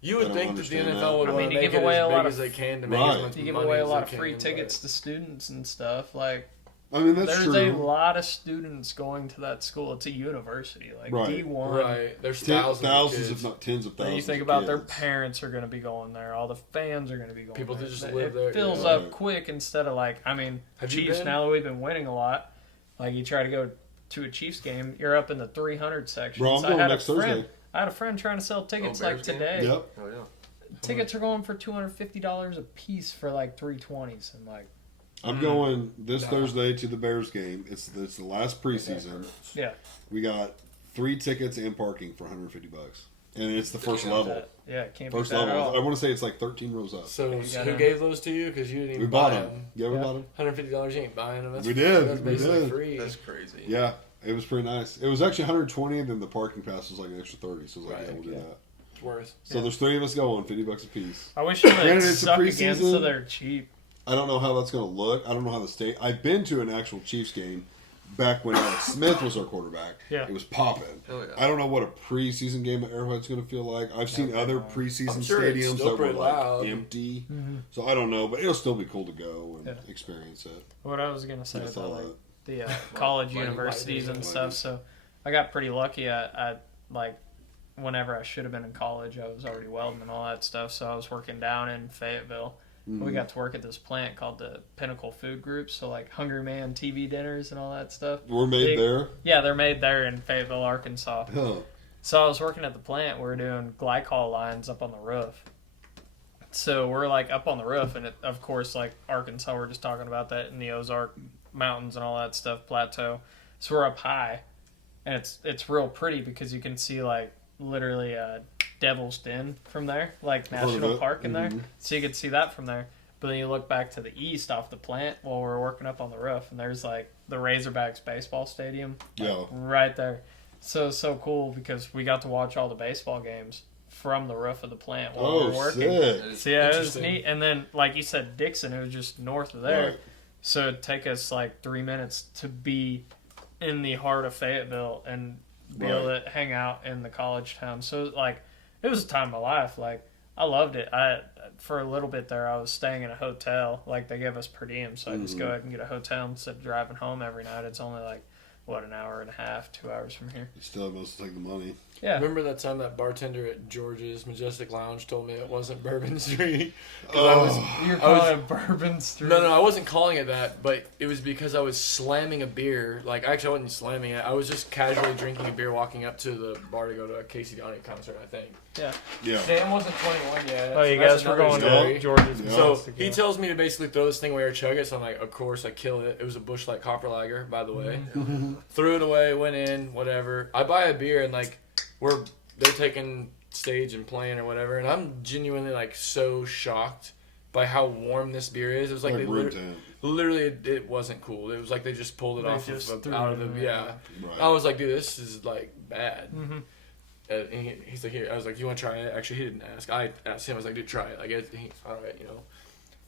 You I would don't think that the understand NFL that. would I want mean, to you make give it away as a big lot as of- they can to Right. make as much You give money away a as lot they of can, free but- tickets to students and stuff. Like, I mean, that's there's true. a lot of students going to that school. It's a university, like Right. D1. Right. There's Thousands, thousands, if not tens of Then thousands. you think of about their kids. parents are going to be going there. All the fans are going to be going People there. that just It live there, fills yeah. up quick instead of like, I mean, Have you Chiefs, been? now that we've been winning a lot, like you try to go to a Chiefs game, you're up in the 300 section. Bro, I'm So going I had next a friend, Thursday. I had a friend trying to sell tickets like Bears game? today. Yep. Oh yeah. Tickets are going for $250 a piece for like 320s. I'm like, I'm going this Thursday to the Bears game. It's the last preseason. yeah. We got 3 tickets and parking for $150, and it's the first level. Yeah, can't beat First that at level. all. I want to say it's like 13 rows up. So You got who 'em. gave those to you? Because you didn't even We bought buy them. Yeah, we Yeah. bought them. $150, you ain't buying them. That's, We did. That's We basically did. free. That's crazy. Yeah, it was pretty nice. It was actually 120, and then the parking pass was like an extra 30. So I was like, Right, yeah, we'll do yeah. that. It's worth. So there's 3 of us going, $50 a piece. I wish they Granted, would it's a suck again preseason. so they're cheap. I don't know how that's going to look. I don't know how the state. I've been to an actual Chiefs game back when Alex Smith was our quarterback. Yeah. It was popping. Oh, yeah. I don't know what a preseason game at Arrowhead's going to feel like. I've seen Never other mind. preseason I'm sure it's stadiums still that were pretty like loud. empty. Mm-hmm. So I don't know, but it'll still be cool to go and Yeah. experience it. What I was gonna say That's about all like that. the college Like universities and lightning. stuff. So I got pretty lucky. I like whenever I should have been in college, I was already welding and all that stuff. So I was working down in Fayetteville. Mm-hmm. We got to work at this plant called the Pinnacle Food Group. So like Hungry Man TV dinners and all that stuff. We're made Big- there. Yeah, they're made there in Fayetteville, Arkansas. Huh. So I was working at the plant. We were doing glycol lines up on the roof. So we're like up on the roof, and of course, like Arkansas, we're just talking about that in the Ozark Mountains and all that stuff, plateau. So we're up high, and it's real pretty because you can see like literally Devil's Den from there, like Heard of National it. Park in there. Mhm. So you can see that from there. But then you look back to the east off the plant while we're working up on the roof, and there's like the Razorbacks baseball stadium, like, Yeah. right there. So cool because we got to watch all the baseball games from the roof of the plant while we Oh, were working. sick. So yeah, it was Interesting. neat. And then, like you said, Dixon, it was just north of there. Right. So it'd take us like 3 minutes to be in the heart of Fayetteville and be able to hang out in the college town. So like, it was a time of my life. Like I loved it. For a little bit there, I was staying in a hotel. Like they gave us per diem, so I just go ahead and get a hotel instead of driving home every night. It's only like an hour and a half, 2 hours from here. You still have to take the money. Yeah. Remember that time that bartender at George's Majestic Lounge told me it wasn't Bourbon Street? 'Cause Oh. You're I calling was- it Bourbon Street. No, I wasn't calling it that, but it was because I was slamming a beer. Like, actually, I wasn't slamming it. I was just casually drinking a beer walking up to the bar to go to a Casey Donnie concert, I think. Yeah. Yeah. Dan wasn't 21 yet. Oh, you That's guys were another going story. to George's. Yeah. So Majestic, he yeah. tells me to basically throw this thing away or chug it. So I'm like, of course, I kill it. It was a Busch Light Copper Lager, by the way. Threw it away, went in, whatever. I buy a beer and like they're taking stage and playing or whatever, and I'm genuinely like so shocked by how warm this beer is. It was like, Like they room literally temp. it wasn't cool. It was like they just pulled it They off just of threw out it of in the there. yeah. Right. I was like, dude, this is like bad. Mhm. And he's like, here. I was like, you want to try it? Actually, he didn't ask. I asked him. I was like, dude, try it. Like, all right, you know.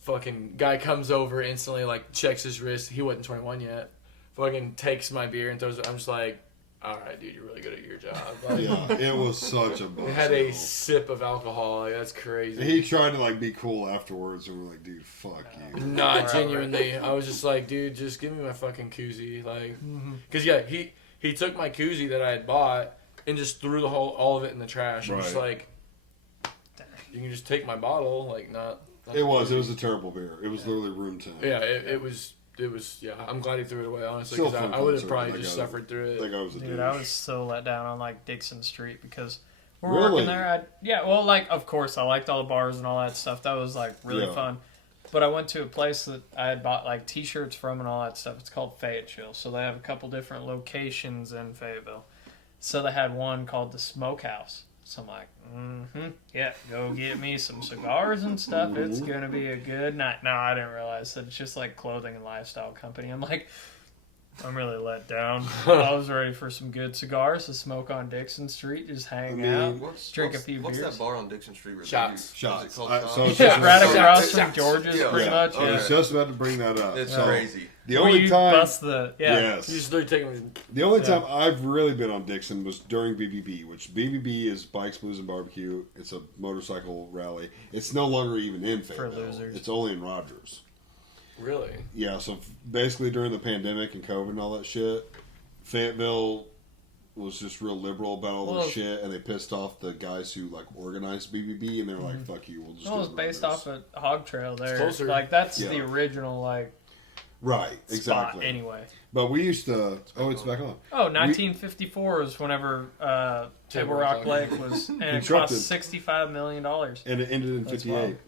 Fucking guy comes over instantly, like checks his wrist. He wasn't 21 yet. Fucking takes my beer and throws it. I'm just like, all right, dude, you're really good at your job. Like, Yeah, it was such a bust. we had a sip of alcohol. Like, that's crazy. He tried to like be cool afterwards, and we're like, "Dude, fuck you." Not Right. genuinely. I was just like, dude, just give me my fucking koozie. Like, because yeah, he took my koozie that I had bought and just threw all of it in the trash. I'm just Right. like, you can just take my bottle. Like, not It was a terrible beer. It was literally room temp. yeah, it was. Yeah, I'm glad he threw it away, honestly, Still because fun I would have concert, probably I just got it. suffered through That it. guy was a Dude, douche. I was so let down on like Dixon Street because we're Really? working there. Well, like of course I liked all the bars and all that stuff. That was like really Yeah. fun. But I went to a place that I had bought like T-shirts from and all that stuff. It's called Fayetteville. So they have a couple different locations in Fayetteville. So they had one called the Smokehouse. So I'm like, yeah, go get me some cigars and stuff. It's gonna be a good night. No, I didn't realize that it's just like clothing and lifestyle company. I'm like, I'm really let down. I was ready for some good cigars to smoke on Dixon Street, just hang out, drink a few what's beers. that bar on Dixon Street? where they Shots. do- Shots. Is it called I- Shots? so it's Yeah, just- right Shots. across from Shots. George's, Yeah. pretty Yeah, much. I Yeah. was just about to bring that up. It's So, crazy. The Where only you time, bust the You yes, just literally taking the only Yeah. time I've really been on Dixon was during BBB, which BBB is Bikes, Blues, and Barbecue. It's a motorcycle rally. It's no longer even in Fayetteville. losers. It's only in Rogers. really. Yeah, so basically during the pandemic and COVID and all that shit, Fayetteville was just real liberal about all Well, this shit, and they pissed off the guys who like organized BBB, and they were like, "Fuck you, we'll just." Well, do it's it in based Rogers." off of Hog Trail there. closer. Like that's Yeah. the original like Right, spot exactly. anyway. But we used to. Oh, it's back on. Oh, 1954 is whenever Table Rock Lake was, and it Constructed. cost $65 million. And it ended in That's 58. wild. Took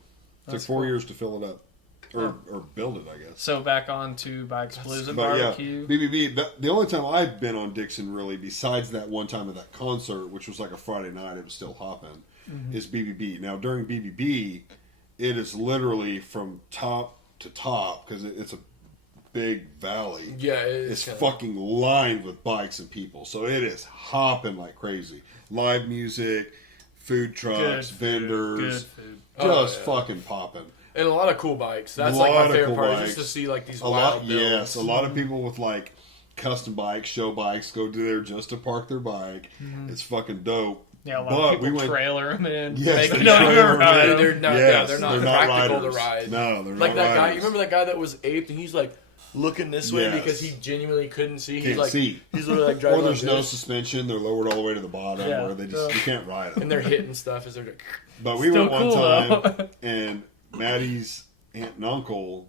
That's 4 cool. years to fill it up. Or build it, I guess. So back on to Bikes, Blues, and But yeah, Barbecue. BBB. The only time I've been on Dixon, really, besides that one time at that concert, which was like a Friday night, it was still hopping, is BBB. Now, during BBB, it is literally from top to top, because it's a big valley. Yeah, It's fucking lined with bikes and people. So it is hopping like crazy. Live music, food trucks, vendors. Good food. Just yeah. fucking popping. And a lot of cool bikes. That's A like lot my of favorite cool part, bikes. just to see like these A wild lot, builds. yes. A lot of people with like custom bikes, show bikes, go to there just to park their bike. It's fucking dope. Yeah, a lot But of people we went- trailer them in. Yes, They they don't trailer even 'em ride in. 'em. They're not, Yes, they're not they're not practical riders. to ride. No, they're like not that guy. riders. You remember that guy that was aped and he's like looking this way Yes. because he genuinely couldn't see. He's Can't like see. he's literally like driving. Or there's like no this, suspension. They're lowered all the way to the bottom, Yeah. where they just you can't ride them. and they're hitting stuff as they're. Like, But we Still went one cool, time, though. and Maddie's aunt and uncle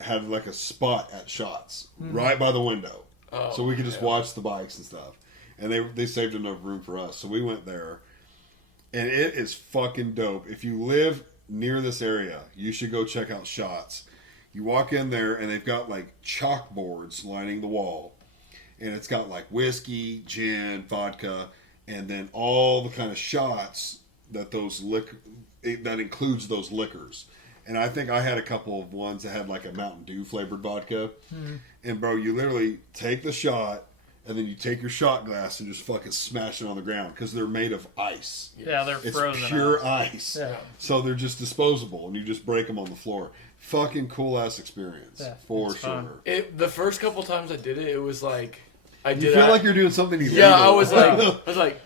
had like a spot at Shots right by the window, oh, so we could just yeah. watch the bikes and stuff. And they saved enough room for us, so we went there, and it is fucking dope. If you live near this area, you should go check out Shots. You walk in there, and they've got like chalkboards lining the wall, and it's got like whiskey, gin, vodka, and then all the kind of shots that that includes those liquors. And I think I had a couple of ones that had like a Mountain Dew flavored vodka. And bro, you literally take the shot, and then you take your shot glass and just fucking smash it on the ground because they're made of ice. Yeah, they're It's frozen. pure ice. ice. Yeah. So they're just disposable, and you just break them on the floor. Fucking cool ass experience, Yeah, for it's sure. fun. the first couple times I did it, it was like I You did. feel like you're doing something illegal. yeah, I was like. I was like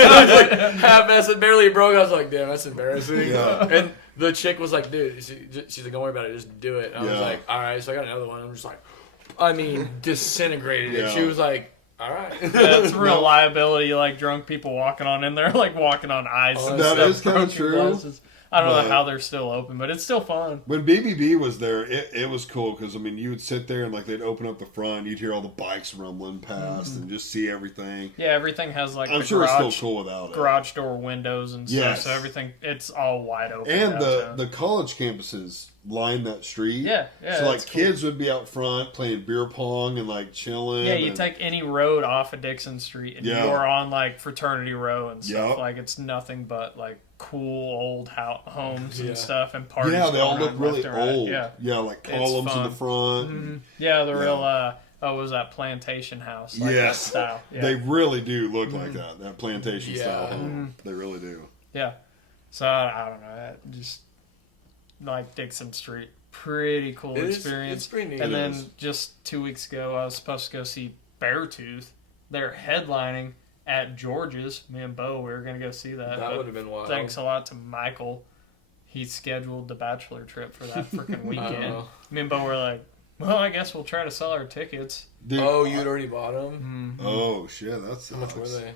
half-assed, barely broke. I was like, damn, that's embarrassing. Yeah. And the chick was like, dude, she's like, don't worry about it, just do it. And I was Yeah. like, all right. So I got another one. I'm just like, I mean, disintegrated it. Yeah. She was like, all right. That's real liability, like drunk people walking on in there, like walking on ice. Oh, and that stuff, is kinda broken true, glasses. I don't but- know how they're still open, but it's still fun. When BBB was there, it was cool because I mean, you would sit there and like they'd open up the front, you'd hear all the bikes rumbling past, and just see everything. Yeah, everything has like I'm the sure garage, it's still cool without it. garage door windows and stuff, Yes. so everything, it's all wide open. And downtown. the college campuses line that street. Yeah, So like that's cool. kids would be out front playing beer pong and like chilling. Yeah, you and- take any road off of Dixon Street and Yeah. you're on like Fraternity Row and stuff. Yep. Like it's nothing but like cool old homes Yeah. and stuff and parties. Yeah, they all going look on really left and right. old. Yeah, like It's columns in fun. the front. Mhm. Yeah, the Yeah. real what was that plantation house? Like Yes. that style. Yeah. They really do look like that plantation Yeah. style home. They really do. Yeah. So I don't know. Just like Dixon Street, pretty cool It is- experience. it's pretty neat. And It then is. just 2 weeks ago, I was supposed to go see Beartooth. They're headlining at George's. Me and Bo, we were gonna go see that. That but would have been wild. thanks a lot to Michael. He scheduled the bachelor trip for that freaking weekend. know. Me and Bo were like, "Well, I guess we'll try to sell our tickets." Dude, Oh, you'd already bought them? Oh shit, that's How much were they?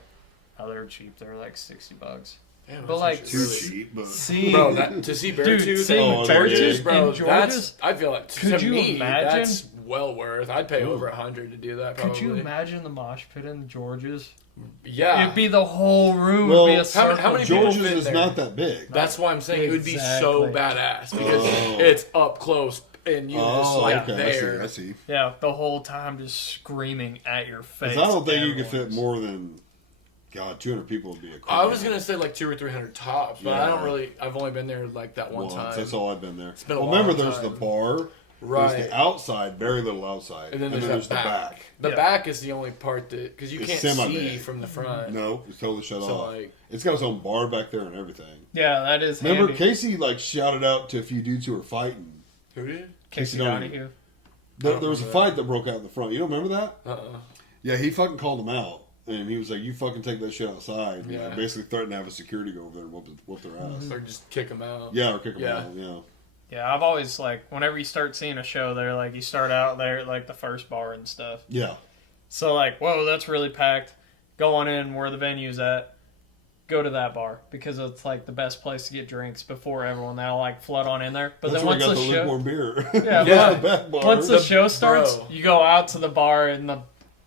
Oh, they were cheap. They were like $60. Damn, But, that's like, actually too really- cheap, but See, Bro, to see Dude, Beartooth seeing Oh, Beartooth bro, in George's. that's, I feel like, Could to you me, imagine? that's well worth. I'd pay over 100 to do that, probably. Could you imagine the mosh pit in George's? Yeah. It'd be the whole room. Well, would be a how circle. how many people George's fit is there? not that big. That's why I'm saying it would be so Exactly. badass because Oh. it's up close and you just like okay, there. I see. Yeah, the whole time just screaming at your face. 'Cause I don't think you could fit Everyone's- more than, God, 200 people would be a cool. I was gonna say like 200 or 300 tops, but I don't Yeah. really. I've only been there like that one once. time. That's all I've been there. been a Well, remember, long there's time. the bar, Right. there's the outside, very little outside, And then there's the that back. The Yeah. back is the only part that because you It's can't semi-big. see from the front. No, it's totally shut So off. like, It's got its own bar back there and everything. Yeah, that is Remember, handy. Casey like shouted out to a few dudes who were fighting. who did? Casey Donahue. Donahue. There was a remember fight that broke out in the front. You don't remember that? Uh-uh. Yeah, he fucking called them out. And he was like, "You fucking take that shit outside." And, Yeah. like, basically threatened to have a security go over there and whoop their ass. Or just kick them out. Yeah, or kick them Yeah. out. Yeah. Yeah, I've always like whenever you start seeing a show there, like you start out there at like the first bar and stuff. Yeah. So like, whoa, that's really packed. Go on in where the venue's at. go to that bar because it's like the best place to get drinks before everyone. They'll like flood on in there. But That's then where I once got the the show, lukewarm beer. Yeah, Yeah. Back bar. once the show starts, Bro. you go out to the bar in the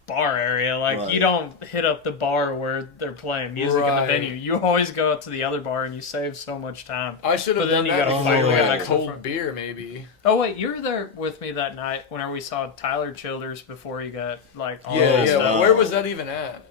bar area. Like Right. you don't hit up the bar where they're playing music in the Right. venue. You always go out to the other bar and you save so much time. I should have But then done you that gotta before fight we way had back to the cold front. beer, maybe. Oh wait, you were there with me that night whenever we saw Tyler Childers before he got like all Yeah, this yeah. stuff. Where was that even at?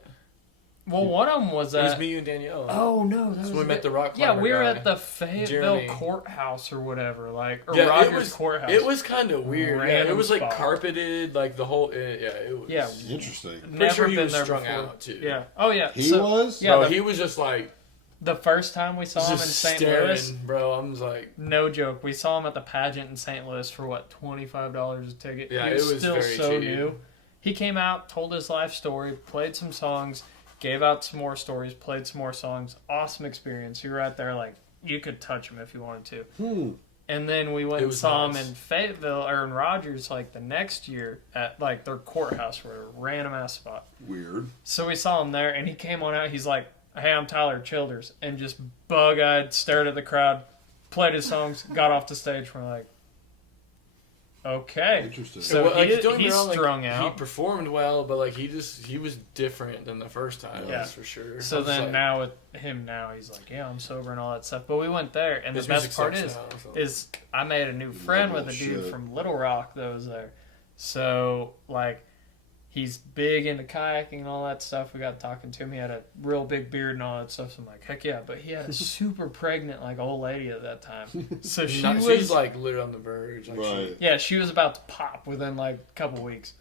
Well, one of them was It was at. me, you, and Danielle. Oh no, that That's was when we met the rock Yeah, climber we were guy. at the Fayetteville Jeremy. courthouse or whatever, like or Yeah, Rogers Courthouse. It was kind of weird. Yeah, it Random was like spot. carpeted, like the whole. Yeah, it was. Yeah. Interesting. Pretty never sure he been was there strung before. out too. Yeah. Oh yeah. He was? Yeah. Bro, the, he was just like the first time we saw him in just St. staring, Louis, bro. I'm just like, no joke, we saw him at the pageant in St. Louis for what $25 a ticket. Yeah, he was it was still very so cheap. new. He came out, told his life story, played some songs, gave out some more stories, played some more songs. Awesome experience. You were out there like you could touch him if you wanted to. And then we went It and was saw nice. him in Fayetteville or in Rogers like the next year at like their courthouse where a random ass spot. Weird. So we saw him there and he came on out. He's like, "Hey, I'm Tyler Childers," and just bug eyed stared at the crowd, played his songs, got off the stage. We're like, okay. Interesting. So well, like, he- don't get me he's wrong, like, strung He out. performed well, but like he was different than the first time. Yeah. That's for sure. So I was then like, now with him now, he's like, yeah, I'm sober and all that stuff. But we went there, and his the best music part sucks is, now, so. is I made a new friend with a Oh, dude shit. from Little Rock that was there. So like, he's big into kayaking and all that stuff. We got talking to him. He had a real big beard and all that stuff. So I'm like, heck yeah. But he had a super pregnant like old lady at that time. So she was she's like literally on the verge. Like, Right. yeah, she was about to pop within like a couple weeks.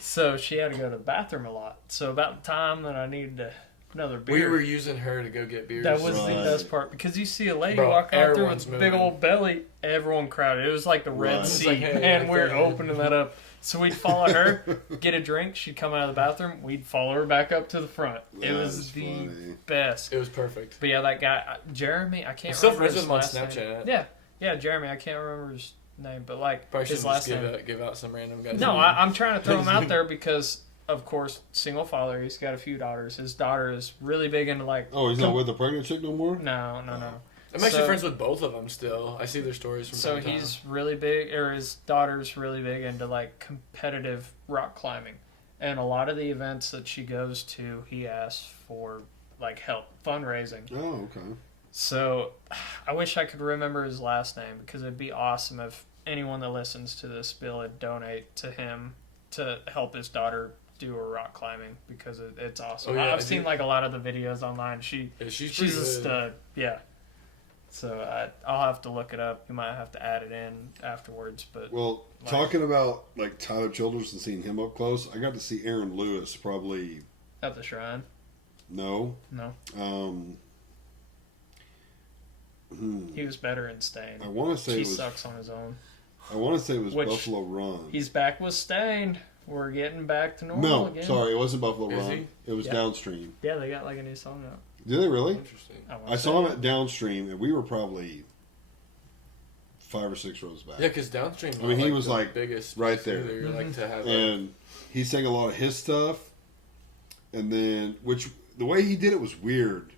So she had to go to the bathroom a lot. So about the time that I needed another beer. We were using her to go get beers. That was the Right. best part because you see a lady Bro, walking out there everyone's with a big moving. old belly, everyone crowded. It was like the Red Right. Sea, It's like, hey, and like we're that. opening that up. So we'd follow her, get a drink. She'd come out of the bathroom. We'd follow her back up to the front. It was That's the funny. best. It was perfect. But yeah, that guy Jeremy, I can't I'm still remember friends his with him on last name. Snapchat. Yeah, Jeremy. I can't remember his name, but like Probably his should last just name. give out some random guys. No, I'm trying to throw him out there because, of course, single father. He's got a few daughters. His daughter is really big into like. Oh, he's not with the pregnant chick no more? No. I'm actually So- friends with both of them still. I see their stories from So time to time. he's really big, or his daughter's really big into like competitive rock climbing, and a lot of the events that she goes to, he asks for like help fundraising. Oh, okay. So I wish I could remember his last name because it'd be awesome if anyone that listens to this bill would donate to him to help his daughter do her rock climbing because it's awesome. Oh, yeah, I've I seen do. like a lot of the videos online. Yeah, she's She's a pretty good. stud. Yeah. So I'll have to look it up. You might have to add it in afterwards, but Well, Like- talking about like Tyler Childers and seeing him up close, I got to see Aaron Lewis probably at the shrine, no. no, Um he was better in Stained. I want to say He it was sucks on his own. I want to say it was Which- Buffalo Run. He's back with Stained. We're getting back to normal No, again. sorry, it wasn't Buffalo Is Run. he? It was Yeah. Downstream. Yeah, they got like a new song out. Did they really? Interesting. wanna I say saw him it. at Downstream, and we were probably 5 or 6 rows back. Yeah, because downstream. I mean, he was, the like, biggest right place there. either, like to have. And he sang a lot of his stuff, and then which the way he did it was weird.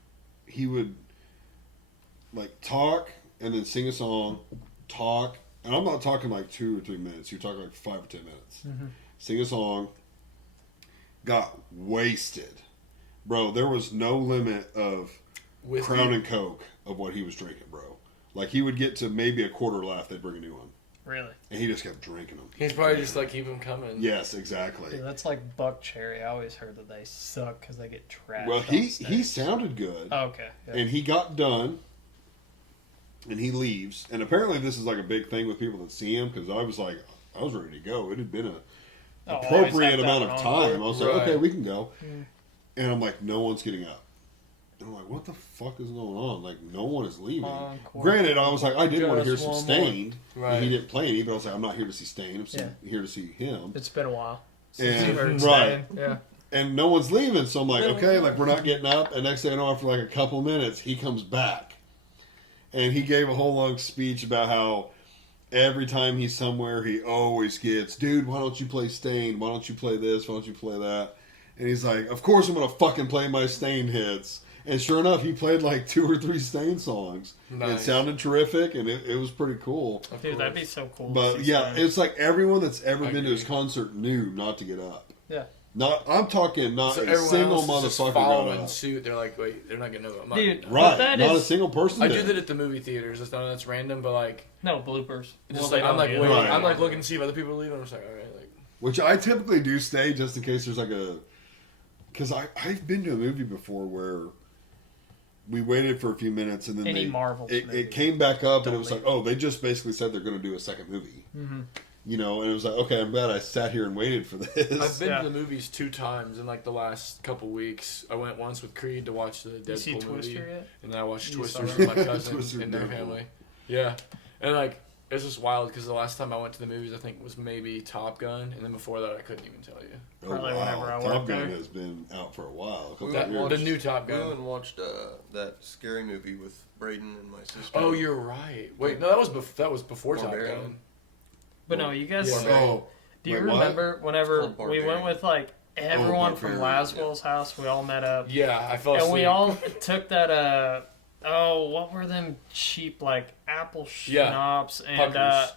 He would like talk and then sing a song, talk, and I'm not talking like 2 or 3 minutes. You're talking like 5 or 10 minutes. Mm-hmm. Sing a song, got wasted, bro. There was no limit of with Crown and Coke of what he was drinking, bro. Like he would get to maybe a quarter left, they'd bring a new one, Really? and he just kept drinking them. He's probably just like keep him coming. Yes, exactly. Dude, that's like Buck Cherry. I always heard that they suck because they get trashed. Well, on he stage. sounded good, Oh, okay. Yeah. and he got done, and he leaves. And apparently, this is like a big thing with people that see him because I was like, I was ready to go. It had been a Oh, always appropriate have that amount of one on time. board. I was like, Right. okay, we can go. Mm. And I'm like, no one's getting up. And I'm like, what the fuck is going on? Like, no one is leaving. Encore. Granted, I was like, I did want to hear Just some one Stained. Right. And he didn't play any, but I was like, I'm not here to see Stained. I'm here to see him. It's been a while. And- You've heard right. Stain. Yeah. And no one's leaving, so I'm like, okay, like we're not getting up. And next thing I know, after like a couple minutes, he comes back, and he gave a whole long speech about how every time he's somewhere, he always gets, dude, why don't you play Stained? Why don't you play this? Why don't you play that? And he's like, of course I'm gonna fucking play my Stained hits. And sure enough, he played like 2 or 3 Stain songs. It Nice. sounded terrific, and it was pretty cool. Dude, that'd be so cool. to But see yeah, Stain. it's like everyone that's ever I been to his agree. concert knew not to get up. Yeah. I'm talking not So a everyone single else is just motherfucker got following up. suit. They're like, wait, they're not gonna know. I'm not Dude, gonna- Right, But that not a is- single person I did. do that at the movie theaters. That's not that's random, but like, no bloopers. it's just Well, like I'm like they don't waiting. do it. Right. I'm like looking to see if other people are leaving. I'm just like, all right, like. Which I typically do stay just in case there's like a... Because I've been to a movie before where we waited for a few minutes and then Any Marvel movie. it came back up and Don't it was like, leave. oh, they just basically said they're going to do a second movie. Mm-hmm. You know, and it was like, okay, I'm glad I sat here and waited for this. I've been Yeah. to the movies 2 times in like the last couple weeks. I went once with Creed to watch the You see Deadpool movie, Twister yet? and then I watched You Twister saw with that? my cousin Twister and their Deadpool. family. Yeah, and like it's just wild because the last time I went to the movies, I think was maybe Top Gun, and then before that, I couldn't even tell you. Oh, Probably whenever I Top worked Gun there. has been out for a while. A couple We That, of years. the new Top We went Gun. and watched that scary movie with Braden and my sister. Oh, you're right. Wait, no, that was before Top Barbarian. Gun. But no, you guys. Yeah. Oh, Do you wait, what? remember whenever It's called we went Barbarian. with like everyone from Barbarian, Laswell's house? We all met up, Yeah, I fell asleep. and we all took that. Oh, what were them cheap like apple Yeah, schnapps and Puckers.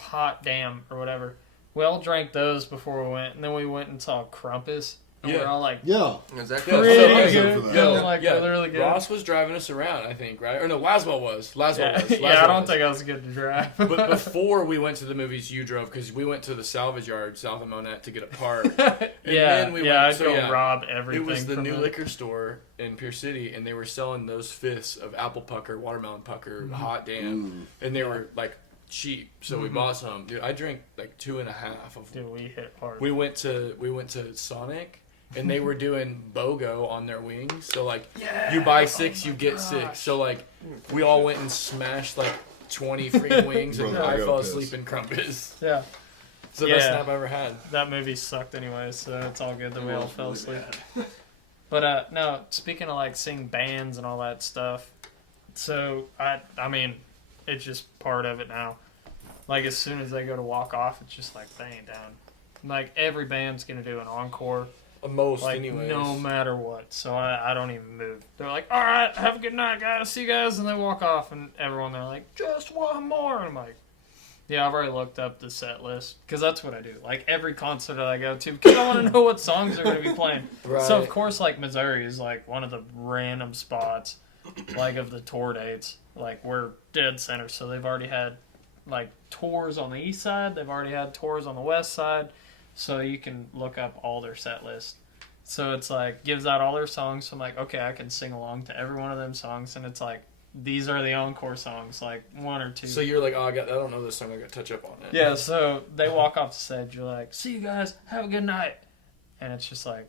hot damn or whatever. We all drank those before we went, and then we went and saw Krampus. And we Yeah. were all like, Yeah. Is that Yeah, pretty so- I was up good. for that. Yeah, like literally good. Ross was driving us around, I think, right? Or no, Laswell was. Laswell yeah, was. yeah, I Laswell don't was. think I was good to drive. But before we went to the movies, you drove because we went to the salvage yard south of Monette to get a part. yeah, then we yeah, went- I'd so go yeah, rob It everything. was the from new them. liquor store in Pierce City, and they were selling those fifths of apple pucker, watermelon pucker, Mm-hmm. hot damn, and they were like cheap. So we bought some. Dude, I drank like 2.5 of. Dude, we hit hard. We went to Sonic, and they were doing BOGO on their wings. So like, you buy 6, you get 6. So like, we all went and smashed like 20 free wings, and Brother, I I got fell pissed. asleep in Crumpets. yeah, It's the best Yeah. nap I ever had. that movie sucked anyway, so it's all good that we It all was fell really asleep. bad. But no, speaking of like seeing bands and all that stuff, so I mean, it's just part of it now. Like as soon as they go to walk off, it's just like they ain't down. Like every band's gonna do an encore, Most, like anyways. no matter what. So I don't even move. They're like, all right, have a good night, guys. See you guys, and they walk off, and everyone they're like, just one more. And I'm like, yeah, I've already looked up the set list because that's what I do. Like every concert that I go to, because I want to know what songs are going to be playing. Right. So of course, like Missouri is like one of the random spots, like of the tour dates. Like we're dead center, so they've already had like tours on the east side. They've already had tours on the west side, so you can look up all their set list. So it's like gives out all their songs. So I'm like, okay, I can sing along to every one of them songs, and it's like these are the encore songs, like 1 or 2. So you're like, oh, I don't know this song. I got to touch up on it. Yeah, so they walk off the stage. You're like, see you guys, have a good night. And it's just like,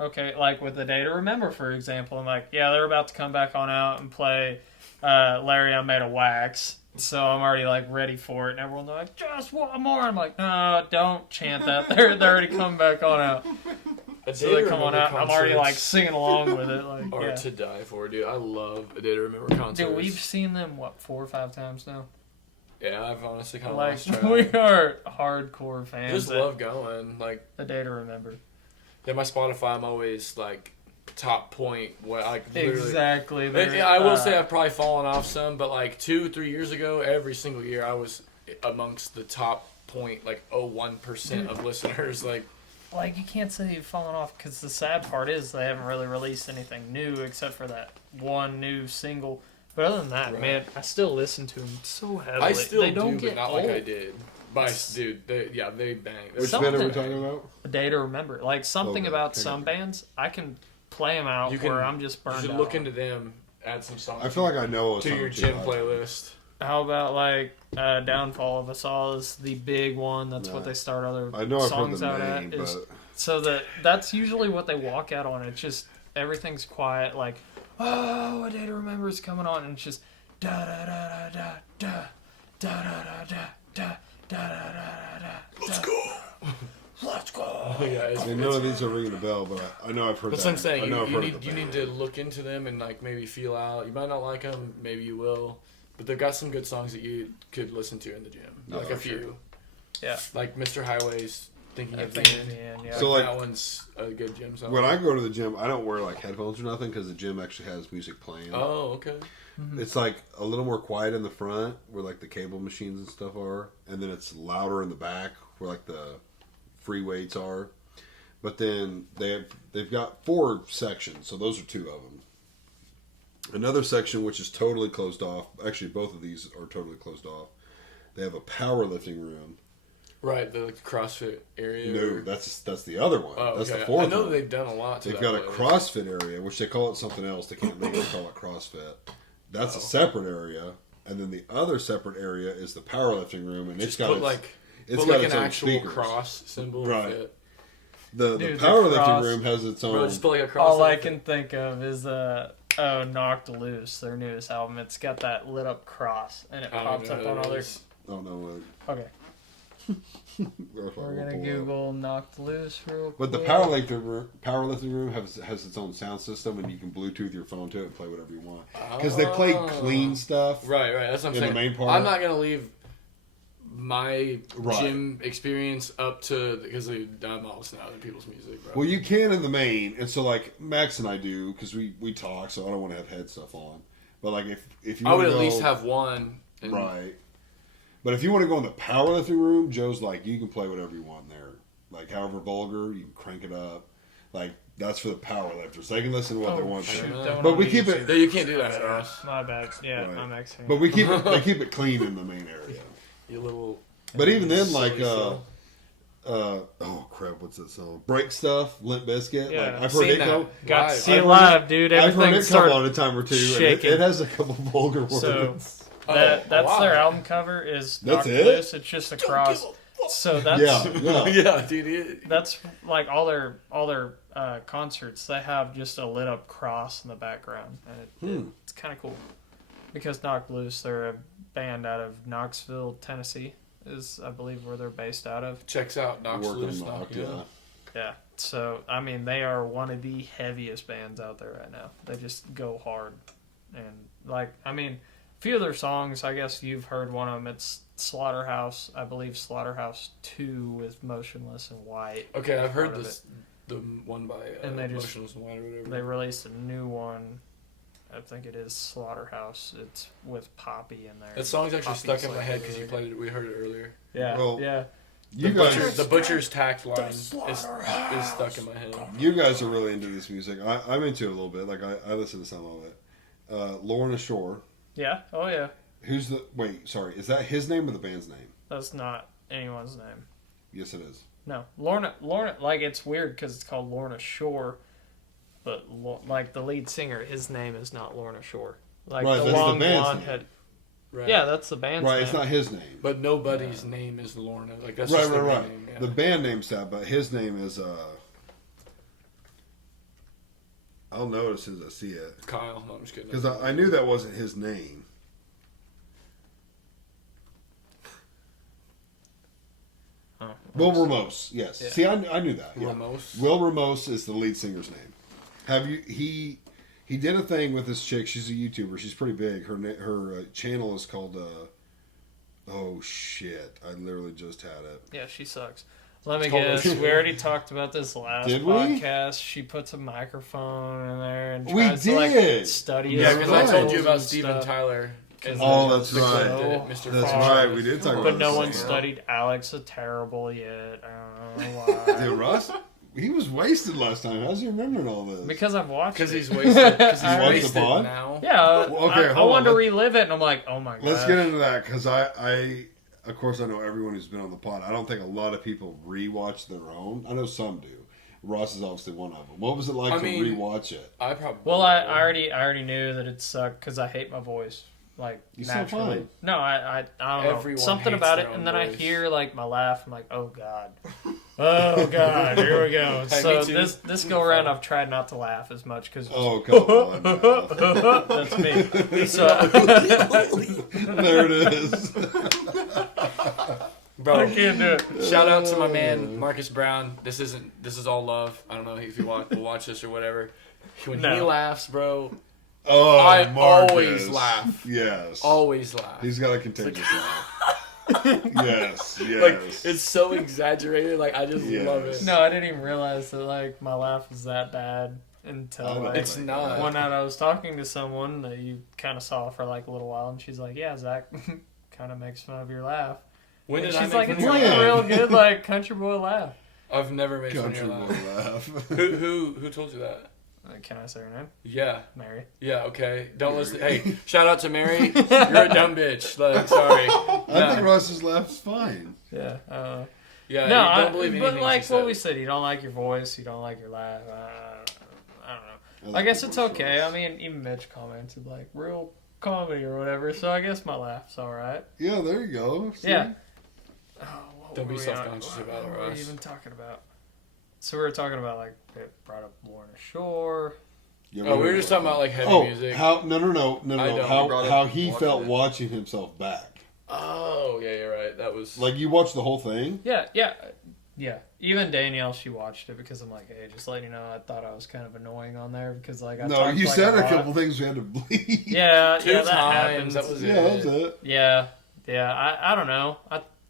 okay. Like with the Day to Remember, for example, I'm like, yeah, they're about to come back on out and play Larry, I'm Made of Wax. So I'm already like ready for it. And everyone's like, just one more. I'm like, no, don't chant that. They're already coming back on out. A So Day they to come on Remember out. I'm already like concerts singing along with it. Like, are yeah. to die for, dude. I love a Day to Remember concerts. Dude, we've seen them, 4 or 5 times now? Yeah, I've honestly kind of Like, lost track. we are hardcore I fans. just at love going. Like, A Day to Remember. yeah, my Spotify, I'm always like top point. What like literally. Exactly. Yeah, I will say I've probably fallen off some, but like 2-3 years ago, every single year I was amongst the top point, like 0.1% of listeners. Like, you can't say you've fallen off because the sad part is they haven't really released anything new except for that one new single. But other than that, Right. man, I still listen to them so heavily. I still they don't do, get but not old. like I did. Dude, they bang. Which Something- band are we talking about? A Day to Remember. Like something Okay, about okay. some bands, I can play them out You can- where I'm just You burned should out. look into them. Add some songs. I feel like I know a to song your or two. gym playlist. How about like Downfall of Us All is the big one. That's No. what they start other I know I've heard songs the out name, at. Is, but so that's usually what they walk out on. It's just everything's quiet. Like, oh, A Day to Remember is coming on, and it's just da da da da da da da da da da da da da da. Let's go. Let's go. Oh, yeah, it's, I mean, none of these are ringing a bell, but I know I've heard That's that. what I'm saying. I know I've You heard need of the you need band. to look into them and like maybe feel out. You might not like them, maybe you will, but they've got some good songs that you could listen to in the gym. Yeah, Like a for sure. few. Yeah. Like Mr. Highway's Thinking I of the think end. in the end, yeah. So, like, that one's a good gym song. When I go to the gym, I don't wear like headphones or nothing because the gym actually has music playing. Oh, okay. It's like a little more quiet in the front where like the cable machines and stuff are, and then it's louder in the back where like the free weights are. But then they've got 4 sections, so those are 2 of them. Another section which is totally closed off. Actually, both of these are totally closed off. They have a powerlifting room. Right, the CrossFit area. No, that's the other one. Oh, That's okay. the 4th I know one. they've done a lot to They've that got a place. CrossFit area, which they call it something else. They can't make it call it CrossFit. That's a separate area, and then the other separate area is the powerlifting room, and Just it's got put its, like it's put got like its an own actual speakers. cross symbol. Right. Fit. The Dude, the powerlifting cross- room has its own. Bro, just put like a cross. All I that can think of is Knocked Loose, their newest album. It's got that lit up cross, and it I don't pops know up who on that all their. is. Oh no! Okay, we're gonna Google Knocked Loose real quick. But the powerlifting room has its own sound system, and you can Bluetooth your phone to it and play whatever you want. Because they play Oh. clean stuff. Right, right. That's what I'm In the saying. main part? I'm not gonna leave my Right. gym experience up to because I'm all listening to other people's music, bro. Well, you can in the main, and so like Max and I do because we talk, so I don't want to have head stuff on. But like if you I would wanna at go, least have one. And right. But if you want to go in the powerlifting room, Joe's like you can play whatever you want in there. Like however vulgar, you can crank it up. Like that's for the powerlifters. They can listen to what they want shoot, to. don't But on we keep YouTube. it- No, you can't do that, Ross. My bad. Yeah, Right. I'm actually. But they keep it clean in the main area. You little. But even then, like silly soul. oh crap, what's that song? Break Stuff, Limp Bizkit. Yeah, Like I've seen heard it that. come. Got to Live. see I've it heard live, dude. I've heard Everything it come started on a time or two, and shaking. it has a couple vulgar words. So Oh, that's wow. their album cover is That's Knocked it? Loose. It's just a cross. So that's yeah. Yeah, dude. that's like all their concerts. They have just a lit up cross in the background, and it's kind of cool. Because Knocked Loose, they're a band out of Knoxville, Tennessee, is I believe where they're based out of. Checks out Knox Working Loose. knocked, Yeah. yeah. Yeah. So I mean, they are one of the heaviest bands out there right now. They just go hard, and like I mean, a few of their songs. I guess you've heard one of them. It's Slaughterhouse. I believe Slaughterhouse 2 with Motionless and White. Okay, I've heard Part of this. The one by And they just- Motionless and White or whatever. They released a new one. I think it is Slaughterhouse. It's with Poppy in there. That song's actually Poppy's stuck in my like head because you really- played it. We heard it earlier. Yeah, Well, yeah. You guys, The butcher's tact line is stuck in my head. you guys are really into this music. I'm into it a little bit. Like I listen to some of it. Lorna Shore. Yeah. Oh yeah. Who's the? Wait, sorry. Is that his name or the band's name? That's not anyone's name. Yes, it is. No, Lorna. Like it's weird because it's called Lorna Shore, but like the lead singer, his name is not Lorna Shore. Like Right, the that's the long band's blonde name. head. Right. Yeah, that's the band's Right. name. It's not his name. But nobody's name is Lorna. Like that's Right, just right, their right. name. Yeah. The band name's that, but his name is. I'll notice as I see it Kyle. No, I'm just kidding. because I knew that wasn't his name. Oh, Will Ramos, yes. Yeah. See, I knew that. Yeah. Ramos. Will Ramos is the lead singer's name. Have you? He did a thing with this chick. She's a YouTuber. She's pretty big. Her channel is called. Oh shit! I literally just had it. Yeah, she sucks. Let me It's called- guess. We already talked about this last Did we? podcast. She puts a microphone in there and We tries to did. like study. Yeah, his because I told you vocals about and Steven stuff. Tyler. and Oh, the- that's the right. clip did it, Mr. That's Fox. right. We did talk about But no this. one Yeah. studied Alex a Terrible yet. I don't know why. Dude, Russ, he was wasted last time. How's he remembering all this? Because I've watched Because it. he's wasted. Because he's You watched the wasted pod? now. Yeah, Well, okay, I hold wanted on. to relive it, and I'm like, oh my god. Let's get into that because I, of course, I know everyone who's been on the pod. I don't think a lot of people rewatch their own. I know some do. Ross is obviously one of them. What was it like I to mean- rewatch it? I probably. Well, I already knew that it sucked because I hate my voice. Like You sound naturally. fine. No, I don't know. Everyone Something hates about their it, own and then I voice. hear like my laugh. I'm like, oh god, oh god, here we go. Hey, So me too. this go around, I've tried not to laugh as much because Oh, come on. now. that's me. So There it is. Bro, I can't do it. shout out to my man Marcus Brown. This is all love. I don't know if you will watch this or whatever. When he No. laughs, bro, Oh, I Marcus. always laugh. Yes. always laugh. He's got a contagious laugh. Yes, yes. Like it's so exaggerated. Like I just Yes. love it. No, I didn't even realize that like my laugh was that bad until I don't like It's not. one night I was talking to someone that you kind of saw for like a little while, and she's like, "Yeah, Zach kind of makes fun of your laugh." When And did I she's make like, fun "It's of like your a laugh? real good like country boy laugh." I've never made fun of Country your boy laugh. laugh. Who told you that? Can I say her name? Yeah. Mary. Yeah, okay. Don't listen. Hey, shout out to Mary. You're a dumb bitch. Like, sorry. I think Ross's laugh's fine. Yeah. Yeah, No, you don't believe anything but like she what said. we said, you don't like your voice, you don't like your laugh. I don't know. like I guess the it's voice okay. voice. I mean, even Mitch commented like real comedy or whatever, so I guess my laugh's all right. Yeah, there you go. See? Yeah. Oh, what Don't were be we self-conscious on? about it, What were we Ross. even talking about? So we were talking about like it brought up Lorna Shore. Yeah, Oh, we were just talking about like heavy Oh, music. how? No. I don't. How You brought up how he watching felt it. watching himself back. Oh, yeah, you're right. That was Like you watched the whole thing. Yeah. Even Danielle, she watched it because I'm like, hey, just letting you know, I thought I was kind of annoying on there because like I No, talked, you like, said a lot. couple things we had to bleep. Yeah, two yeah, that times. happens. That was Yeah, it. that's it. Yeah. I don't know.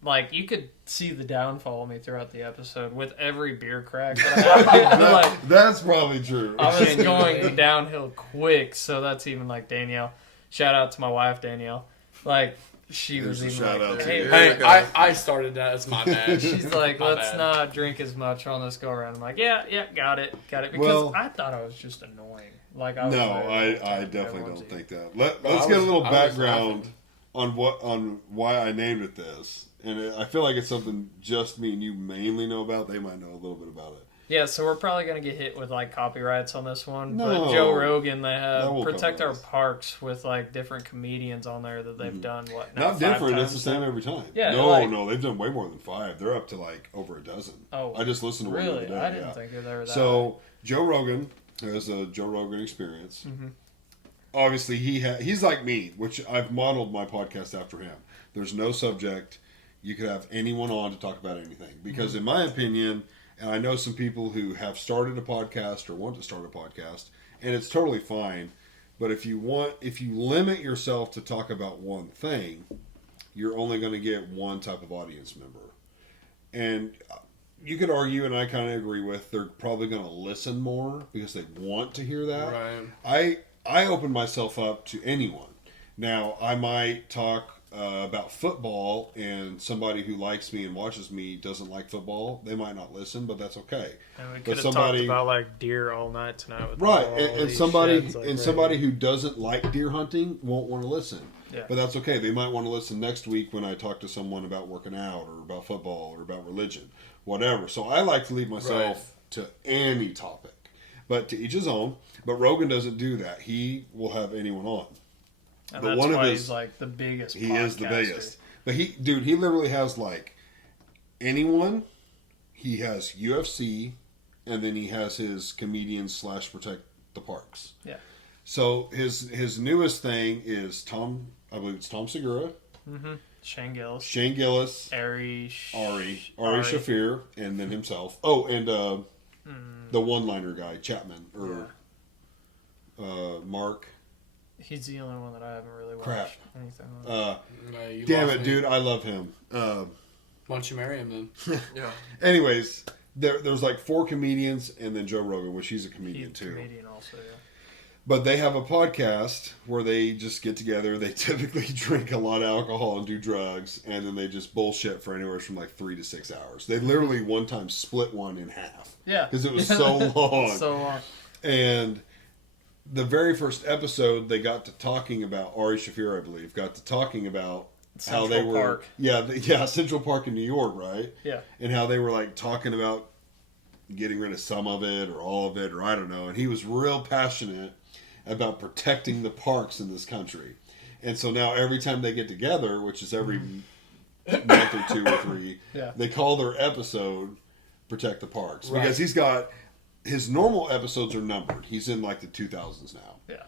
Like you could see the downfall of me throughout the episode with every beer crack that I had. Like That's probably true. I was going downhill quick, so that's even like Danielle. Shout out to my wife Danielle. Like she There's was a even shout like, out to hey, you. Hey, I started that. It's my bad. she's like, My let's bad. not drink as much on this go around. I'm like, yeah, got it. Because Well- I thought I was just annoying. Like I was No, like, I definitely everyone's don't eating. think that. Let's I get a was- little I was background laughing. on why I named it this, and I feel like it's something just me and you mainly know about. They might know a little bit about it. Yeah, so we're probably gonna get hit with like copyrights on this one. No. But Joe Rogan, they That have won't protect cover our us. parks with like different comedians on there that they've done. What? now, Not 5 different. It's times the same now? every time. Yeah, No, like- no, they've done way more than 5. They're up to like over a dozen. Oh, I just listened to one the really? other day. I didn't yeah. think they were that. So Joe Rogan has a Joe Rogan Experience. Obviously, he's like me, which I've modeled my podcast after him. There's no subject. You could have anyone on to talk about anything because, in my opinion, and I know some people who have started a podcast or want to start a podcast, and it's totally fine. But if you limit yourself to talk about one thing, you're only going to get one type of audience member. And you could argue, and I kind of agree with, they're probably going to listen more because they want to hear that. Right. I open myself up to anyone. Now, I might talk about football, and somebody who likes me and watches me doesn't like football. They might not listen, but that's okay. And we but could have somebody- talked about like deer all night tonight. With Right, all and these somebody sheds, like, and right somebody here. who doesn't like deer hunting won't want to listen. Yeah. But that's okay. They might want to listen next week when I talk to someone about working out or about football or about religion, whatever. So I like to leave myself to any topic, but to each his own. But Rogan doesn't do that. He will have anyone on. And but that's one of why his- he's like the biggest. He is the podcaster. biggest. But he literally has like anyone. He has UFC, and then he has his comedians / protect the parks. Yeah. So his newest thing is I believe it's Tom Segura, Shane Gillis, Shane Gillis, Ari Shafir, and then himself. Oh, and the one-liner guy, Chapman or Mark. He's the only one that I haven't really watched Crap. anything on. No, you Damn lost it, me. dude! I love him. Why don't you marry him then? Yeah. Anyways, there's like 4 comedians, and then Joe Rogan, which he's a comedian He's a too. comedian also, yeah. But they have a podcast where they just get together. They typically drink a lot of alcohol and do drugs, and then they just bullshit for anywhere from like 3 to 6 hours. They literally one time split one in half. Yeah. Because it was so long. So long. And the very first episode, they got to talking about Ari Shafir, I believe, got to talking about how they Central were, Park. yeah, Central Park in New York, right? Yeah. And how they were like talking about getting rid of some of it or all of it, or I don't know. And he was real passionate about protecting the parks in this country. And so now every time they get together, which is every month or 2 or 3, Yeah. they call their episode Protect the Parks. Right. Because he's got, his normal episodes are numbered. He's in like the 2000s now. Yeah.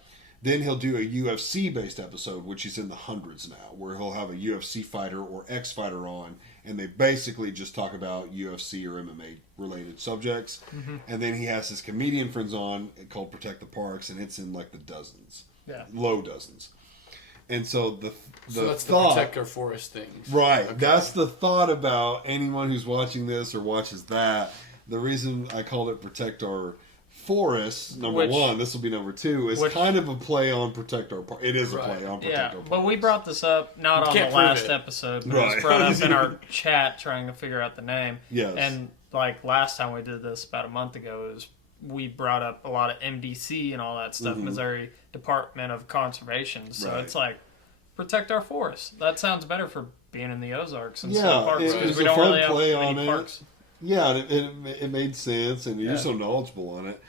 Then he'll do a UFC based episode, which is in the hundreds now, where he'll have a UFC fighter or ex-fighter on, and they basically just talk about UFC or MMA related subjects. And then he has his comedian friends on called Protect the Parks, and it's in like the dozens, Yeah. low dozens. And so the that's the thought, protect our forest things. right? Okay. That's the thought about anyone who's watching this or watches that. The reason I called it protect our forests, number one, this will be number two, is kind of a play on protect our. It is a play on protect our. Parks. But we brought this up not on the last episode, but it was brought up in our chat trying to figure out the name. Yes. And like last time we did this about a month ago, we brought up a lot of MDC and all that stuff, Missouri Department of Conservation. So it's like protect our forests. That sounds better for being in the Ozarks instead of parks because we don't really have many parks. Yeah, it made sense, and you're so knowledgeable on it.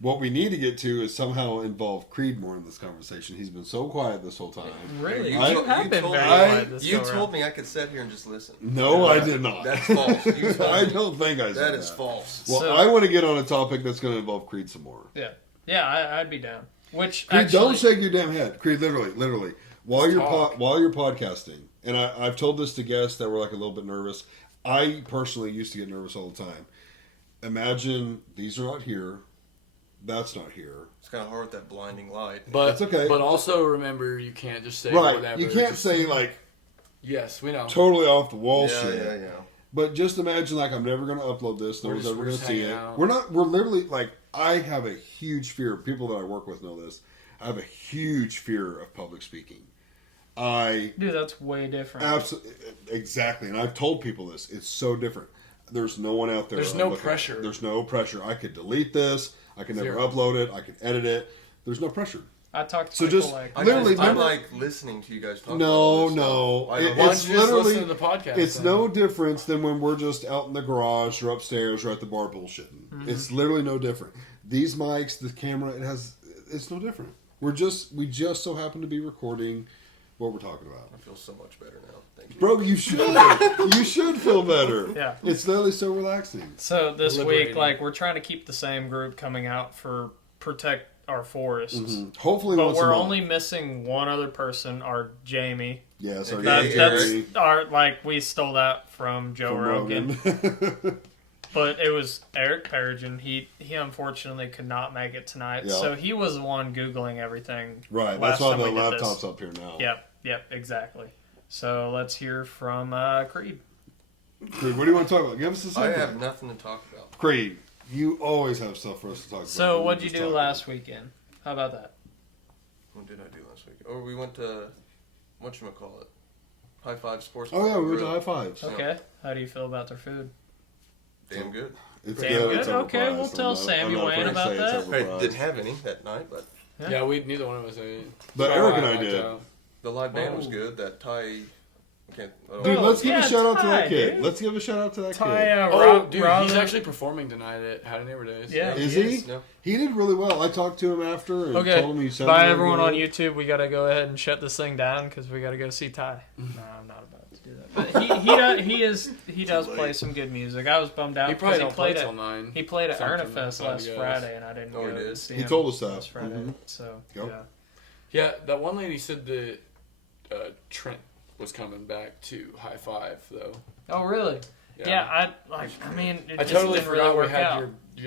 What we need to get to is somehow involve Creed more in this conversation. He's been so quiet this whole time. Really? You have been very quiet this You told me I could sit here and just listen. No, I did not. That's false. I don't think I said that. That is false. Well, I want to get on a topic that's going to involve Creed some more. Yeah, I'd be down. Which Creed, actually, don't shake your damn head. Creed, literally. While you're podcasting, and I've told this to guests that were like a little bit nervous. I personally used to get nervous all the time. Imagine these are not here. That's not here. It's kind of hard with that blinding light. But it's okay. But also remember, you can't just say whatever. You can't say like yes, we know. Totally off the wall shit. Yeah. But just imagine like I'm never going to upload this. No one's ever going to see it. Out. We're literally like I have a huge fear. People that I work with know this. I have a huge fear of public speaking. Dude, that's way different. Absolutely, exactly. And I've told people this. It's so different. There's no one out there. There's no pressure. There's no pressure. I could delete this. I can never upload it. I can edit it. There's no pressure. I talked to people like... I'm like listening to you guys talk No. Why don't you just listen to the podcast? It's no difference than when we're just out in the garage or upstairs or at the bar bullshitting. Mm-hmm. It's literally no different. These mics, the camera, it's no different. We just so happen to be recording what we're talking about. I feel so much better now. Thank you. Bro, you should. You should feel better. Yeah. It's literally so relaxing. So this week, like, we're trying to keep the same group coming out for Protect Our Forests. Mm-hmm. Hopefully but we're only missing one other person, our Jamie. Yes, that's we stole that from Joe Rogan. But it was Eric Perrigan. He unfortunately could not make it tonight. Yep. So he was the one Googling everything. Right, that's why the laptop's up here now. Yep, exactly. So let's hear from Creed. Creed, what do you want to talk about? Give us a second. I have nothing to talk about. Creed, you always have stuff for us to talk about. So what'd you do last weekend? How about that? What did I do last week? Oh, we went to, whatchamacallit? High Five Sports. Oh, yeah, we went to High Fives. Okay. How do you feel about their food? Damn good. It's Damn good. It's Okay, we'll tell Sammy Wayne about that. I didn't have any that night, but... Yeah, neither one of us ate. But Eric and I did. The live band was good. That Thai... Dude, let's give a shout out to that kid. Dude. Let's give a shout out to that kid. Dude, he's actually performing tonight at Howdy Neighbor Days. Yeah. Is he? No. He did really well. I talked to him after and told him he sounded Bye, really everyone good. on YouTube. We got to go ahead and shut this thing down because we got to go see Ty. No, I'm not about to do that. But he does play some good music. I was bummed out He probably don't play played till 9. He played at Something Ernafest last Friday, and I didn't go to see him. He told us that. Last Friday. Mm-hmm. So, Yeah, that one lady said that Trent was coming back to High Five, though. Oh, really? Yeah, I mean, I totally forgot really we had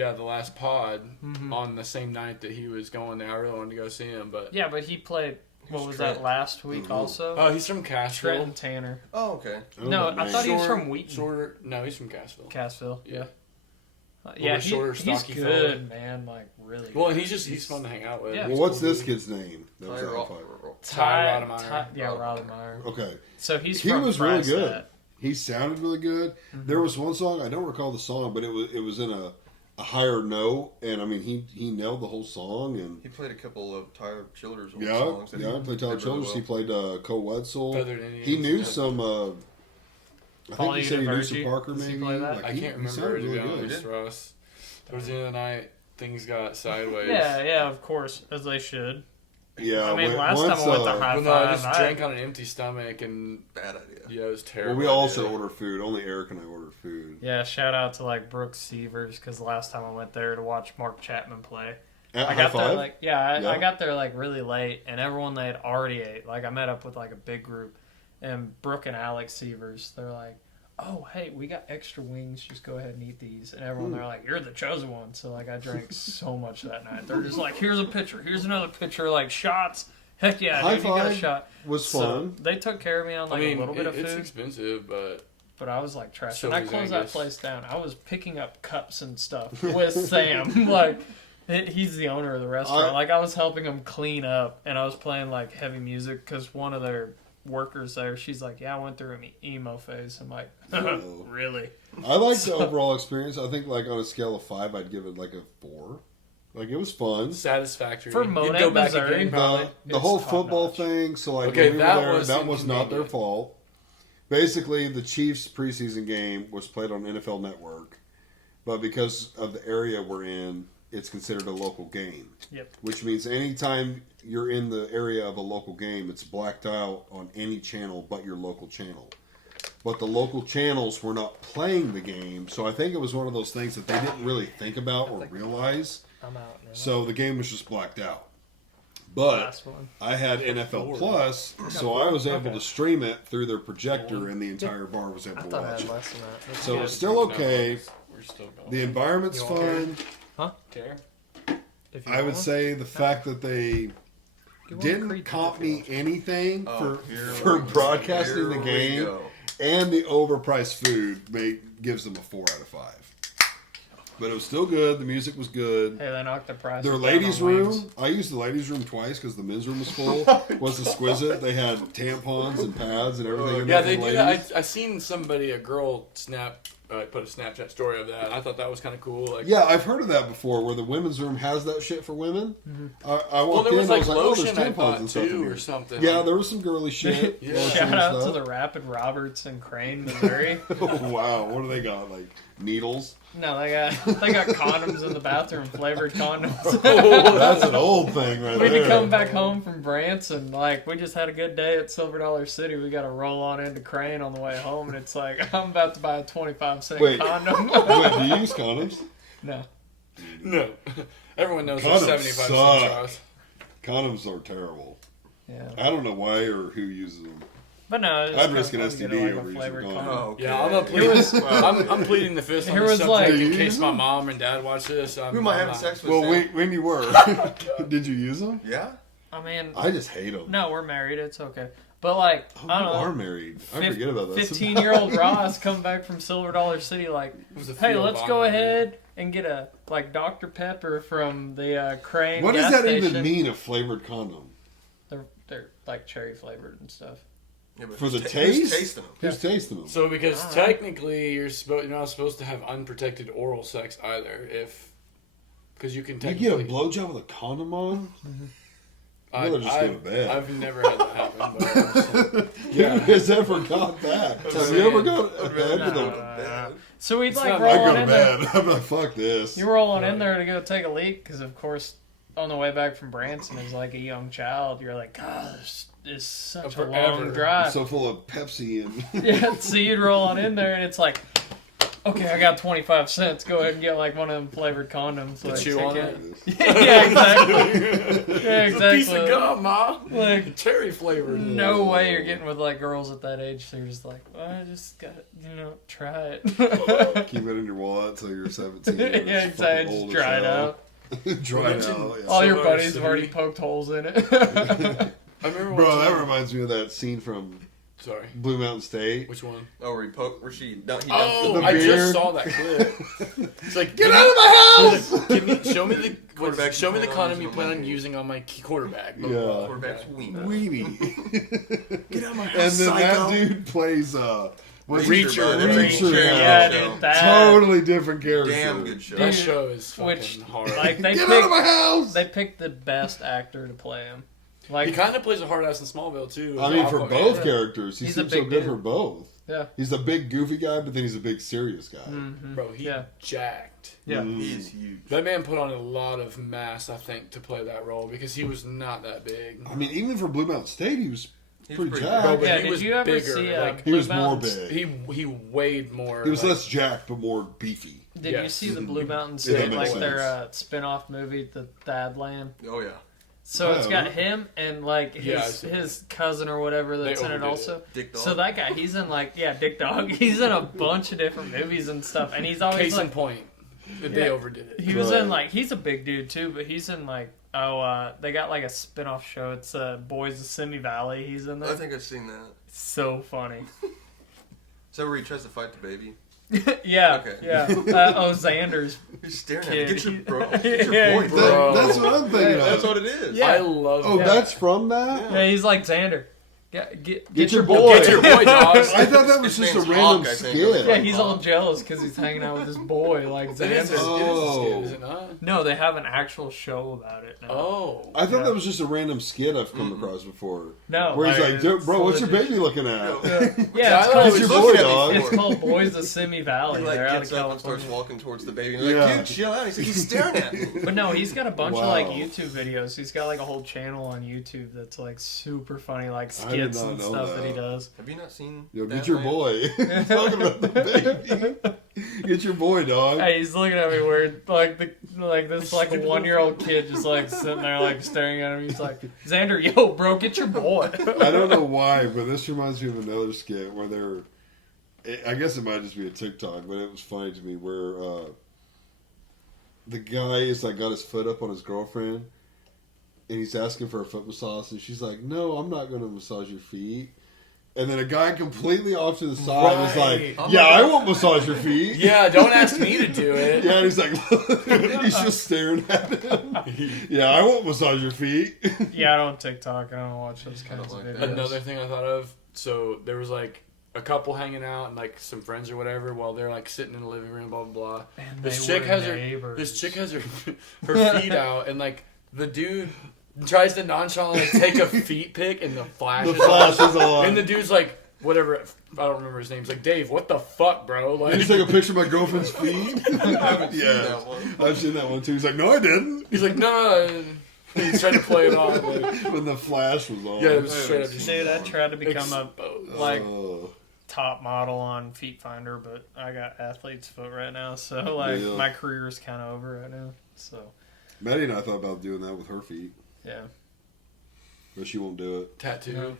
out. the last pod on the same night that he was going there. I really wanted to go see him, but yeah, but he played. What was that last week? Also, oh, he's from Cassville. Trenton Tanner. Oh, okay. No, I thought he was from Wheaton. No, he's from Cassville. Cassville. Yeah. He's stocky good, man. Like really. Well, and he's fun to hang out with. Yeah. Well, what's this kid's name? That was Ty Rodemeyer. Rodemeyer. Okay. So he was really good. Fresnat. He sounded really good. Mm-hmm. There was one song, I don't recall the song, but it was in a higher note, and I mean he nailed the whole song. And he played a couple of Tyler Childers songs. He played Tyler Childers. He played Cole Wetzel. He knew some. I think he said he knew some Parker. Maybe I can't remember. To be honest, Ross. Towards the end of the night, things got sideways. Yeah, of course, as they should. Yeah, I mean, last time I went to High Five, I just drank on an empty stomach and bad idea. Yeah, it was terrible. Well, we also ordered food. Only Eric and I ordered food. Yeah, shout out to like Brooks Severs because the last time I went there to watch Mark Chapman play, I got there I got there like really late, and everyone they had already ate. Like I met up with like a big group, and Brooke and Alex Severs, they're like, "Oh, hey, we got extra wings. Just go ahead and eat these." And everyone they're like, "You're the chosen one." So like I drank so much that night. They're just like, "Here's a pitcher. Here's another pitcher." Like shots. Heck yeah, High dude, you got a Five shot. was So fun. they took care of me on like a little bit of it's food, expensive, but but I was like trash. So And I is closed that Angus. place down. I was picking up cups and stuff with Sam. Like, he's the owner of the restaurant. Like, I was helping him clean up, and I was playing like heavy music because one of their workers there, she's like, "Yeah, I went through an emo phase." I'm like, Oh. "Really?" I liked the overall experience. I think like on a scale of 5, I'd give it like a 4. Like it was fun. satisfactory. For You'd Monet, go back Missouri, again, The, probably. the It's whole top football notch. thing. So like Okay, when we that were there, was that was not their inconvenient. fault. Basically, the Chiefs preseason game was played on NFL Network, but because of the area we're in, it's considered a local game. Yep. Which means anytime you're in the area of a local game, it's blacked out on any channel but your local channel. But the local channels were not playing the game, so I think it was one of those things that they didn't really think about or realize. I'm out now. So the game was just blacked out. But Last one. I had NFL Plus, so I was able to stream it through their projector, and the entire bar was able I to thought I watch had it. less than that. That's So good. it's still okay. We're still going. The environment's You want fun. Care? If you I would want say the fact that they one, you want didn't Creed comp if you me want. anything Oh, for here for we go. broadcasting Here the we game, go. and the overpriced food gives them a 4 out of 5. But it was still good. The music was good. Hey, they knocked the price. Their down ladies' on wings. room, I used the ladies' room twice because the men's room was full. Was exquisite. They had tampons and pads and everything. in Yeah, there they for do. the ladies. I seen somebody, a girl, put a Snapchat story of that. I thought that was kind of cool. Like, Yeah, I've heard of that before, where the women's room has that shit for women. I well, walked there in, was I like was like, oh, lotion, there's I tampons thought and stuff in too, here. or something. Yeah, there was some girly shit. Yeah. lotion Shout and out to stuff. the Rapid Roberts in Crane, Missouri. Wow, what do they got? Like needles? No, they got condoms in the bathroom, flavored condoms. That's an old thing right We had to there. come back home from Branson. Like, we just had a good day at Silver Dollar City. We got to roll on into Crane on the way home, and it's like, I'm about to buy a 25-cent Wait. condom. Wait, do you use condoms? No. No. Everyone knows Condoms they're 75 suck. cents. Josh. Condoms are terrible. Yeah. I don't know why or who uses them. But no, it's I'd risk an I'm gonna STD get, like, a over using flavored condom. condom. Oh, okay. Yeah, I'm gonna plead. Here was- I'm pleading the fifth on Here this was, subject like- in case my mom and dad watch this. Who am I I'm having not- sex with? Well, Sam? when you were, did you use them? Yeah. I mean, I just hate them. no, we're married. It's okay. But, like, Oh, I you don't are know. married. I forget about that. 15-year-old Ross come back from Silver Dollar City like, It was a hey, field let's bomb go over ahead and get a, like, Dr. Pepper from the Crane What gas does that station. even mean, a flavored condom? They're like, cherry flavored and stuff. Yeah, but For the who's taste? tasting them? Who's tasting them? So because Alright. technically you're not supposed to have unprotected oral sex either, because you can You technically. get a blowjob with a condom on? I, I'd rather just go to bed. I've never had that happen. But Who has ever got that? Have you ever gone to bed with No, a... So we'd It's like not- I roll go on to in there. bed. I'm like, fuck this. You rolling in there to go take a leak because, of course, on the way back from Branson, as like a young child, you're like, God, this is such a Forever. long drive. So full of Pepsi and... Yeah, so you'd roll on in there, and it's like, okay, I got 25 cents. Go ahead and get like one of them flavored condoms. Like, chew take on it. it. Yeah, exactly. Yeah, It's a piece of exactly. gum, ma. Like, Cherry flavored. no way you're getting with like girls at that age. So you're just like, well, I just got try it. Keep it in your wallet until you're 17. Yeah, It's fucking exactly. old Just as dry it hell. out. Dry it out, yeah. All your Silver buddies have already City. poked holes in it. I remember one Bro, that time- reminds me of that scene from Sorry. Blue Mountain State. Which one? Oh, where she dumped Oh, the I beard. just saw that clip. It's like, Get out of my house! Give me, show me the Quarterback show me the you plan on condom you using plan on on my using on my quarterback. Yeah. quarterback's weenie. Weenie. Get out of my And house, then psycho. that dude plays what's Reacher. his- Reacher. Yeah, show. dude, that. Totally different character. Damn good show. That Dude, show is fucking which, hard. like, they Get out of my picked, house! they picked the best actor to play him. he Like, kind of plays a hard ass in Smallville too. I mean, for Aquaman. both characters, he He's a seems so big good dude. for both. yeah. He's a big goofy guy, but then he's a big serious guy. Mhm. Bro, he Yeah. jacked. Yeah. He is huge. That man put on a lot of mass, I think, to play that role because he was not that big. I mean, even for Blue Mountain State, he was He's pretty pretty jacked. Bro, but Yeah, he did was you ever bigger, see like, He Blue was more Mountains? big. He weighed more. He was like, less jacked, but more beefy. Did you Yes. see the Blue Mountain Yeah, that State, makes like their sense. spin-off movie, The Thadland? Oh yeah. So it's got Oh. him and like Yeah, I his see. his cousin or whatever that's They in it overdid also. Dick dog. So that guy, he's in like Dick Dog. He's in a bunch of different movies and stuff, and he's always Case in like point, they overdid it. he was Right. in like he's a big dude too, but he's in like They got like a spin-off show. It's Boys of Simi Valley. He's in there. I think I've seen that. So funny. Is that where he tries to fight the baby? Yeah, Okay. yeah. Xander's He's staring kid. at me. Get your, bro. Yeah, Get your boy, bro. bro. That's what I'm thinking That's of. what it is. Yeah. I love Oh, that. that's from that? Yeah, he's like Xander. Get your boy. Get your boy, dog. I thought that was His just a name's random Hawk, I think. skit. Yeah, he's all jealous because he's hanging out with his boy like It is, Xander. is it not? No, they have an actual show about it now. Oh. I thought Yeah. that was just a random skit I've come across before. No, Where he's like, it's bro, what's your legit. baby looking at? Yeah, I it's thought called, it was your looking boy, at me dog. it's called Boys of Simi Valley. He like They're out of gets up and starts California. walking towards the baby. And he's Yeah. like, dude, chill out. He's like, he's staring at me. But no, he's got a bunch of Wow. like YouTube videos. He's got like a whole channel on YouTube that's like super funny, like I did skits not and know stuff that he that. does. Have you not seen Yo, that, get your man? boy. He's talking about the baby. Get your boy, dog. Hey, he's looking at me weird, like this like a 1-year-old kid just like sitting there like staring at him. He's like, Xander, yo, bro, get your boy. I don't know why, but this reminds me of another skit where I guess it might just be a TikTok, but it was funny to me where the guy is like got his foot up on his girlfriend and he's asking for a foot massage and she's like, no, I'm not going to massage your feet. And then a guy completely off to the side was Right. like, yeah, I won't massage your feet. Yeah, don't ask me to do it. Yeah, and he's like, he's just staring at him. Yeah, I won't massage your feet. Yeah, I don't TikTok. I don't watch those kinds of like videos. that. Another thing I thought of, so there was like a couple hanging out and like some friends or whatever while they're like sitting in the living room, blah blah blah. And This they chick were has neighbors. her feet out and like the dude tries to nonchalantly like, take a feet pic and the flash The is flash on. is on. And the dude's like, whatever, I don't remember his name. He's like, Dave, what the fuck, bro? Can you Like, take a picture of my girlfriend's feet? I haven't seen Yeah. that one. I've seen that one too. He's like, no, I didn't. he's like, no. He's trying to play it on. Like, When the flash was on. yeah, it was straight up just Dude, I tried to become a exposed. like Oh. top model on Feet Finder, but I got athlete's foot right now, so like Yeah. my career is kind of over right now. So Maddie and I thought about doing that with her feet, yeah, but she won't do it. Tattoo. No.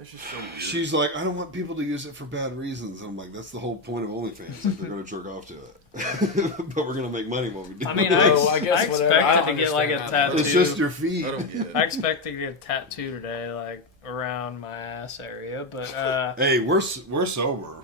It's just so weird. She's like, I don't want people to use it for bad reasons. I'm like, that's the whole point of OnlyFans. Like, they're going to jerk off to it. But we're going to make money while we do I mean, it. I guess I whatever. I expected don't to get like a understand that, tattoo. It's just your feet. I don't get it. I expected to get a tattoo today, like around my ass area, but Hey, we're sober.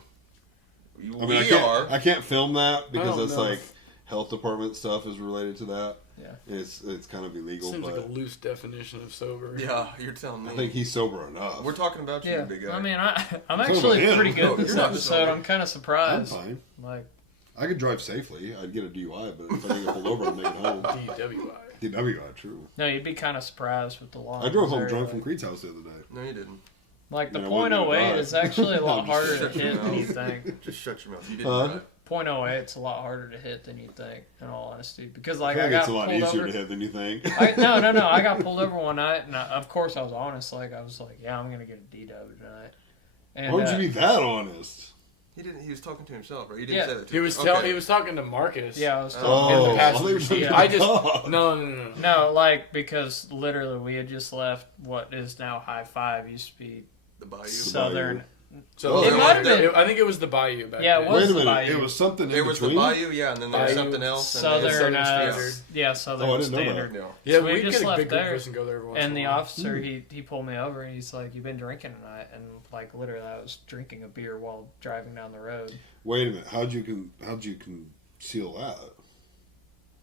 I mean, We are. I can't film that because don't it's know like if- health department stuff is related to that. Yeah. It's kind of illegal, Seems but like a loose definition of sober. Yeah, you're telling me. I think he's sober enough. We're talking about you, yeah. big guy. I mean, I'm talking actually about him. pretty good No, this you're not episode. sober. I'm kind of I'm surprised. fine. Like, I could drive safely. I'd get a DUI, but if I didn't get pulled over, I'd make it home. DWI. DWI, true. no, you'd be kind of surprised with the law. I drove home Missouri, drunk like- from Creed's house the other day. no, you didn't. Like the Yeah, I wouldn't do .08 it. is actually a lot No, harder to shut your hit than you mouth. think. Just shut your mouth. You didn't Huh? drive. .08 it's a lot harder to hit than you think. In all honesty, because I like feel I like got it's a lot pulled easier over. to hit than you think. No. I got pulled over one night, and of course I was honest. Like I was like, yeah, I'm gonna get a DW tonight. And Why would you be that honest? He didn't. He was talking to himself, right? He didn't Yeah. say that to He you. was Okay. he was talking to Marcus. yeah, I was Oh. talking. In the I passenger thought you were seat. I just talking no. No, like because literally we had just left what is now High Five. Used to be The Bayou. Southern. So It there might was- have been- I think it was the Bayou back Yeah, it then. was Wait a the minute. Bayou. It was something There in was between. the Bayou, yeah, and then there was Bayou, something else. Southern, Southern Standard. Standard. Yeah, Southern Oh, I didn't know that. Standard. No. Yeah, So we we just get a left big group there, of us and go there every once And in the a while. officer, he pulled me over and he's like, "You've been drinking tonight," and like literally, I was drinking a beer while driving down the road. Wait a minute. How'd you conceal that?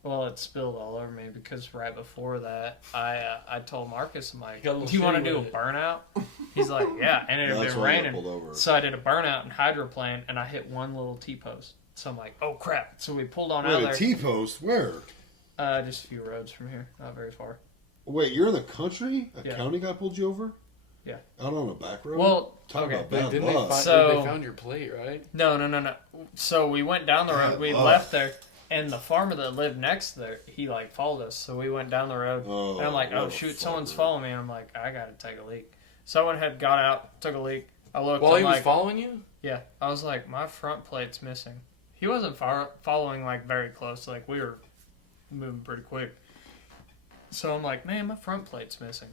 Well, it spilled all over me because right before that, I told Marcus, I'm like, Got a little "Do you want to shitty do a with it." burnout?" He's like, "Yeah," and it had That's been why I got raining, pulled over. so I did a burnout in hydroplane, and I hit one little T-post. So I'm like, "Oh crap!" So we pulled on out Wait, a there, T-post? Where? just a few roads from here, not very far. Wait, you're in the country? A Yeah. county guy pulled you over? Yeah. Out on a back road? Well, Talk okay. about Wait, bad didn't luck. So- they found your plate, right? No. So we went down the road. Bad We luck. left there, and the farmer that lived next there, he like followed us. So we went down the road, Oh, and I'm like, what "Oh a shoot, someone's fucker. following me!" And I'm like, "I gotta take a leak." So I went ahead, got out, took a leak. I looked. While I'm he was like, following you? yeah, I was like, my front plate's missing. He wasn't following like very close. Like we were moving pretty quick. So I'm like, man, my front plate's missing.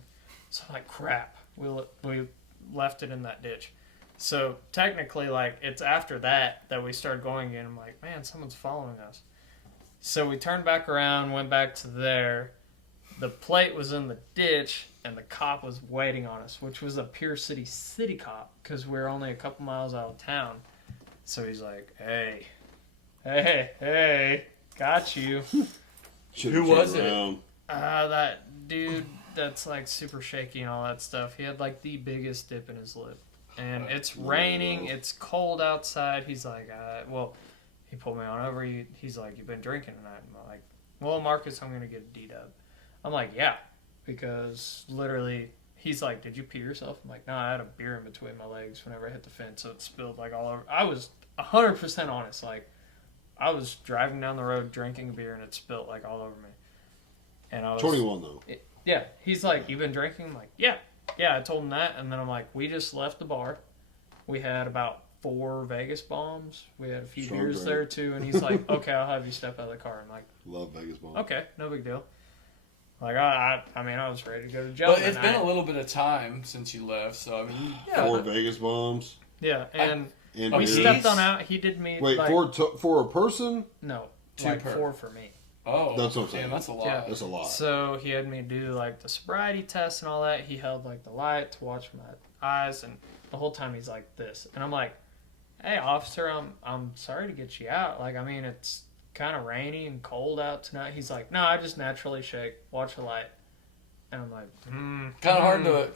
So I'm like, crap. We left it in that ditch. So technically, like it's after that we started going again. I'm like, man, someone's following us. So we turned back around, went back to there. the plate was in the ditch, and the cop was waiting on us, which was a Pierce City cop, because we were only a couple miles out of town. So he's like, hey, got you. Should've Who was turned it? around. That dude that's like super shaky and all that stuff. He had like the biggest dip in his lip. And it's raining, it's cold outside. He's like, well, he pulled me on over. He's like, you've been drinking tonight. And I'm like, well, Marcus, I'm going to get a D-dub. I'm like, yeah, because literally, he's like, did you pee yourself? I'm like, no, I had a beer in between my legs whenever I hit the fence, so it spilled like all over. I was 100% honest. Like, I was driving down the road drinking a beer and it spilled like all over me. And I was 21 though. Yeah, he's like, you been drinking? I'm like, yeah, I told him that, and then I'm like, we just left the bar. We had about 4 Vegas bombs. We had a few Strong beers drink. there too, and he's like, okay, I'll have you step out of the car. I'm like, Love Vegas Bomb. okay, no big deal. Like I mean, I was ready to go to jail. But it's that been night. a little bit of time since you left, so I mean, Yeah, 4 Vegas Bombs. yeah, and And Oh, we beers. stepped on out. He did me. Wait, like, for a person? No, 2 like per. 4 for me. oh, That's what I'm saying. damn, that's a lot. Yeah. That's a lot. So he had me do like the sobriety test and all that. He held like the light to watch my eyes, and the whole time he's like this, and I'm like, "Hey, officer, I'm sorry to get you out. Like, I mean, it's kind of rainy and cold out tonight." He's like, "No, I just naturally shake. Watch the light." And I'm like, Kind of hard to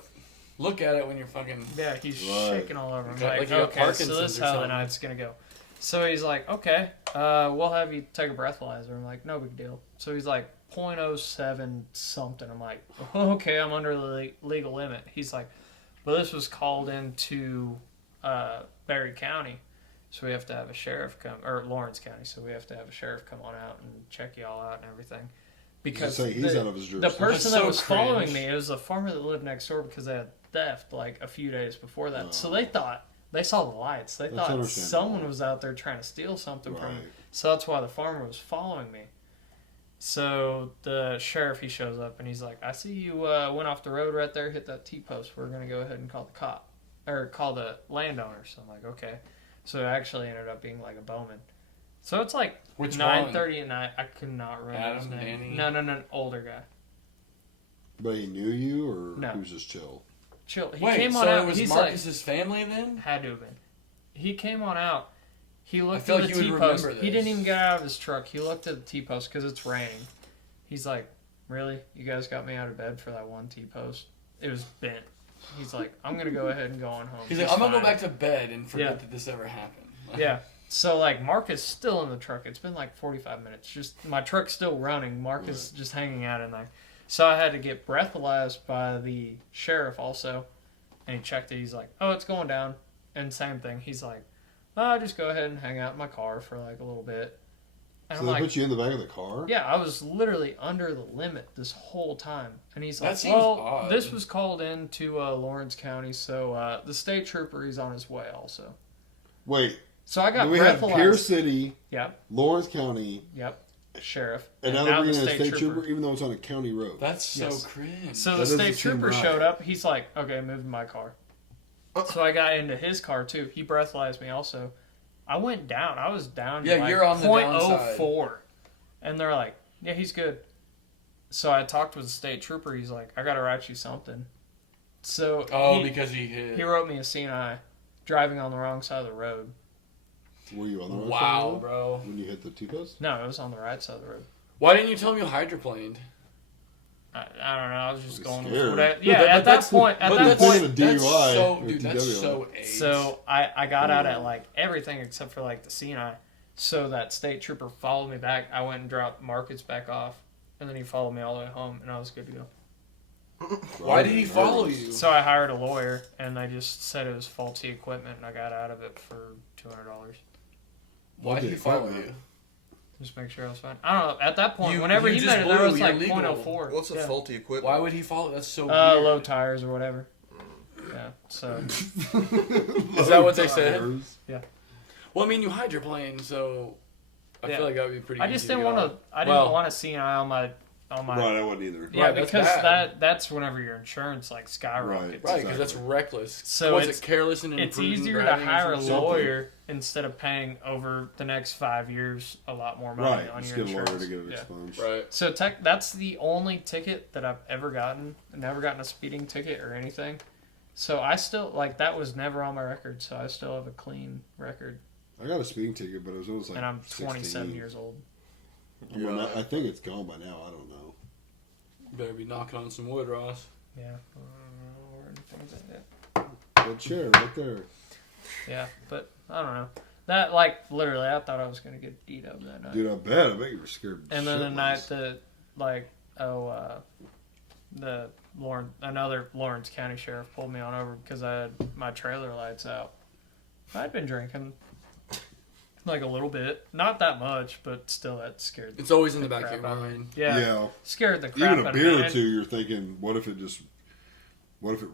look at it when you're fucking. Yeah, he's Right. shaking all over. I'm Okay, like, like you got okay, so Parkinson's this is or how the something. night's gonna go. So he's like, okay, we'll have you take a breathalyzer. I'm like, no big deal. So he's like, 0.07 something. I'm like, okay, I'm under the legal limit. He's like, but this was called into Berry County, so we have to have a sheriff come, or Lawrence County, so we have to have a sheriff come on out and check you all out and everything. Because Say he's out of his the jurisdiction. person That's that so was following cringe. me, it was a farmer that lived next door because they had theft like a few days before that. So Oh. they thought, they saw the lights. They That's thought understandable. someone was out there trying to steal something from Right. him. So that's why the farmer was following me. So the sheriff, he shows up and he's like, I see you went off the road right there, hit that T-post. We're going to go ahead and call the cop, or call the landowner. So I'm like, okay. So it actually ended up being like a Bowman. So it's like Which 9:30 at night. I could not remember his Adam, name. Danny? No, older guy. But he knew you, or No. he was just chill? Chill. He Wait, came so on out. it was He's Marcus's family then? like, had to have been. He came on out. He looked feel at like the you would T-post. remember He didn't this. even get out of his truck. He looked at the T-post because it's raining. He's like, really? You guys got me out of bed for that one T-post? It was bent. He's like, I'm going to go ahead and go on home. He's like, I'm gonna go fine." back to bed and forget Yeah. that this ever happened. Yeah. So, like, Mark is still in the truck. It's been like 45 minutes. Just my truck's still running. Mark is just hanging out in there. So I had to get breathalyzed by the sheriff also. And he checked it. He's like, oh, it's going down. And same thing. He's like, oh, just go ahead and hang out in my car for like a little bit. And So I'm they like, put you in the back of the car? yeah, I was literally under the limit this whole time. And he's That like, seems well, odd. this was called into Lawrence County. So the state trooper, he's on his way also. Wait, So I got we had breathalyzed. Pierce City, Yep. Lawrence County, Yep, sheriff, and now they're the bringing in a state trooper, even though it's on a county road. That's so Yes. cringe. So That the doesn't state seem trooper right. showed up. He's like, "Okay, move to my car." So I got into his car too. He breathalyzed me also. I went down. I was down. Yeah, to like you're on the downside. 0.04, and they're like, "Yeah, he's good." So I talked with the state trooper. He's like, "I gotta write you something." So because he hit. he wrote me a CNI, driving on the wrong side of the road. Were you on the right side Wow, of the road bro. when you hit the T-post? No, it was on the right side of the road. Why didn't you tell me you hydroplaned? I don't know. I was just going scared. with whatever. But Yeah, at that that's- point, at but that that's- point, Thinking of That's DUI so, or dude, that's TWI. so AIDS. So I got out at like everything except for like the CNI. So that state trooper followed me back. I went and dropped Marcus back off, and then he followed me all the way home, and I was good to go. Why did he follow you? So I hired a lawyer, and they just said it was faulty equipment, and I got out of it for $200. Why did he follow you? Just make sure I was fine. I don't know. At that point, You- whenever you he just made it, there blew was like your legal. 0.04. What's a yeah. faulty equipment? Why would he follow? That's so weird. Low tires or whatever. Yeah. So Is that what they said? Tires. Well, I mean, you hydroplane, so I Yeah. feel like that would be pretty. I just easy didn't to want get to. off. I didn't Well- want a CNI on my on my. Right, I wouldn't either. Yeah, Right, that's because bad. that's whenever your insurance like skyrockets. Right, because that's Exactly. reckless. So Was it's- it careless and It's imprudent easier to driving or hire a something? lawyer instead of paying over the next 5 years a lot more money Right, on just your get a insurance. lawyer to get it Yeah. expunged. Right. So that's the only ticket that I've ever gotten. I've never gotten a speeding ticket or anything. So I still that was never on my record. So I still have a clean record, I got a speeding ticket, but it was always like and I'm 16. 27 years old. I mean, I think it's gone by now. I don't know. Better be knocking on some wood, Ross. Yeah. That chair right there. Yeah, but I don't know. That literally, I thought I was gonna get beat up that night. Dude, I bet you were scared. And then the shitless. night that another Lawrence County sheriff pulled me on over because I had my trailer lights out. I'd been drinking like a little bit, not that much, but still that scared. It's always in the the back of crap your out of me. mind. Yeah, scared the crap Even a out beer of me. or two, you're thinking, what if it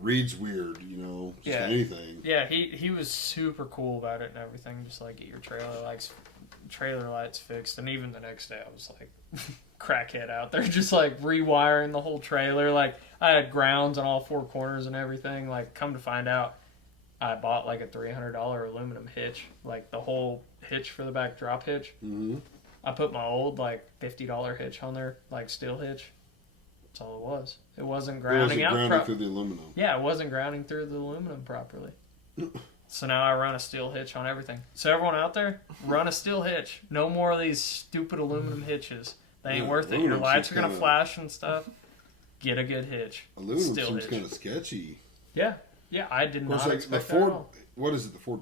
reads weird? You know, just Yeah. anything. Yeah, he was super cool about it and everything. Just like get your trailer lights fixed, and even the next day I was like crackhead out there, just like rewiring the whole trailer. Like I had grounds on all four corners and everything. Like come to find out, I bought like a $300 aluminum hitch, like the whole hitch for the back drop hitch. Mm-hmm. I put my old like $50 hitch on there, like steel hitch. That's all it was. It wasn't It grounding wasn't out. grounding through the aluminum. Yeah, it wasn't grounding through the aluminum properly. So now I run a steel hitch on everything. So everyone out there, run a steel hitch. No more of these stupid aluminum hitches. They ain't Yeah, worth it. Your aluminum lights are seems gonna kinda- flash and stuff. Get a good hitch. Aluminum Steel seems hitch. kind of sketchy. Yeah, I did Of course, not like the expect that at Ford. all. What is it? The Ford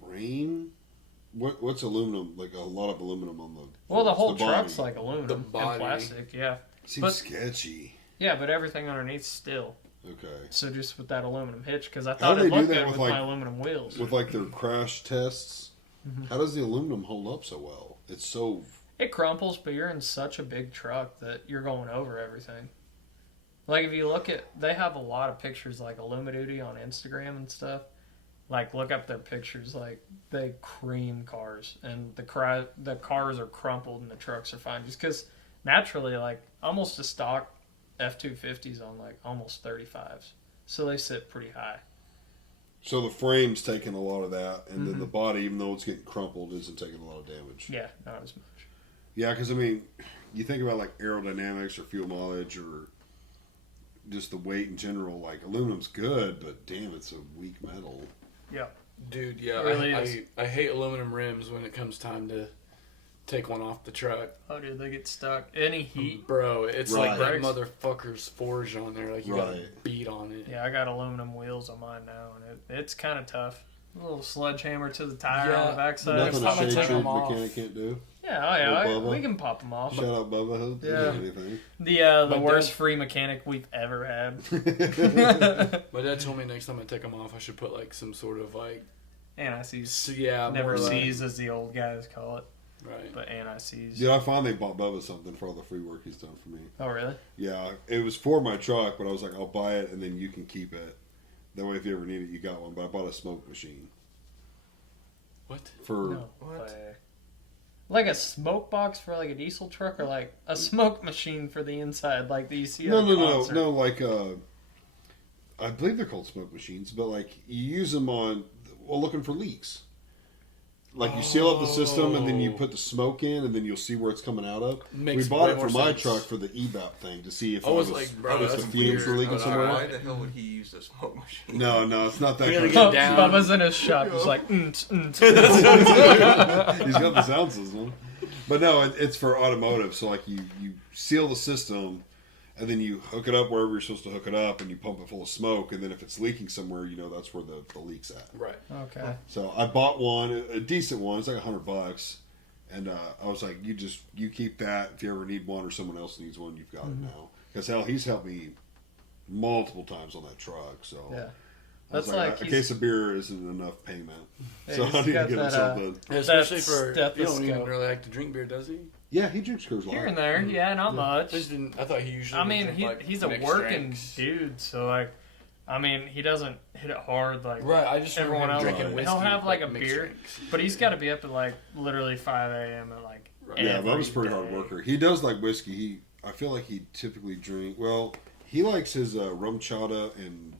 frame. What's aluminum? Like a lot of aluminum on the. Well, the whole body. truck's like aluminum The and body. plastic. Yeah, Seems but- sketchy. yeah, but everything underneath's steel. Okay. So just with that aluminum hitch, because I How thought do it they do looked that good with, with my like- aluminum wheels. With like their crash tests, Mm-hmm. how does the aluminum hold up so well? It's so. It crumples, but you're in such a big truck that you're going over everything. Like if you look at, they have a lot of pictures like Illumiduty on Instagram and stuff. Like look up their pictures, like they cream cars, and the cars are crumpled and the trucks are fine, just because naturally, like almost a stock F-250's on like almost 35s, so they sit pretty high. So the frame's taking a lot of that, and Mm-hmm. then the body, even though it's getting crumpled, isn't taking a lot of damage. Yeah, not as much. Yeah, because I mean, you think about like aerodynamics or fuel mileage or just the weight in general. Like aluminum's good, but damn, it's a weak metal. Yeah. Dude, yeah, It really is. I hate aluminum rims when it comes time to take one off the truck. Oh, dude, they get stuck. Any heat? Bro, it's like that Right. motherfucker's forged on there. Like, you gotta Right. beat on it. Yeah, I got aluminum wheels on mine now, and it's kind of tough. A little sledgehammer to the tire on the Yeah, backside. Nothing time I a shade take tree 'em off. mechanic can't do. Yeah, oh yeah, Little Bubba. we can pop them off. Shout out Bubba. He'll do Yeah. anything. The My worst dad- free mechanic we've ever had. My dad told me next time I take them off, I should put like some sort of like, Anti-seize. so, yeah, Never more like- seize, as the old guys call it, Right. but anti-seize. Yeah, I finally bought Bubba something for all the free work he's done for me. Oh really? Yeah, it was for my truck, but I was like, I'll buy it and then you can keep it. That way, if you ever need it, you got one. But I bought a smoke machine What? for. No What? way. Like a smoke box for like a diesel truck, or like a smoke machine for the inside, like that you see. No, at a no, no, concert? no. Like, I believe they're called smoke machines, but like you use them on, looking for leaks. Like you seal up the system and then you put the smoke in and then you'll see where it's coming out of. Makes we bought way it for more my sense. truck for the EBAP thing to see if I was like, bro, if the that's fumes were weird. leaking I was somewhere. Why the hell would he use the smoke machine? No, it's not that. You Kind gotta of get Oh, down. Bubba's in his shop, just like. He's got the sound system. But no, it's for automotive. So like you seal the system, and then you hook it up wherever you're supposed to hook it up, and you pump it full of smoke. And then if it's leaking somewhere, you know that's where the leak's at. Right. Okay. So I bought one, a decent one. It's like $100, and I was like, you keep that. If you ever need one or someone else needs one, you've got it now. Because hell, he's helped me multiple times on that truck. So Yeah. I was That's like, like a he's- case of beer isn't enough payment. Yeah, So he's I need to got get him that, something. Especially for, you don't stethoscope. even really like to drink beer, does he? Yeah, he drinks Coors Light. Here and there, yeah, not much. I just didn't. I thought he usually. I mean, drink, like, he's a mixed working drinks. dude, so like, I mean, he doesn't hit it hard like Right. I just everyone remember else. him drinking Right. whiskey. He'll have like a mixed beer, drinks. but he's got to be up at like literally 5 a.m. and like. Right. Yeah, every Bubba's a pretty hard day. worker. He does like whiskey. I feel like he typically drink. Well, he likes his rum chata and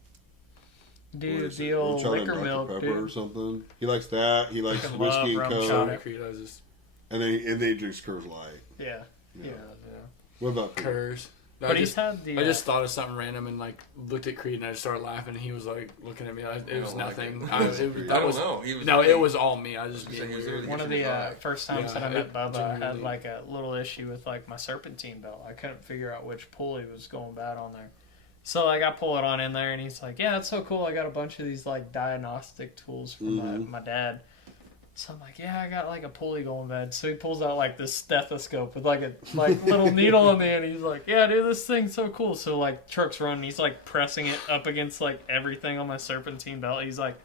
Dude, the old rum chata liquor and Dr. milk, Pepper or dude. something. He likes that. He likes Fucking whiskey love and rum coke, chata. Creed, I just and then he drinks Coors Light. Yeah. Yeah. Yeah. What about Creed? Curse. But he's had the. I just thought of something random and like looked at Creed and I just started laughing and he was like looking at me. It was don't like nothing. it. I don't know. He was no, it was all me. I was just He being was weird. really one of getting the his eye. first times Yeah, that I met it Bubba, I had genuinely- like a little issue with like my serpentine belt. I couldn't figure out which pulley was going bad on there. So like I pull it on in there, and he's like, "Yeah, it's so cool. I got a bunch of these like diagnostic tools from my dad." So I'm like, "Yeah, I got like a pulley going bad." So he pulls out like this stethoscope with like a little needle in the end. He's like, "Yeah, dude, this thing's so cool." So like truck's running, he's like pressing it up against like everything on my serpentine belt. He's like,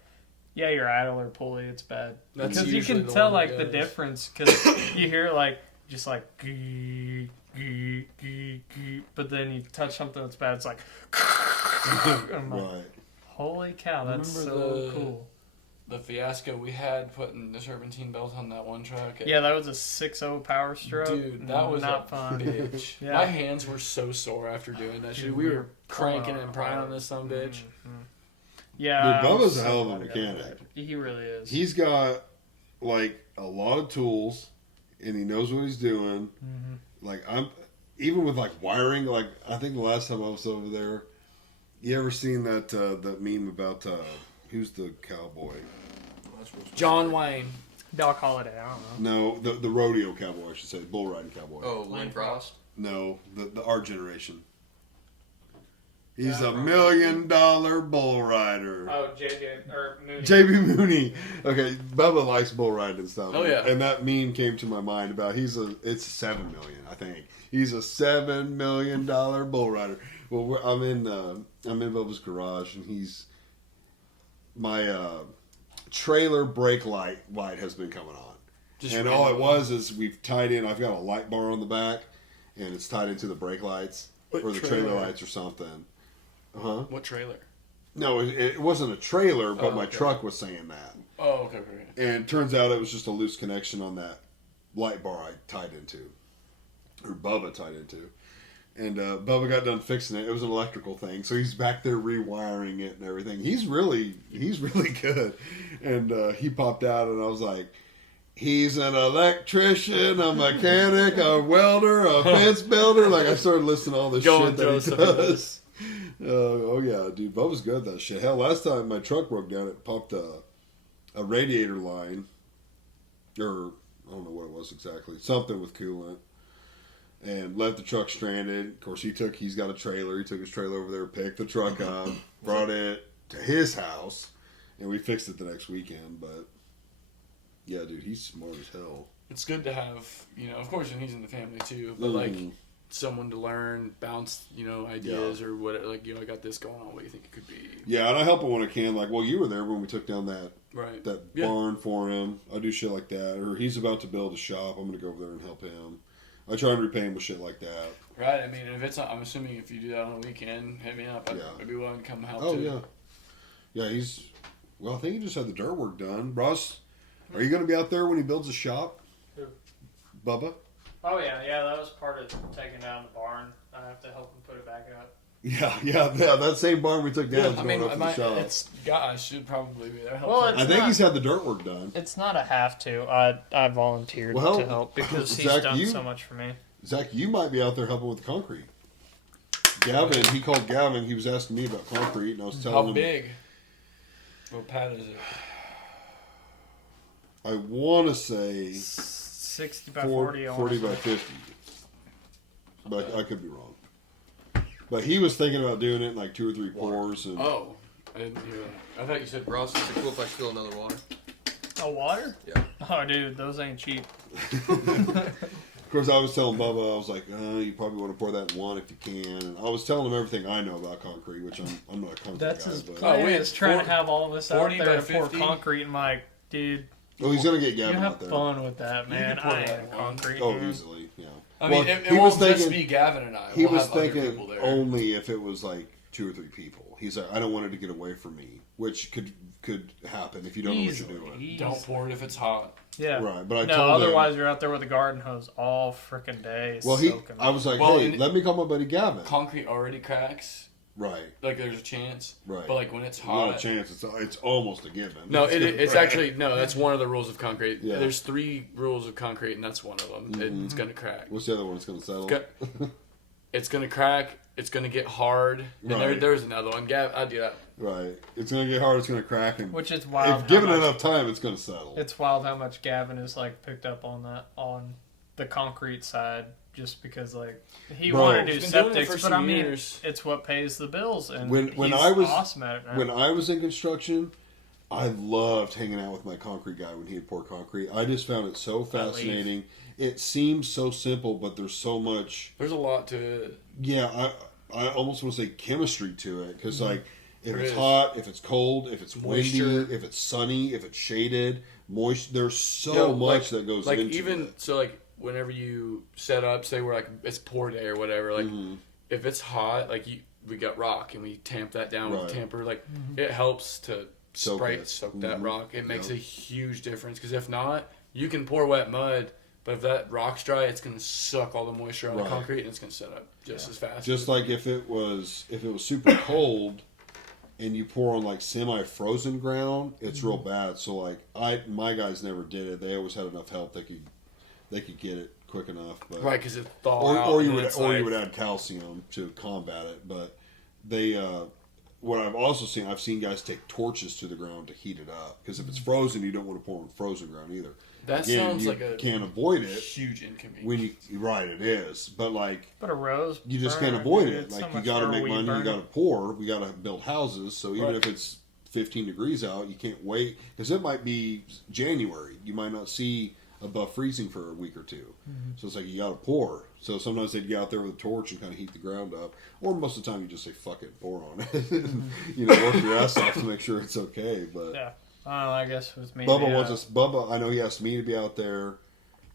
"Yeah, your idler pulley, it's bad." That's Because you usually can the tell one like that the goes. difference because you hear like just like gee, gee, gee, gee, but then you touch something that's bad, it's like I'm like, Right. holy cow, that's Remember so the- cool. The fiasco we had putting the serpentine belt on that one truck. Yeah, that was a 6.0 Power Stroke. Dude, that was not a fun. bitch. Yeah. My hands were so sore after doing that shit. Dude, We we were were cranking pulling and prying hard. on this some bitch. Mhm. Yeah, Dude, I was Bubba's a so hell of a glad I got mechanic. that. He really is. He's got like a lot of tools, and he knows what he's doing. Mhm. Like I'm, even with like wiring. Like I think the last time I was over there, you ever seen that meme about who's the cowboy? John Wayne. Doc Holliday, I don't know. No, the rodeo cowboy, I should say, bull riding cowboy. Oh, Lane Frost. No, the our generation. He's Yeah, $1 million bull rider. Oh, JJ or Mooney. JB Mooney. Okay, Bubba likes bull riding and stuff. Oh, yeah. And that meme came to my mind about it's $7 million, I think. He's a $7 million bull rider. Well, I'm in Bubba's garage, and my trailer brake light has been coming on. Just And all it randomly. was is we've tied in. I've got a light bar on the back, and it's tied into the brake lights What or the trailer? trailer lights or something. Huh? What trailer? No, it wasn't a trailer, but Oh, my okay. truck was saying that. Oh, okay. And it turns out it was just a loose connection on that light bar I tied into, or Bubba tied into. And Bubba got done fixing it. It was an electrical thing, so he's back there rewiring it and everything. He's really good. And he popped out, and I was like, "He's an electrician, a mechanic, a welder, a fence builder." Like I started listing all the Going shit that through he stuff he does. Oh yeah, dude, Bubba's good at that shit. Hell, last time my truck broke down, it popped a radiator line, or I don't know what it was exactly, something with coolant, and left the truck stranded. Of course, he's got a trailer. He took his trailer over there, picked the truck up, brought it to his house, and we fixed it the next weekend. But yeah, dude, he's smart as hell. It's good to have, of course, and he's in the family too, but like Mhm. someone to learn, bounce, ideas or what, like, I got this going on. What do you think it could be? Yeah, and I help him when I can. Like, well, you were there when we took down that Right. that barn for him. I do shit like that. Or he's about to build a shop. I'm gonna go over there and help him. I try and repay him with shit like that. Right. I mean, if it's, I'm assuming if you do that on a weekend, hit me up. I'd be willing to come help Oh too. yeah, yeah. I think he just had the dirt work done. Ross, are you gonna be out there when he builds a shop? Who? Bubba. Oh yeah, that was part of taking down the barn. I have to help him put it back up. Yeah. That same barn we took down is I going mean, up to the shop. I should probably be there. Well, I think not- he's had the dirt work done. It's not a have to. I volunteered Well, to help because he's Zach, done so much for me. Zach, you might be out there helping with the concrete. Gavin, he called Gavin. He was asking me about concrete, and I was telling How him. big? What pad is it? I want to say 60 by 40. 40 by 50. But I could be wrong. But he was thinking about doing it in like 2 or 3 pours. And Oh, I didn't hear that. I thought you said Ross, is it cool if I fill another water? Oh, water? Yeah. Oh, dude, those ain't cheap. of course, I was telling Bubba, I was like, you probably want to pour that in one if you can. And I was telling him everything I know about concrete, which I'm not a concrete That's guy. his But, plan. wait, is trying 40 to have all of us out 40 there by to pour 50? concrete. And like, dude, oh, he's going to get you Gavin have out there. fun with that, man. can pour I it ain't on. concrete. Oh, man. easily, yeah. I Well, mean, it he won't was just thinking- be Gavin and I. He We'll was have other thinking people there. only if it was like 2 or 3 people. He's like, I don't want it to get away from me, which could happen if you don't know what you're doing. Don't pour it if it's hot. Yeah. Right, but I no, told otherwise him, you're out there with a garden hose all freaking day. well, I was like, Well, hey, and- let me call my buddy Gavin. Concrete already cracks. Right, Like there's a chance. right. But like when it's Not a hot. chance. It's almost a given. No, it's actually no. That's one of the rules of concrete. Yeah. There's 3 rules of concrete, and that's one of them. Mhm. It's gonna crack. What's the other one? It's going to settle. It's gonna crack. It's gonna get hard. And Right. there's another one. Gav, I do that. Right. It's going to get hard. It's going to crack. And Which is wild. if given how much- enough time, it's going to settle. It's wild how much Gavin is like picked up on that on the concrete side, just because like he Bro, wanted to do He's been doing it septics, for but some I mean years. it's what pays the bills, and When he's I was- awesome at it. Now. When I was in construction, I loved hanging out with my concrete guy when he'd pour concrete. I just found it so fascinating. It seems so simple, but there's so much. There's a lot to it. Yeah, I almost want to say chemistry to it because like if There it's is. hot, if it's cold, if it's Moisture. windy, if it's sunny, if it's shaded, moist. There's so No, much that goes like into even it. so like whenever you set up, say we're like it's pour day or whatever, like Mhm. if it's hot, like we got rock and we tamp that down Right. with tamper, like it helps to Soak it. soak that Mhm. rock. It makes Yep. a huge difference because if not, you can pour wet mud, but if that rock's dry, it's gonna suck all the moisture out of Right. the concrete and it's gonna set up just as fast. Just like if it was super cold and you pour on like semi frozen ground, it's real bad. So like my guys never did it. They always had enough help they could get it quick enough. But right, because it thaw out. or you and would it's or you like- would add calcium to combat it. But they what I've also seen, I've seen guys take torches to the ground to heat it up because if it's frozen, you don't want to pour on frozen ground either. That Again, sounds you like a can't avoid it huge inconvenience. when you right. It is, but like but a rose, you just burner, can't avoid dude, it. it's Like so you much got to more make weed money, you burning. got to pour, we got to build houses. So even Right. if it's 15 degrees out, you can't wait because it might be January. You might not see above freezing for a week or 2. Mm-hmm. So it's like you got to pour. So sometimes they'd get out there with a torch and kind of heat the ground up, or most of the time you just say fuck it, pour on it. You know, work your ass off to make sure it's okay. But Yeah, I don't know. I guess with me, Bubba yeah. wants us. Bubba, I know he asked me to be out there.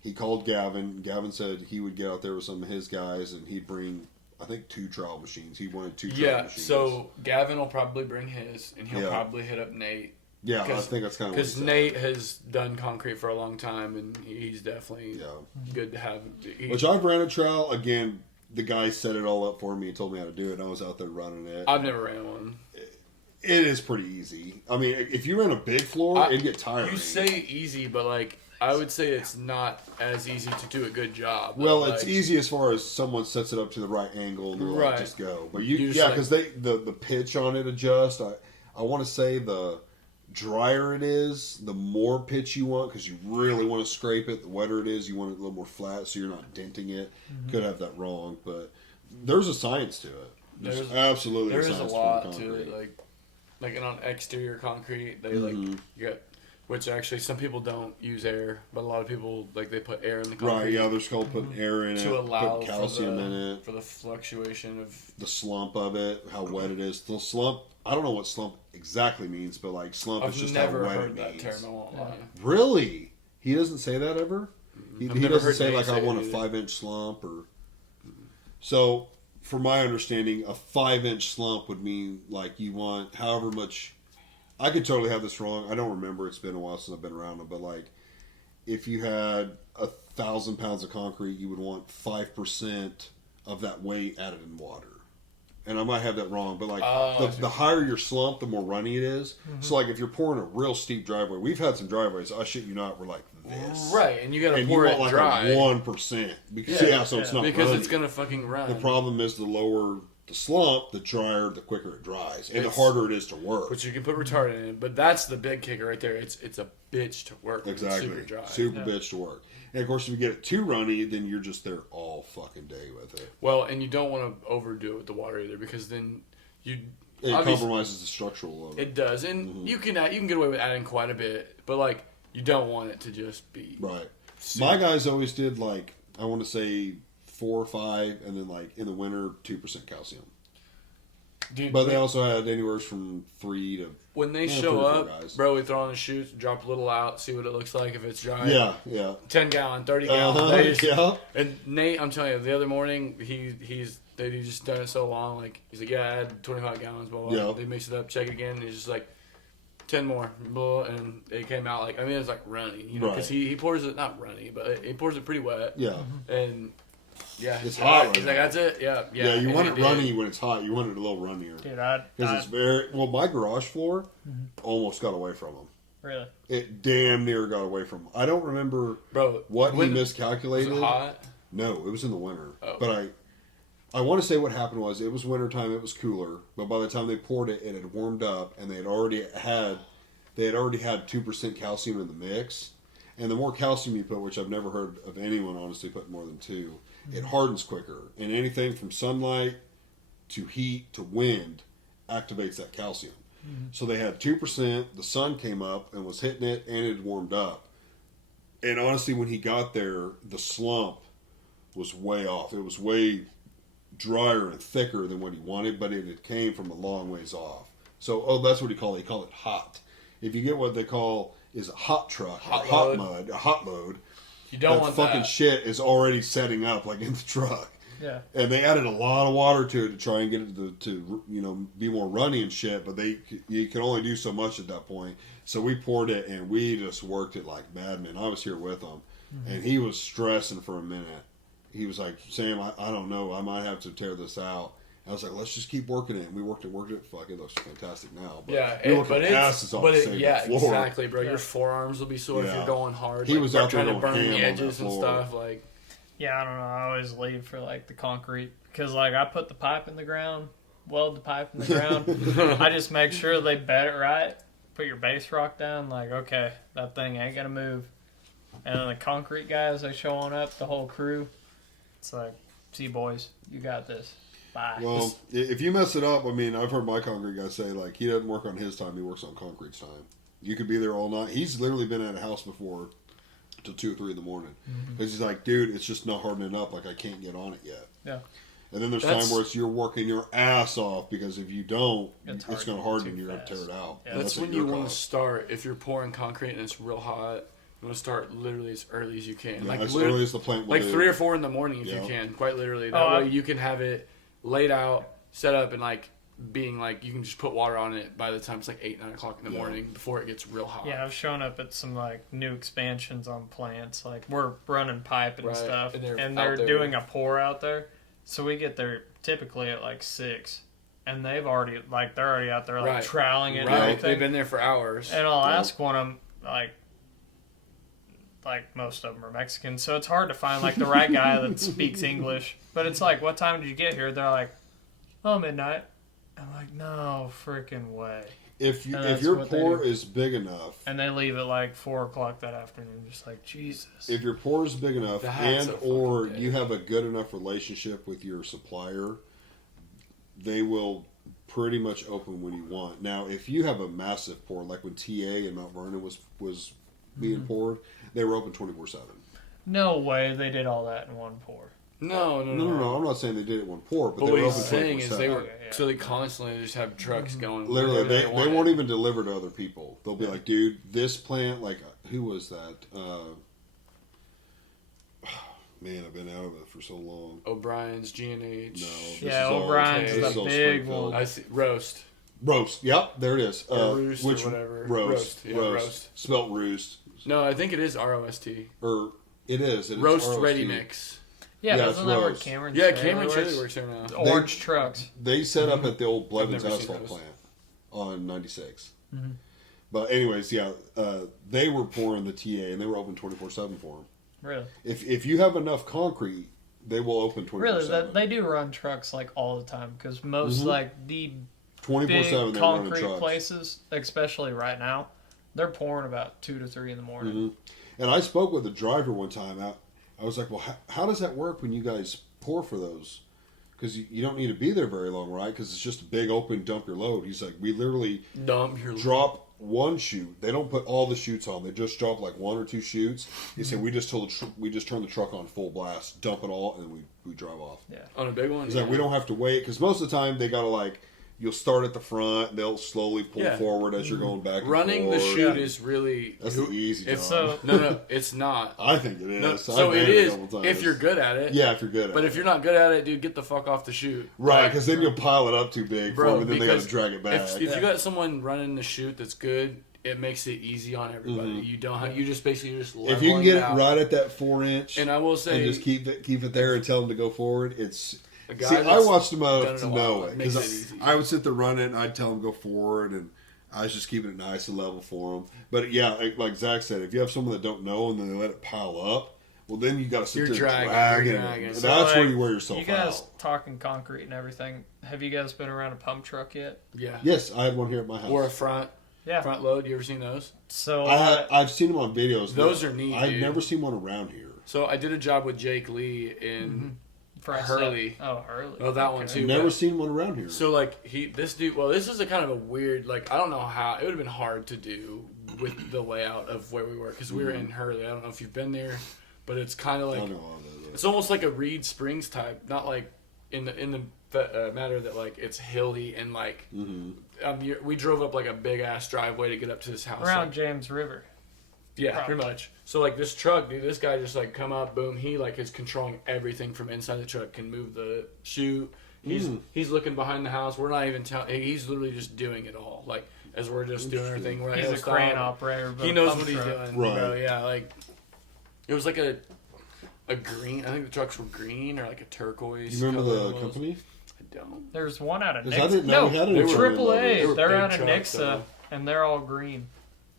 He called Gavin. Gavin said he would get out there with some of his guys, and he'd bring, I think, 2 trial machines. He wanted 2 trial Yeah, machines. so Gavin will probably bring his, and he'll Yeah. probably hit up Nate. yeah, I 'cause- think that's kind of what he Because said. Nate has done concrete for a long time, and he's definitely Yeah, good to have. which I've ran a trial again. The guy set it all up for me and told me how to do it. And I was out there running it. I've never ran one. It is pretty easy. I mean, if you ran a big floor, it'd get tiring. You say easy, but like I would say it's not as easy to do a good job. Well, Like, it's easy as far as someone sets it up to the right angle and they're like, Right. just go. But You just yeah, like- because the pitch on it adjusts. I want to say the drier it is, the more pitch you want because you really want to scrape it. The wetter it is, you want it a little more flat so you're not denting it. Could have that wrong, but there's a science to it. There's absolutely there is a science lot for to concrete. it. Like and on exterior concrete, they Mhm. like you got. Which actually, some people don't use air, but a lot of people like they put air in the Right, concrete yeah, they're called putting air in it, to allow put calcium for the, in it, for the fluctuation of. the slump of it, how wet it is. The slump, I don't know what slump exactly means, but like slump is I've just never how wet heard it that means. term. I won't lie. Really? He doesn't say that ever? He I've he never doesn't heard say Nate like I say want a it either. 5-inch slump or. So, from my understanding, a 5-inch slump would mean like you want however much. I could totally have this wrong. I don't remember. It's been a while since I've been around it, but like, if you had 1,000 pounds of concrete, you would want 5% of that weight added in water. And I might have that wrong, but like Oh, I see. the higher your slump, the more runny it is. So like if you're pouring a real steep driveway, we've had some driveways. I shit you not, we're like this, Right, and you got to and you pour want it like dry a 1% because so it's not because runny. it's gonna fucking run. The problem is the lower the slump, the drier, the quicker it dries, and the It's- harder it is to work. But you can put retardant in, but that's the big kicker right there. It's a bitch to work. when it's Exactly, super dry. super bitch to work. And of course, if you get it too runny, then you're just there all fucking day with it. Well, and you don't want to overdo it with the water either, because then you It obviously- compromises the structural of it. It does, and Mm-hmm. you can get away with adding quite a bit, but like you don't want it to just be Right. super- My guys always did like I want to say 4 or 5, and then like in the winter 2% calcium. Dude, But they also had anywhere from 3 to when they Yeah, show 3 or 4 up, guys. bro, we throw on the chutes, drop a little out, see what it looks like if it's dry. yeah. 10 gallon, 30 gallon. Uh-huh, They just- yeah. And Nate, I'm telling you, the other morning he's They just done it so long. Like he's like, yeah, I had 25 gallons. Blah blah. Yeah. They mix it up, check it again. And he's just like, 10 more. Blah, and it came out like, I mean, it was like runny, you know, because Right. he pours it not runny, but he pours it pretty wet. Yeah. And yeah, It's he's hot like, right that's it. Yeah. Yeah, you and want it did. runny when it's hot. You want it a little runnier. Dude, Because it's very... Well, my garage floor almost got away from him. really. It damn near got away from him. I don't remember Bro, what when, he was miscalculated. it hot? No, it was in the winter. Oh. But I want to say what happened was it was wintertime, it was cooler, but by the time they poured it, it had warmed up, and they had already had 2% calcium in the mix. And the more calcium you put, which I've never heard of anyone honestly put more than 2, it hardens quicker. And anything from sunlight to heat to wind activates that calcium. So they had 2%, the sun came up and was hitting it, and it had warmed up. And honestly, when he got there, the slump was way off. It was way drier and thicker than what he wanted, but it came from a long ways off. So, that's what he called it. He called it hot. If you get what they call is a hot truck, Hot a hot load. mud, a hot load, You don't that want fucking that. shit is already setting up like in the truck. Yeah. And they added a lot of water to it to try and get it to be more runny and shit. But you can only do so much at that point. So we poured it and we just worked it like madmen. I was here with him, and he was stressing for a minute. He was like, "Sam, I don't know. I might have to tear this out." I was like, "Let's just keep working it." And we worked it. Fuck, it looks fantastic now. But Yeah, we worked but our asses off to save yeah, that floor. exactly, bro. Yeah. Your forearms will be sore if Yeah. you're going hard. He like, was out there trying to going burn ham the on that edges and floor. stuff. Like, Yeah, I don't know. I always leave for like the concrete because like I put the pipe in the ground, weld the pipe in the ground. I just make sure they bed it right. Put your base rock down. Like, okay, that thing ain't gonna move. And then the concrete guys, they show on up, the whole crew. It's like, see, boys, you got this. Bye. Well, if you mess it up, I mean, I've heard my concrete guy say, like, he doesn't work on his time, he works on concrete's time. You could be there all night. He's literally been at a house before till 2 or 3 in the morning. Because he's like, dude, it's just not hardening up. Like, I can't get on it yet. Yeah. And then there's That's- time where you're working your ass off because if you don't, It's it's going to hardening harden too and you're going to fast. tear it out. Yeah. And that's at when your you want to cost. start. If you're pouring concrete and it's real hot, you want to start literally as early as you can. Yeah, like as lit- early as the plant will like do. 3 or 4 in the morning if Yeah. you can. Quite literally. That Oh, way you can have it laid out, set up, and like being like you can just put water on it by the time it's like 8, 9 o'clock in the Yeah. morning before it gets real hot. Yeah, I've shown up at some like new expansions on plants. Like we're running pipe and Right, stuff, and they're and out they're there. doing a pour out there. So we get there typically at like 6, and they're already out there like Right. troweling it and Right. everything. They've been there for hours. And I'll Yeah. ask one of them like most of them are Mexican, so it's hard to find like the right guy that speaks English. But it's like, what time did you get here? They're like, oh, midnight. I'm like, no freaking way. If And if that's your what they pour do. is big enough, And they leave at like 4 o'clock that afternoon, just like Jesus. if your pour is big enough That's and a or fucking day. you have a good enough relationship with your supplier, they will pretty much open when you want. Now, if you have a massive pour, like when TA in Mount Vernon was being Mm-hmm. poured, they were open 24/7. No way they did all that in one pour. No. No. I'm not saying they did it in one pour, but But they what were he's open saying is they 24/7. were Okay, yeah. so they constantly just have trucks going. Literally, wherever they want won't it. even deliver to other people. They'll be like, dude, this plant, like, who was that? Man, I've been out of it for so long. O'Brien's, G&H. No. This Yeah, is all- O'Brien's this is is a all big Springfield. one. I see. Roast. Roast. Yep, there it is. Or roost or which whatever. Roast. Roast, yeah, roast. Spelt roost. No, I think it is ROST. Or it is. It is Roast ROST. Ready Mix. Yeah, Yeah, isn't it's that where Rose. Cameron Yeah, Taylor Cameron works? Chili works there now. Orange trucks. They set up at the old Blevins never seen asphalt those. plant on 96. Mhm. But anyways, yeah, they were pouring the TA and they were open 24/7 for them. Really? If you have enough concrete, they will open 24/7. Really, they do run trucks like all the time because most Mhm. like the 24/7 big they're running concrete trucks. places, especially right now, they're pouring about 2 to 3 in the morning. Mhm. And I spoke with the driver one time. I was like, well, how does that work when you guys pour for those? Because you don't need to be there very long, right? Because it's just a big open dump your load. He's like, we literally Dump your drop one chute. They don't put all the chutes on. They just drop like 1 or 2 chutes. He said we just turn the truck on full blast, dump it all, and we drive off. on a big one. He's like, we don't have to wait because most of the time they gotta like you'll start at the front, and they'll slowly pull Yeah. forward as you're going back and Running the forth. chute is really That's the easy job. It's so no, it's not. I think it is. No, I've so ran it a is couple times. if you're good at it. Yeah, if you're good at But it. if you're not good at it, dude, get the fuck off the chute. Right, Like, because then you'll pile it up too big for Bro, them, and then they got because to drag it back. if you got someone running the chute that's good, it makes it easy on everybody. You don't have, you just basically just if you can leveling get it out. right at that 4-inch, And I will say, and just keep it there and tell them to go forward, it's. a guy See, I that's watched them done out it to a know while, it makes it because easy. I would sit there running, I'd tell them to go forward, and I was just keeping it nice and level for them. But yeah, like Zach said, if you have someone that don't know and then they let it pile up, well, then you got to sit You're there dragging, dragging, you're it. dragging. And So, that's where like, you wear yourself You guys out. talking concrete and everything. Have you guys been around a pump truck yet? Yeah. Yes, I had one here at my house. Or a front Yeah. load. You ever seen those? So I've seen them on videos. Those are neat, I've dude. never seen one around here. So I did a job with Jake Lee in Hurley. Oh, Hurley. Oh, that one Okay. too. I've never but- seen one around here. So like this dude. Well, this is a kind of a weird. Like I don't know how it would have been hard to do with the layout of where we were because we were in Hurley. I don't know if you've been there, but it's kind of I like know all that. it's almost like a Reed Springs type. Not like in the matter that like it's hilly and like we drove up like a big ass driveway to get up to this house. Around like- James River. Yeah, Probably. pretty much. So like this truck, dude, this guy just like come up, boom. He like is controlling everything from inside the truck. Can move the chute. He's looking behind the house. We're not even telling. He's literally just doing it all. Like as we're just doing our thing. We're like, He's "Hey, a stop." crane operator. But He a knows pump what he's truck. doing, Right. bro. Yeah, like it was like a green. I think the trucks were green or like a turquoise. You remember color the almost. company? I don't. There's one out of Because I Nixa. didn't know No, we had any they were Triple Chevrolet A. They were They're big out of trucks, Nixa, though. and they're all green.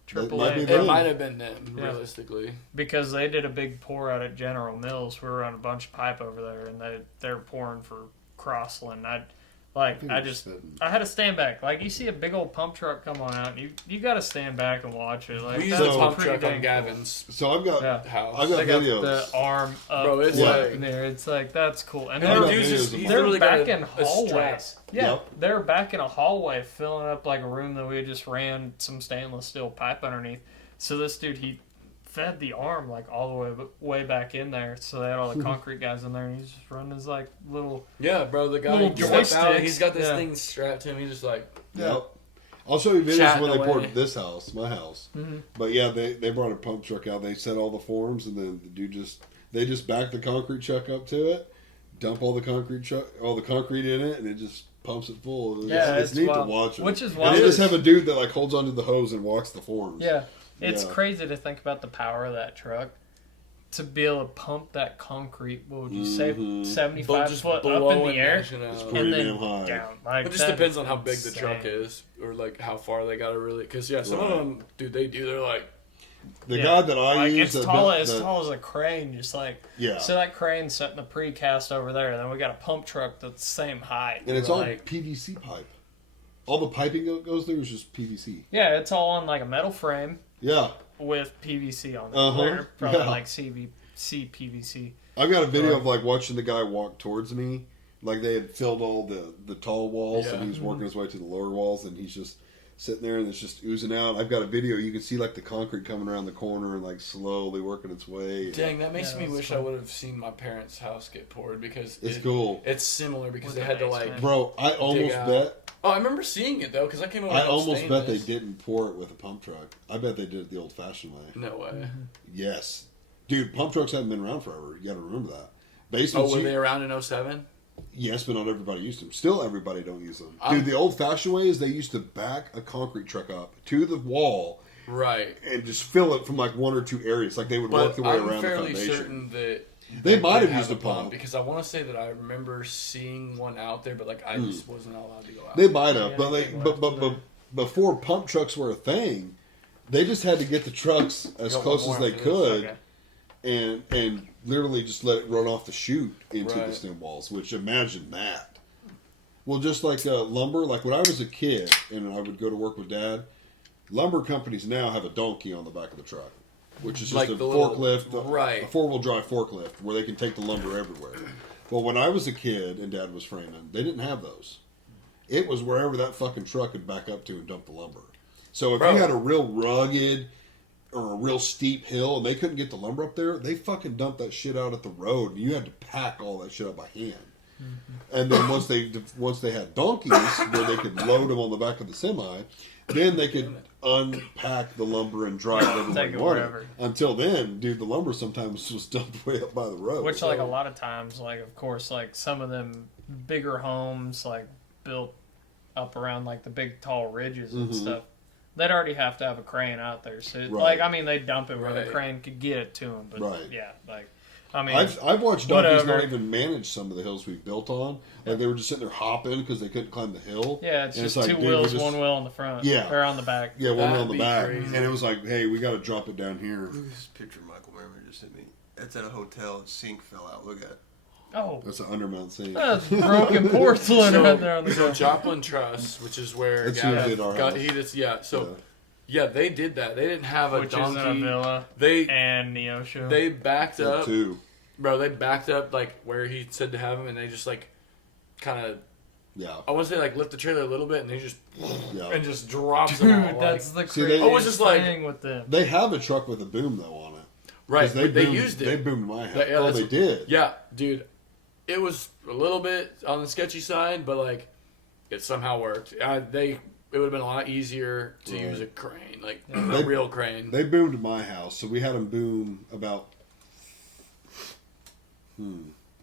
Triple might be A. them. It might have been them, Yeah. realistically. Because they did a big pour out at General Mills. We were on a bunch of pipe over there, and they're pouring for Crossland. I had to stand back. Like you see a big old pump truck come on out, and you got to stand back and watch it. Like We used that's the pump pretty truck dang on cool. Gavin's So I've got Yeah. house. I've got They got videos. the arm up, Bro, it's up like- there. It's like that's cool. And And I've the got they're, dude's videos just, of he's mine. they're literally back got in a hallways. strap. Yeah, Yep. they're back in a hallway, filling up like a room that we just ran some stainless steel pipe underneath. So this dude, he fed the arm like all the way back in there. So they had all the concrete guys in there, and he's just running his like little. Yeah, bro, the guy Little he stepped out, joysticks. he's got this Yeah. thing strapped to him. He's just like, Yep. I'll show you videos Chatting when they away. poured this house, my house. Mhm. But yeah, they brought a pump truck out. They set all the forms, and then the dude just back the concrete truck up to it, dump all the concrete in it, and it just pumps it full. Yeah, it's it's neat wild. to watch it. Which is And wild. they just have a dude that like holds onto the hose and walks the forms. Yeah, it's Yeah. crazy to think about the power of that truck. To be able to pump that concrete, what would you say, Mhm. 75 just foot up blowing in the air? mashing out. It's And pretty then damn high. down. Like, It just that depends is on how big the truck insane. is, or like how far they got to really. Because yeah, some Right. of them, dude, they do. They're like, The Yeah. guy that I Like, use, it's that tall, built as the- tall as a crane, just like yeah, so that crane's setting the precast over there, and then we got a pump truck that's the same height. and it's all like- PVC pipe. All the piping that goes there is just PVC. Yeah, it's all on like a metal frame Yeah, with PVC on it. Uh-huh. They're probably Yeah. like CPVC. I've got a video Right. of like watching the guy walk towards me. Like they had filled all the tall walls, Yeah. and he was working his way to the lower walls, and he's just sitting there, and it's just oozing out. I've got a video. You can see like the concrete coming around the corner and like slowly working its way. dang, that makes Yeah, me that's wish fun. I would have seen my parents' house get poured because It's cool, It's similar because With they the had to basement. like. bro. I almost out. bet. Oh, I remember seeing it though because I came over. I and almost bet they stainless. didn't pour it with a pump truck. I bet they did it the old-fashioned way. No way. Yes, dude. Pump trucks haven't been around forever. You got to remember that. Oh, Basements. were they around in 07? Yes, but not everybody used them. Still, everybody don't use them. I'm- Dude, the old-fashioned way is they used to back a concrete truck up to the wall Right. and just fill it from like one or two areas. Like they would work But their way I'm around the fairly foundation. certain that They might did have used a pump. because I want to say that I remember seeing one out there, but like I just wasn't allowed to go out. They might have, Yeah, but they like, left but there. before pump trucks were a thing, they just had to get the trucks as Got close one as more they after this, could, Okay. and literally just let it run off the chute into the Right. stem walls. Which imagine that. Well, just like lumber, like when I was a kid and I would go to work with Dad, lumber companies now have a donkey on the back of the truck, which is just Like a the little- forklift, right. a four-wheel drive forklift where they can take the lumber everywhere. Well, when I was a kid and Dad was framing, they didn't have those. It was wherever that fucking truck could back up to and dump the lumber. So if Bro. you had a real rugged or a real steep hill and they couldn't get the lumber up there, they fucking dumped that shit out at the road and you had to pack all that shit up by hand. And then once they had donkeys where they could load them on the back of the semi, then they could unpack the lumber and drive it everywhere Take you it wanted. wherever. Until then, dude, the lumber sometimes was dumped way up by the road. Which, like, a lot of times, like, of course, like, some of them bigger homes, like, built up around, like, the big, tall ridges and stuff, they'd already have to have a crane out there. So, Right. like, I mean, they dump it where Right. the crane could get it to them. But, Right. yeah, like, I mean, I've watched donkeys whatever. not even manage some of the hills we've built on. Like, they were just sitting there hopping because they couldn't climb the hill. yeah, it's And just like, two dude, we wheels, just- one wheel on the front. Yeah. Or on the back. Yeah, one That'd on the be back. crazy. And it was like, hey, we got to drop it down here. Look at this picture Michael Merriman just sent me. It's at a hotel. Its sink fell out. Look at it. Oh, That's an undermount sink. that's broken porcelain right there on the So ground. Joplin Truss, which is where That's who Gavin did our got, house. he just yeah, they did that. They didn't have a Which is in a donkey. villa They and Neosho. they backed Yeah, up, two. bro. They backed up like where he said to have him, and they just like kind of Yeah. I want to say like lift the trailer a little bit, and they just Yeah. and just drops Dude, them all. Like, that's the See, they- craziest I was just like- thing with them. They have a truck with a boom, though, on it. 'Cause right. They boomed, used They it. boomed my house. That- yeah, oh, that's- they did? Yeah, dude. It was a little bit on the sketchy side, but like it somehow worked. It would have been a lot easier to Right. use a crane, like They- a real crane. They boomed my house, so we had them boom about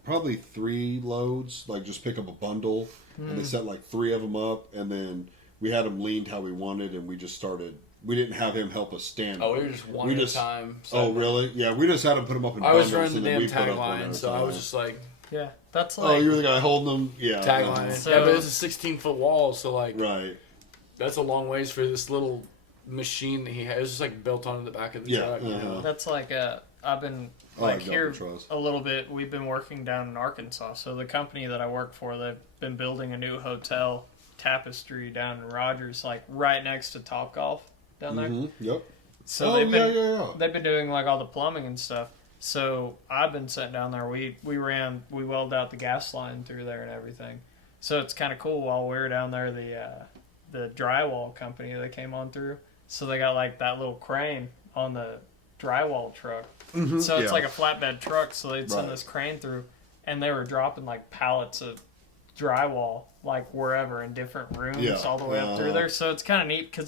probably 3 loads, like just pick up a bundle, and they set like 3 of them up, and then we had them leaned how we wanted, and we just started. We didn't have him help us stand. Oh, we them. were just one We at just- a time. So Oh, really? Yeah, we just had him put them up in I was bundles, running the and then damn we put up one tagline, at a so I was time. just like Yeah, that's Oh, like you were the guy holding them? Yeah. tagline. So- Yeah, but it's a 16-foot wall, so like Right. that's a long ways for this little machine that he had. It was just like built onto the back of the Yeah, truck. You know? uh-huh. that's like I've been I like like here Joplin Trust. a little bit. We've been working down in Arkansas, so the company that I work for, they've been building a new hotel, Tapestry, down in Rogers, like right next to Topgolf down there. Mhm, Yep. So Oh, they've yeah, been yeah. they've been doing like all the plumbing and stuff. So I've been sitting down there. We welded out the gas line through there and everything. So it's kind of cool. While we were down there, the drywall company they came on through. So they got like that little crane on the drywall truck. So it's yeah. like a flatbed truck. So they'd send Right. this crane through, and they were dropping like pallets of drywall like wherever in different rooms Yeah, all the way up through uh-huh. there. So it's kind of neat because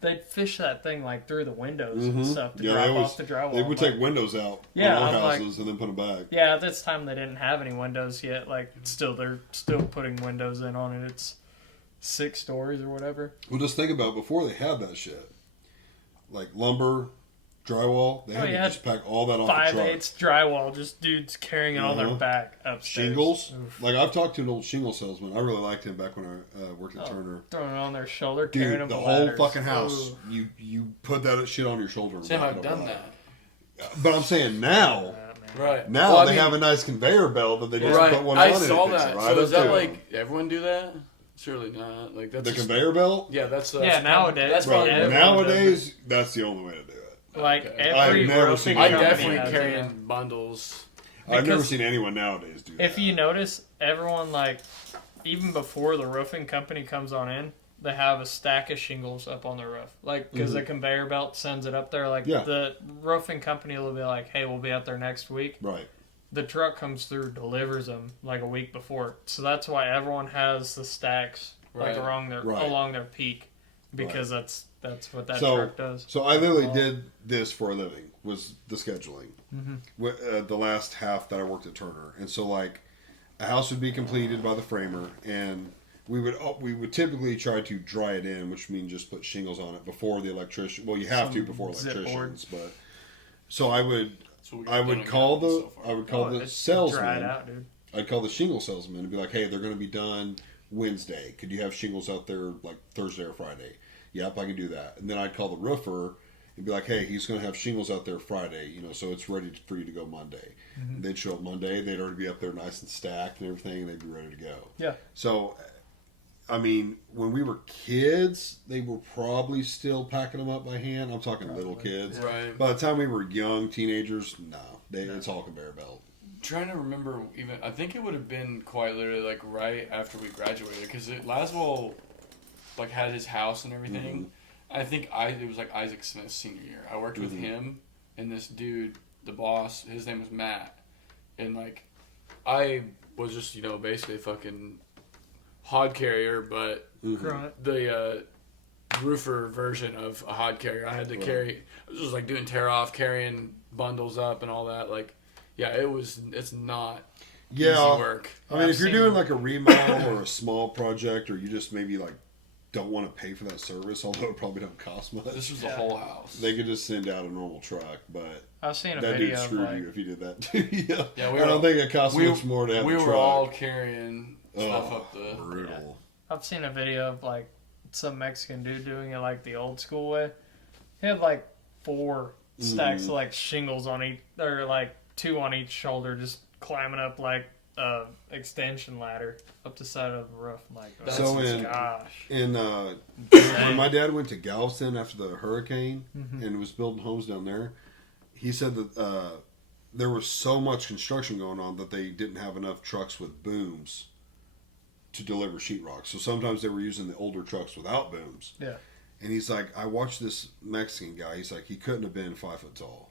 they'd fish that thing like through the windows and Mhm. stuff to Yeah, drop they always- off the drywall. They would Like, take windows out Yeah, on our I'm like- houses and then put them back. yeah, at this time they didn't have any windows yet. Like they're still putting windows in on it. It's 6 stories or whatever. Well, just think about before they had that shit, like lumber, drywall. They had you to had just pack all that off the truck. 5/8 drywall, just dudes carrying it on their Uh-huh. back upstairs. Shingles. Oof. Like I've talked to an old shingle salesman. I really liked him back when I worked at Oh, Turner. Throwing it on their shoulder, carrying Dude, them the to whole ladders. fucking house. Ooh. You put that shit on your shoulder. And Sam, walk I've it up done a that. ladder. But I'm saying now. Yeah, man. Right. Now Well, I they mean, have a nice conveyor belt that they just right. put one I on saw and it that. fits So right is up that to like it. everyone do that? Surely not. Like that's The just- conveyor belt? Yeah, that's Yeah, nowadays, That's bro, probably everyone Nowadays, that's the only way to do it. Like Okay. every I've never roofing seen I company definitely has carry it. in bundles. I've never Because seen anyone nowadays do that. If you notice, everyone like even before the roofing company comes on in, they have a stack of shingles up on the roof, like because the conveyor belt sends it up there. Like Yeah. the roofing company will be like, "Hey, we'll be out there next week." Right. The truck comes through, delivers them like a week before. So that's why everyone has the stacks like Right. along their peak, because that's what that So- truck does. So I literally Oh. did this for a living, was the scheduling. The last half that I worked at Turner. And so like a house would be completed by the framer and we would typically try to dry it in, which means just put shingles on it before the electrician. Well, you have to Some before zip board. electricians, but so I would That's what we I got would done call again the so far. I would call Oh, the it's salesman. dried out, dude. I'd call the shingle salesman and be like, "Hey, they're going to be done Wednesday. Could you have shingles out there like Thursday or Friday?" Yep, I can do that. And then I'd call the roofer and be like, "Hey, he's going to have shingles out there Friday, so it's ready for you to go Monday." And they'd show up Monday. They'd already be up there nice and stacked and everything, and they'd be ready to go. Yeah. So, I mean, when we were kids, they were probably still packing them up by hand. I'm talking little kids. Right. By the time we were young teenagers, it's all conveyor belt. Trying to remember, even I think it would have been quite literally like right after we graduated, because Laswell like had his house and everything. I think it was like Isaac Smith's senior year. I worked with him and this dude, the boss. His name was Matt, and like I was just, you know, basically a fucking hod carrier, but Right. the roofer version of a hod carrier. I had to carry, I was just like doing tear off, carrying bundles up and all that. Like, yeah, it's not easy work. I mean, if you're doing like a remodel or a small project, or you just maybe like don't want to pay for that service, although it probably don't cost much, This was the whole house. they could just send out a normal truck. But I've seen a that video dude of screwed like, you if he did that to you. Yeah, I don't think it costs much more to have we a were truck. all carrying stuff Oh, up the. brutal. I've seen a video of like some Mexican dude doing it like the old school way. He had like 4 stacks of like shingles on each, or like 2 on each shoulder, just climbing up like a extension ladder up the side of the roof. I'm like, oh, So in- gosh. And when my dad went to Galveston after the hurricane and was building homes down there, he said that there was so much construction going on that they didn't have enough trucks with booms to deliver sheetrock. So sometimes they were using the older trucks without booms. Yeah. And he's like, I watched this Mexican guy. He's like, he couldn't have been 5 foot tall.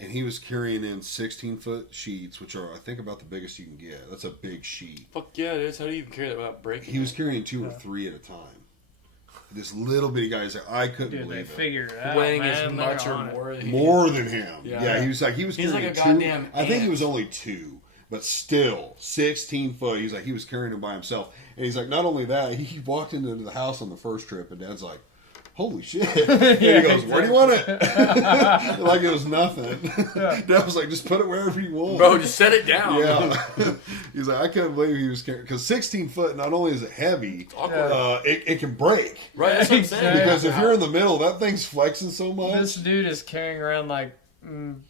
And he was carrying in 16-foot sheets, which are, I think, about the biggest you can get. That's a big sheet. Fuck yeah, it is. How do you even carry that without breaking? He was carrying 2 or 3 at a time. This little bitty guy, he's like, I couldn't Dude, they believe it. figured it out, weighing man. as They're much or on it. more. More than him. Yeah. Yeah, he was He's carrying like a 2. goddamn I think he ant. was only 2, but still 16 foot. He's like, he was carrying him by himself. And he's like, not only that, he walked into the house on the first trip, and Dad's like, holy shit. And he goes, where do you want it? Like it was nothing. Dad was like, just put it wherever you want. Bro, just set it down. Yeah. He's like, I couldn't believe he was carrying, because 16 foot, not only is it heavy, Awkward. it can break. Right, that's what I'm saying. Because if you're in the middle, that thing's flexing so much. This dude is carrying around like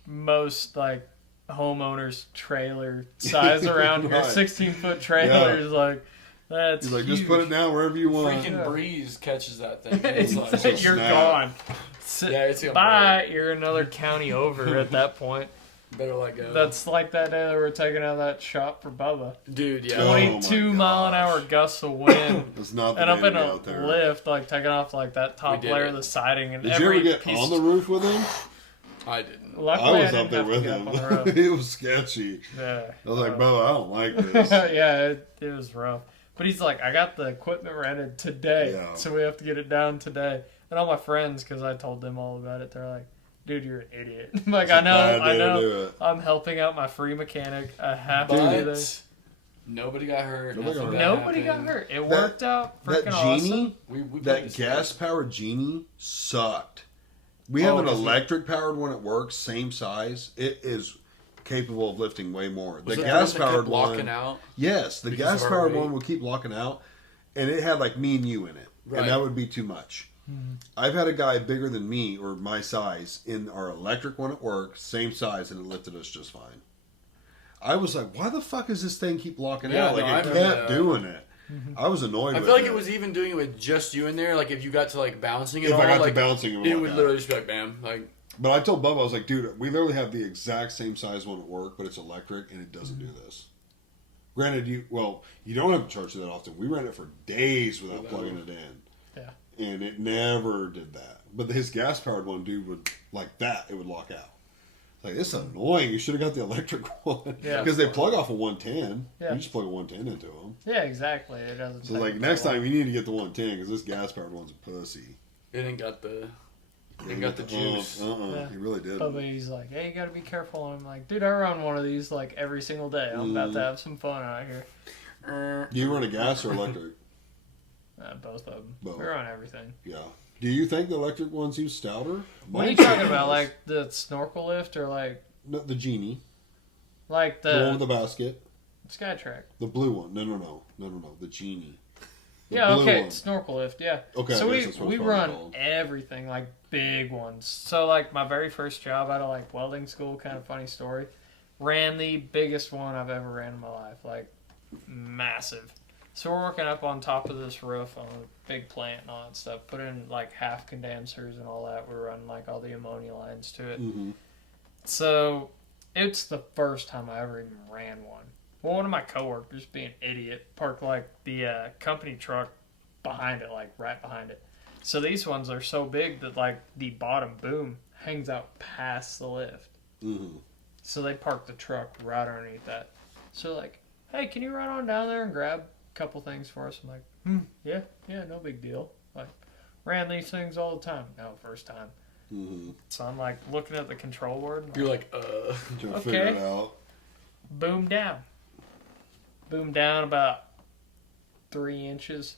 most like homeowners trailer size around here. Right. 16-foot trailers, like that's He's like, huge. just put it down wherever you want. Freaking breeze catches that thing. It's It's like, you're snap. gone. yeah, it's gonna Bye. You're another county over at that point. break. Better let go. That's like that day that we were taking out that shop for Bubba. Dude, yeah. Oh my 22 mile an hour gosh. gusts of wind. It's not the And up day in to be a out there. lift, like taking off like that top We did layer it. of the siding, and Did you every ever get piece. on the roof with him? I didn't. Luckily, I was didn't up there have to with get him. up on the roof. It was sketchy. Yeah. I was like, Bo, I don't like this. Yeah, it was rough. But he's like, I got the equipment rented today, Yeah. so we have to get it down today. And all my friends, because I told them all about it, they're like, dude, you're an idiot. I'm like, It's a bad I day to know. do it. I'm helping out my free mechanic. I have to do this. But nobody got hurt. Nobody nothing got bad Nobody got happened. hurt. It worked out That freaking genie, awesome. We played that this gas-powered genie sucked. We have Oh, an does it? electric-powered one at work, same size. It is capable of lifting way more. Was The it the one that gas-powered kept locking one, out? yes, the because of our gas-powered weight? one would keep locking out, and it had like me and you in it, Right. and that would be too much. I've had a guy bigger than me or my size in our electric one at work, same size, and it lifted us just fine. I was like, why the fuck does this thing keep locking Yeah, out? Like no, I it remember kept that. doing it. I was annoyed. I with feel like it was even doing it with just you in there. Like if you got to like bouncing it If all, I got like to bouncing, it lock would out. literally just be like bam, like But I told Bubba, I was like, dude, we literally have the exact same size one at work, but it's electric and it doesn't do this. Granted, you don't have to charge it that often. We ran it for days without plugging it in. Yeah. And it never did that. But his gas powered one, dude, would like that, it would lock out. Like, it's annoying. You should have got the electric one. Yeah. Because they plug off a 110. Yeah. You just plug a 110 into them. Yeah, exactly. It doesn't. So, take like, that next long. time you need to get the 110 because this gas powered one's a pussy. it ain't got the juice. Yeah. He really did. But he's like, hey, you gotta be careful. And I'm like, dude, I run one of these like every single day. I'm about to have some fun out here. Do you run a gas or electric? Both of them. Both. We run everything. Yeah. Do you think the electric ones use stouter? What are you Mine talking does. about? Like the snorkel lift or like No, the genie, the one the with the basket, Skytrack? the blue one. No. The genie. The Yeah, blue okay, one. snorkel lift, yeah. Okay, So I guess we that's what we it's probably run called. everything, like big ones. So like my very first job out of like welding school, kind of funny story, ran the biggest one I've ever ran in my life, like massive. So we're working up on top of this roof on a big plant and all that stuff. Put in like half condensers and all that. We're running like all the ammonia lines to it. Mm-hmm. So it's the first time I ever even ran one. Well, one of my coworkers, being an idiot, parked like the company truck behind it, like right behind it. So these ones are so big that like the bottom boom hangs out past the lift. Mm-hmm. So they parked the truck right underneath that. So like, hey, can you run on down there and grab a couple things for us? I'm like, yeah, no big deal. Like, ran these things all the time. No, first time. Mm-hmm. So I'm like looking at the control board. You're like, Trying to Okay. figure it out. Boom down. Boom down about 3 inches.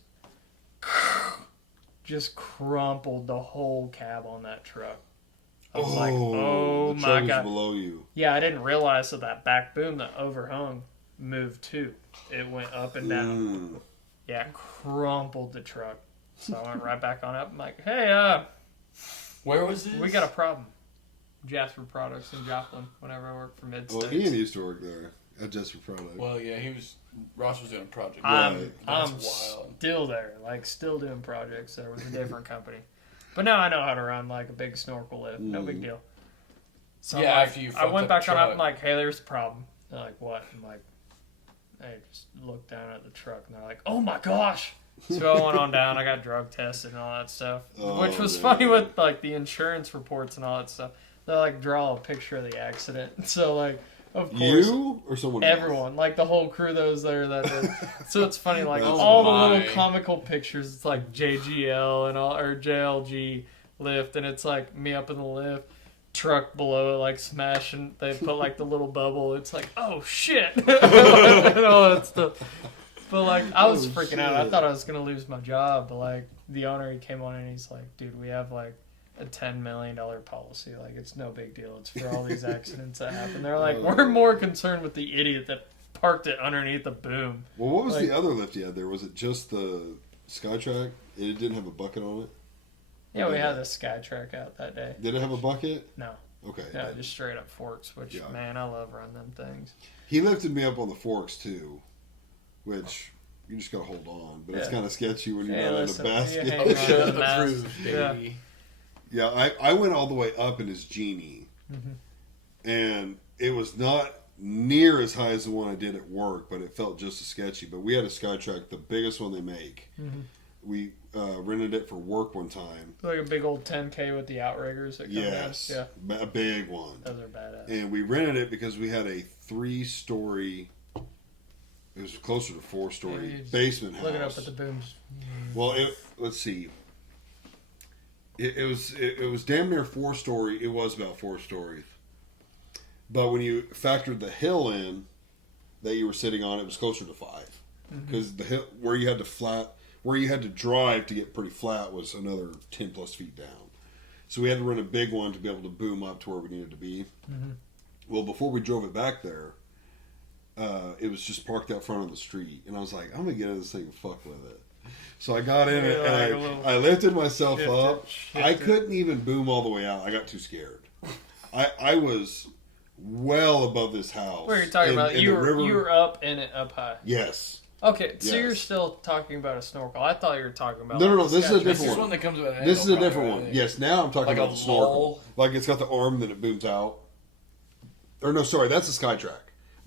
Just crumpled the whole cab on that truck. I was like, oh the my truck is God. below you. Yeah, I didn't realize that back boom that overhung moved too. It went up and down. Mm. Yeah, crumpled the truck. So I went right back on up. I'm like, hey, where was this? we got a problem. Jasper Products in Joplin, whenever I worked for Mid Well, States. Ian used to work there at Jasper Product. Well, yeah, Ross was doing a project. I'm That's wild. still there, like still doing projects there with a different company. But now I know how to run like a big snorkel lift. No big deal. So Yeah, I'm like, after you I fucked went up back the on up. truck. I'm like, hey, there's a problem. They're like, what? I'm like, I just looked down at the truck and they're like, oh my gosh. So I went on down. I got drug tested and all that stuff, Oh, which was man. funny with like the insurance reports and all that stuff. They like draw a picture of the accident. So like, of course, You or someone else? everyone, like the whole crew that was there that did. So it's funny, like That's all the my. little comical pictures. It's like JGL and all, or JLG lift, and it's like me up in the lift, truck below it like smashing. They put like the little bubble. It's like, oh shit, and all that stuff. But like I was Oh, freaking out. I shit. thought I was gonna lose my job. But like the owner, he came on and he's like, dude, we have like a $10 million policy. Like, it's no big deal. It's for all these accidents that happen. They're like, we're more concerned with the idiot that parked it underneath the boom. Well, what was Like- the other lift you had there? Was it just the Skytrack? It didn't have a bucket on it? Yeah, we had the Skytrack out that day. Did it have a bucket? No. Okay. Yeah, just straight up forks, which, Yeah. man, I love running them things. He lifted me up on the forks too, which you just gotta hold on. But it's Yeah. kind of sketchy when you're Hey, not listen, in a basket. you hang Oh, around shit, the mast. approved, Yeah. baby. Yeah, I went all the way up in his Genie, Mhm. and it was not near as high as the one I did at work, but it felt just as sketchy. But we had a Skytrack, the biggest one they make. Mhm. We rented it for work one time. Like a big old 10K with the outriggers that come Yes, down. Yeah, a big one. those are badass. And we rented it because we had a 3-story. It was closer to 4-story Yeah, you just basement house. Look it up at the booms. Well, let's see. It was damn near 4-story. It was about 4 stories. But when you factored the hill in that you were sitting on, it was closer to 5. Because the hill where you had to drive to get pretty flat was another 10 plus feet down. So we had to rent a big one to be able to boom up to where we needed to be. Well, before we drove it back there, it was just parked out front of the street, and I was like, I'm gonna get in this thing and fuck with it. So I got in it, Yeah, like a and little I lifted myself shift it, up. shift I it. couldn't even boom all the way out. I got too scared. I was well above this house. What are you talking And- about? and You the were, river- you were up in it up high. Yes. Okay, so Yes. you're still talking about a snorkel. I thought you were talking about No, no, like no, this is a Skytrack. This different is one. one that comes with an This is a handle, different probably, one. right? Yes, now I'm talking Like about a the snorkel. lull? Like it's got the arm that it booms out. Or no, sorry, that's a Skytrack.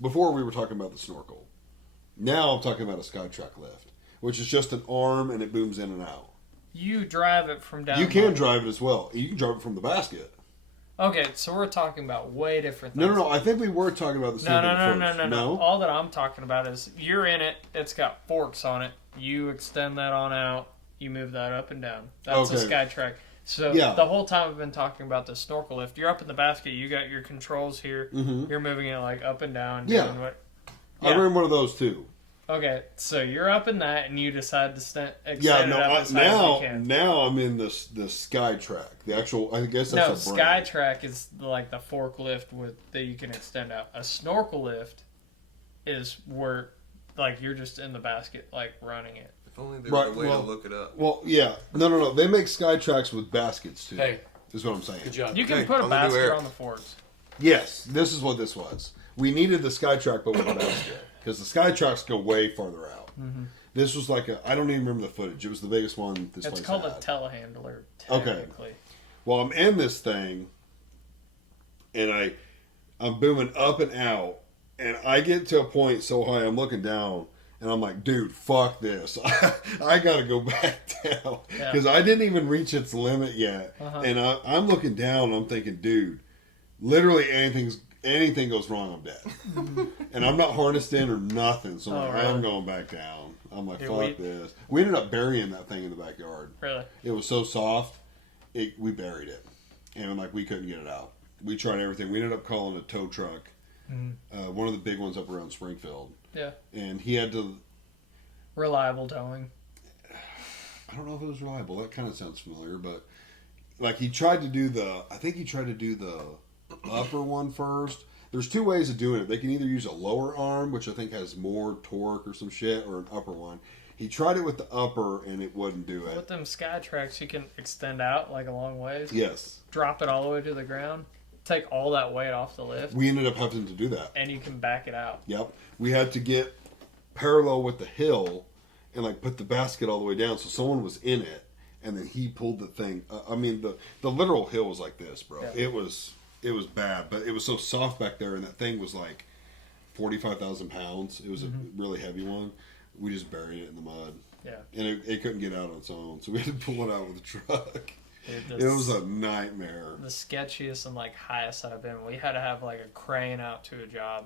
Before we were talking about the snorkel. Now I'm talking about a Skytrack lift, which is just an arm and it booms in and out. You drive it from down. You can low. drive it as well. You can drive it from the basket. Okay, so we're talking about way different No, things. no, no. I think we were talking about the same No, thing no, no, first. no, no, no. All that I'm talking about is you're in it. It's got forks on it. You extend that on out. You move that up and down. That's a Okay. Skytrack. So Yeah. the whole time I've been talking about the snorkel lift. You're up in the basket. You got your controls here. Mhm. You're moving it like up and down. Yeah. doing what? I ran one of those too. Okay, so you're up in that, and you decide to extend Yeah, it no. up as high as you can. Now I'm in the Skytrack. The actual. I guess No, that's a brand. Skytrack is like the forklift with that you can extend out. A snorkel lift is where like you're just in the basket, like running it. If only there Right, was a way well- to look it up. Well, yeah. No, no, no. They make Skytracks with baskets too. Hey, Is what I'm saying. good job. You can Hey, put a I'm gonna do basket Eric. on the forks. Yes, this is what this was. We needed the Skytrack, but without basket because the Skytracks go way farther out. This was like I don't even remember the footage. It was the biggest one this It's place called a had. telehandler. Okay. Technically. Well, I'm in this thing, and I'm booming up and out, and I get to a point so high, I'm looking down, and I'm like, dude, fuck this. I got to go back down Yeah. because I didn't even reach its limit yet, Uh-huh. and I'm looking down, and I'm thinking, dude, literally anything's. anything goes wrong, I'm dead. And I'm not harnessed in or nothing, so I'm, I'm going back down. I'm like, fuck this. We ended up burying that thing in the backyard. Really? It was so soft, we buried it. And like, we couldn't get it out. We tried everything. We ended up calling a tow truck, one of the big ones up around Springfield. Yeah. And he had to... Reliable towing. I don't know if it was reliable. That kind of sounds familiar, but like he tried to do I think he tried to do the upper one first. There's two ways of doing it. They can either use a lower arm, which I think has more torque or some shit, or an upper one. He tried it with the upper and it wouldn't do it. With them Sky Tracks, you can extend out like a long ways. Yes. Drop it all the way to the ground. Take all that weight off the lift. We ended up having to do that. And you can back it out. Yep. We had to get parallel with the hill and like put the basket all the way down so someone was in it, and then he pulled the thing. I mean, the literal hill was like this, bro. Yeah. It was bad, but it was so soft back there, and that thing was like 45,000 pounds. It was a really heavy one. We just buried it in the mud. Yeah. And it couldn't get out on its own, so we had to pull it out with a truck. Dude, It was a nightmare. The sketchiest and like highest I've been. We had to have like a crane out to a job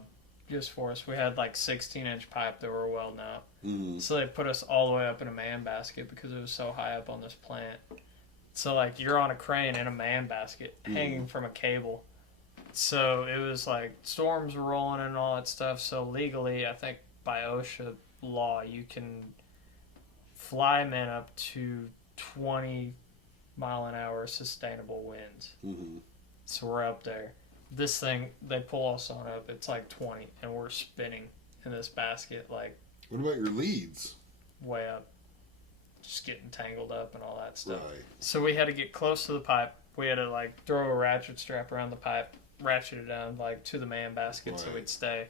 just for us. We had like 16-inch pipe that were welding out. Mm-hmm. So they put us all the way up in a man basket because it was so high up on this plant. So like you're on a crane in a man basket hanging from a cable. So it was like storms were rolling and all that stuff. So legally, I think by OSHA law, you can fly men up to 20 mile an hour sustainable winds. Mm-hmm. So we're up there. This thing, they pull us on up, it's like 20, and we're spinning in this basket, like What about your leads? way up, just getting tangled up and all that stuff. Right. So we had to get close to the pipe. We had to like throw a ratchet strap around the pipe, ratchet it down like to the man basket so Right. we'd stay.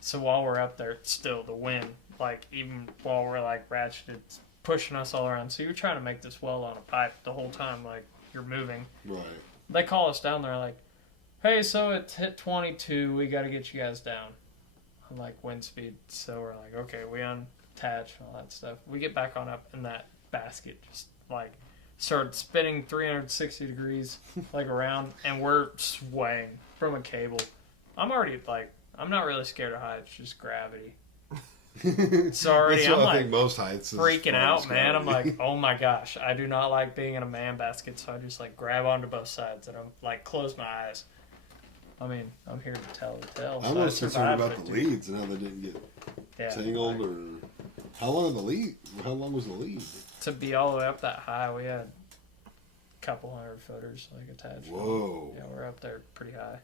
So while we're up there, still the wind, like even while we're like ratcheted, it's pushing us all around. So you're trying to make this weld on a pipe the whole time, like you're moving. Right. They call us down there like, hey, so it's hit 22, we got to get you guys down on like wind speed. So we're like, okay, we unattach and all that stuff. We get back on up, and that basket just like started spinning 360 degrees like around, and we're swaying from a cable. I'm already like, I'm not really scared of heights, just gravity. So already That's what I'm I like think most heights is freaking out, fun, man. I'm gravity. like, oh my gosh, I do not like being in a man basket, so I just like grab onto both sides and I'm like close my eyes. I mean, I'm here to tell the tale. I'm So I most concerned survived about it, the dude. leads and how they didn't get Yeah, tangled like, or how long was the lead? How long was the lead? to be all the way up that high, we had a couple hundred footers like attached. Whoa. Yeah, we're up there pretty high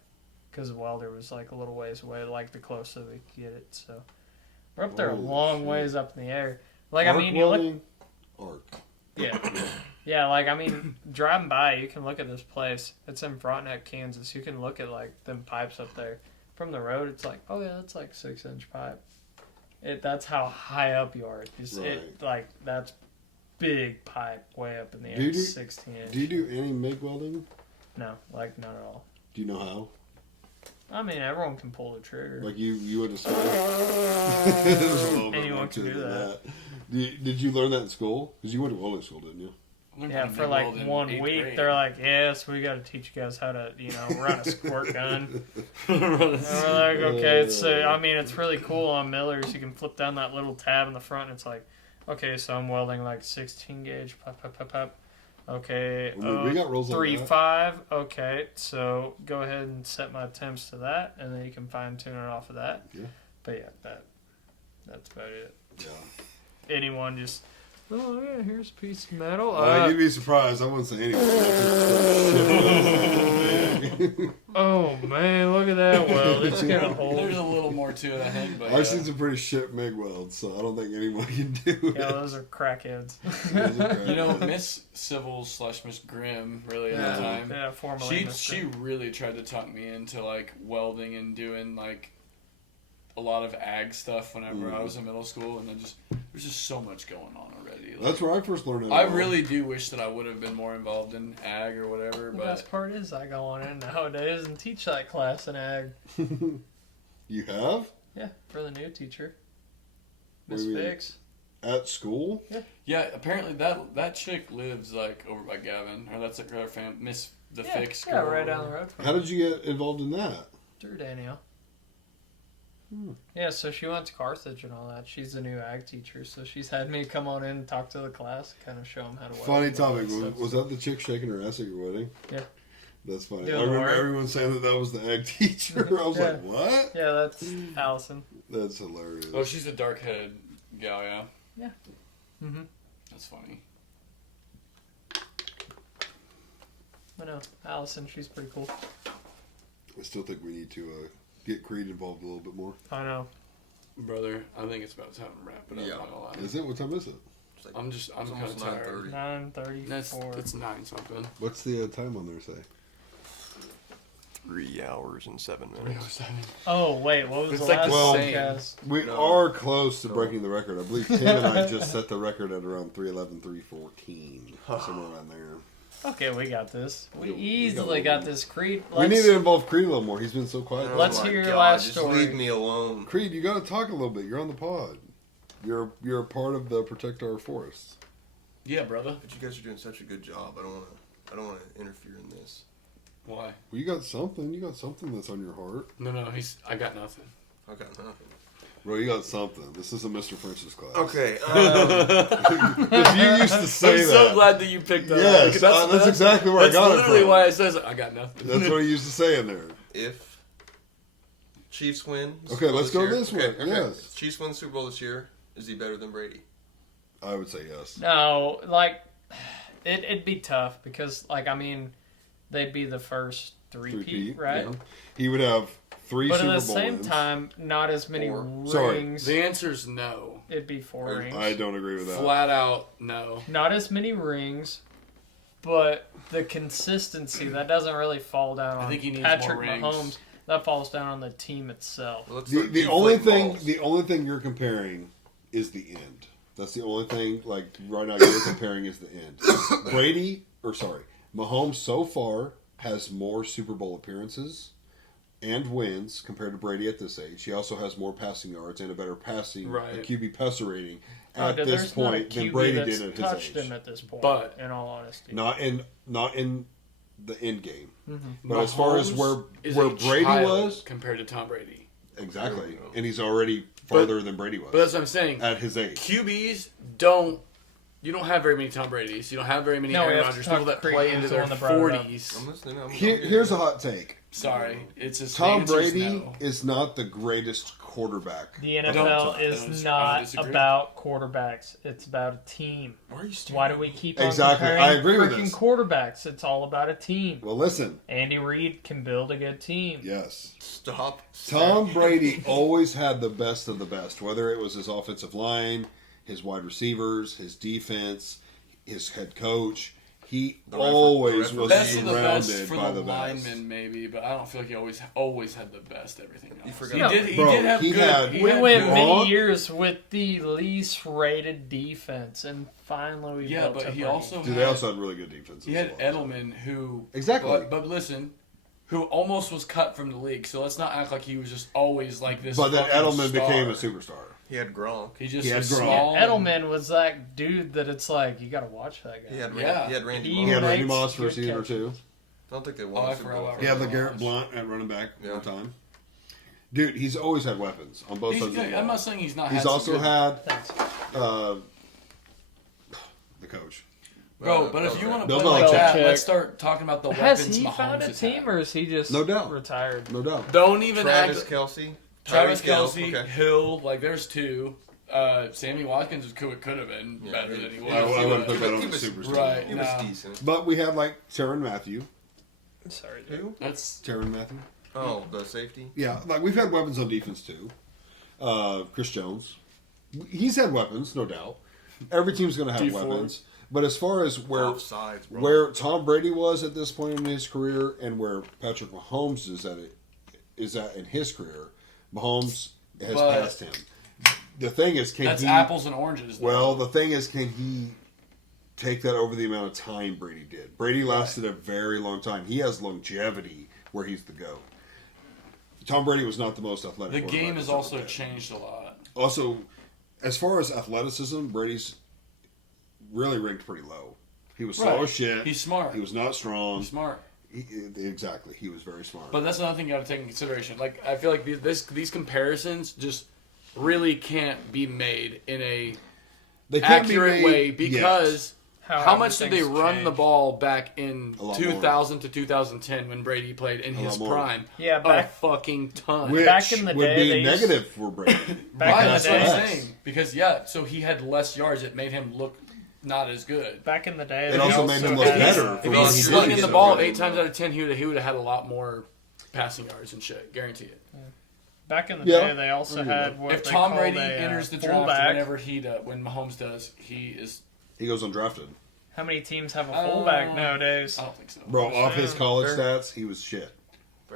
because the welder was like a little ways away, like the closer we could get it. So we're up there a Holy long shit. ways up in the air. Like Arc I mean, you look. welding? Arc. Yeah. Yeah, like, I mean, driving by, you can look at this place. It's in Frontenac, Kansas. You can look at, like, them pipes up there. From the road, it's like, oh, yeah, that's, like, 6-inch pipe. That's how high up you are. Right. That's big pipe way up in the Do you air. do- 16-inch. Do you do any MIG welding? No, like, none at all. Do you know how? I mean, everyone can pull the trigger. Like you would have There's a little bit Anyone more can to it do than that. Did you learn that in school? Because you went to welding school, didn't you? Learned Yeah, how to for MIG like weld in 1 eighth week, grade. they're like, yes, we got to teach you guys how to, run a squirt gun. And we're like, okay, so I mean, it's really cool on Millers. You can flip down that little tab in the front, and it's like, okay, so I'm welding like 16 gauge, pop, pop, pop, pop. Okay, We got rolls like that. 3.5. Okay, so go ahead and set my temps to that, and then you can fine tune it off of that. Yeah. But yeah, that's about it. Yeah. Anyone just, oh yeah, here's a piece of metal. You'd be surprised. I wouldn't say anything. Oh man, look at that weld. It's got a hole. There's a little more to it, I think. But I've seen some pretty shit MIG welds, so I don't think anyone can do Yeah, it. those are crackheads. you know, Miss Civils / Miss Grimm, really at the time. Yeah, formerly. She really tried to talk me into like welding and doing like a lot of ag stuff whenever I was in middle school, and then there's just so much going on already. Like, That's where I first learned it. I really do wish that I would have been more involved in ag or whatever, The but best part is I go on in nowadays and teach that class in ag. You have? Yeah, for the new teacher, What Miss do you mean? Fix. At school? yeah, apparently that chick lives like over by Gavin, or that's like her Miss the Yeah, Fix yeah, girl. right down the road from How me. did you get involved in that? Through Danielle. Hmm. Yeah, so she went to Carthage and all that. She's the new ag teacher, so she's had me come on in and talk to the class, kind of show them how to. Funny weld and all topic. that Was stuff. that the chick shaking her ass at your wedding? Yeah. That's funny. Doing I the remember work. everyone saying that was the ag teacher. I was Yeah. like, what? Yeah, that's Allison. That's hilarious. Oh, she's a dark-headed gal, yeah. Yeah. Mm-hmm. That's funny. I know Allison. She's pretty cool. I still think we need to get Creed involved a little bit more. I know. Brother, I think it's about time to wrap it up. Yeah. I'm not gonna lie. Is it? What time is it? It's like, I'm it's kind of almost tired. 9:30. 9:34. That's 9 something. What's the time on there say? 3 hours and 7 minutes. Oh wait, what was It's the like last the same. podcast? We No. are close to No. breaking the record. I believe Tim and I just set the record at around 3:11, 3:14, somewhere around there. Okay, we got this. We We got easily a got little- this. Creed. We need to involve Creed a little more. He's been so quiet. Oh Let's my hear your God, last just story. leave me alone. Creed, you got to talk a little bit. You're on the pod. You're a part of the Protect Our Forests. Yeah, brother. But you guys are doing such a good job. I don't want to interfere in this. Why? Well, you got something. You got something that's on your heart. No, I got nothing. I got nothing. Bro, you got something. This is a Mr. French's class. Okay. Because you used to say I'm that. so glad that you picked that. Yes, because that's exactly where I that's got it literally from. why it says I got nothing. That's what he used to say in there. If Chiefs win, the Okay, Super Bowl let's go year- this way, Okay. yes. If Chiefs win the Super Bowl this year, is he better than Brady? I would say yes. No, like it'd be tough because, like, I mean, they'd be the first three-peat, right? Yeah. He would have 3 But Super at the Bowl same wins. time, not as many 4. Sorry. rings. The answer's no. It'd be 4 rings. I don't agree with that. Flat out no. Not as many rings, but the consistency that doesn't really fall down I on think he needs Patrick more rings. Mahomes. That falls down on the team itself. Well, let's The, start the only deflating balls. the only thing you're comparing is the end. That's the only thing. Like right now, you're comparing is the end. Mahomes so far has more Super Bowl appearances and wins compared to Brady at this age. He also has more passing yards and a better passing Right. a QB passer rating Oh, at dude, this there's not a point than QB Brady that's did at his touched age. him at this point. But- in all honesty, Not in the end game. Mm-hmm. But as far as Mahomes is where a Brady child was, compared to Tom Brady. exactly, There we go. and he's already farther than Brady was But that's what I'm saying. at his age. QBs don't. You don't have very many Tom Brady's. You don't have very many No, we Aaron have to Rodgers. talk People that Creed. play He's into the their one that brought it up. 40s. I'm listening. I'm Here's a hot take. Sorry, it's just Tom the answer's Brady no. is not the greatest quarterback. the I don't- NFL I is don't not disagree. about quarterbacks. It's about a team. Why are you staring Why at do we me? keep on Exactly. comparing I agree with freaking this. quarterbacks? It's all about a team. Well, listen, Andy Reid can build a good team. yes. Stop. Tom Brady always had the best of the best, whether it was his offensive line, his wide receivers, his defense, his head coach. He The refer- always the was Best of the best surrounded for by the the best. linemen, maybe, but I don't feel like he always had the best everything else. You forgot He about- did. He Bro, did have he good. had- he We had went good- many Gronk- years with the least rated defense, and finally we Yeah, built but Tom he Brady. also Dude, they also had really good defenses. he had as well. Edelman who Exactly. But listen, who almost was cut from the league. So let's not act like he was just always like this. But then fucking Edelman star. became a superstar. He had Gronk. He just He had was Gronk. small. Yeah, Edelman was that dude that it's like you got to watch that guy. He had Yeah. he had Randy. He He Moss. had Randy makes Moss for a good season or catches. two. I don't think they Oh, won. I the Super forgot Bowl. about He had Randy LeGarrette Moss. Blunt at running back Yeah. one time. Dude, he's always had weapons on both He's sides of good. the I'm ball. not saying he's not. He's had some also good- had Thanks. the coach. Bro, but if you want to Bill play like that, Belichick. let's start talking about the Has weapons he Mahomes found a has team, had. or is he just No doubt. retired? No doubt. Don't even Travis act. Kelsey. Travis Tyreek Hill, Kelsey, okay. Hill, like there's two. Sammy Watkins could have been Yeah, better he- than he he was. I wouldn't put he that on the was- superstar. right. He was Nah. decent. But we had like Tyrann Mathieu. Sorry, dude. Who? That's Tyrann Mathieu. Oh, the safety. Yeah, like we've had weapons on defense too. Chris Jones. He's had weapons, no doubt. Every team's going to have D4. weapons. But as far as Offsides, bro. where Tom Brady was at this point in his career and where Patrick Mahomes is at in his career, Mahomes has But- passed him. The thing is, can that's he? apples and oranges. Though. Well, the thing is, can he take that over the amount of time Brady did? Brady lasted a very long time. He has longevity where he's the GOAT. Tom Brady was not the most athletic. the quarterback game has that's ever also been. changed a lot. Also, as far as athleticism, Brady's really ranked pretty low. He was slow Right. as shit. He's smart. He was not strong. He's smart. Exactly. He was very smart. But that's another thing you got to take into consideration. Like, I feel like these comparisons just really can't be made in a they can't be accurate made way yet. because how much did they everything's run the changed. ball back in A lot 2000 to 2010 when Brady played in A his lot more. prime? Yeah, A back fucking ton. Which Back in the would day, be they used- negative for Brady. Back Right, in the that's what I'm day- saying. Because so he had less yards. It made him look not as good. Back in the day, It they also made him look had- better. If for he's what he slinging did. the ball 8 times out of 10, he would have had a lot more passing yards and shit. Guarantee it. Back in the Yeah. day, they also had what If they Tom called Brady a, enters the draft fullback. when Mahomes does, he is. He goes undrafted. How many teams have a fullback nowadays? I don't think so. Bro, off his college They're- stats, he was shit.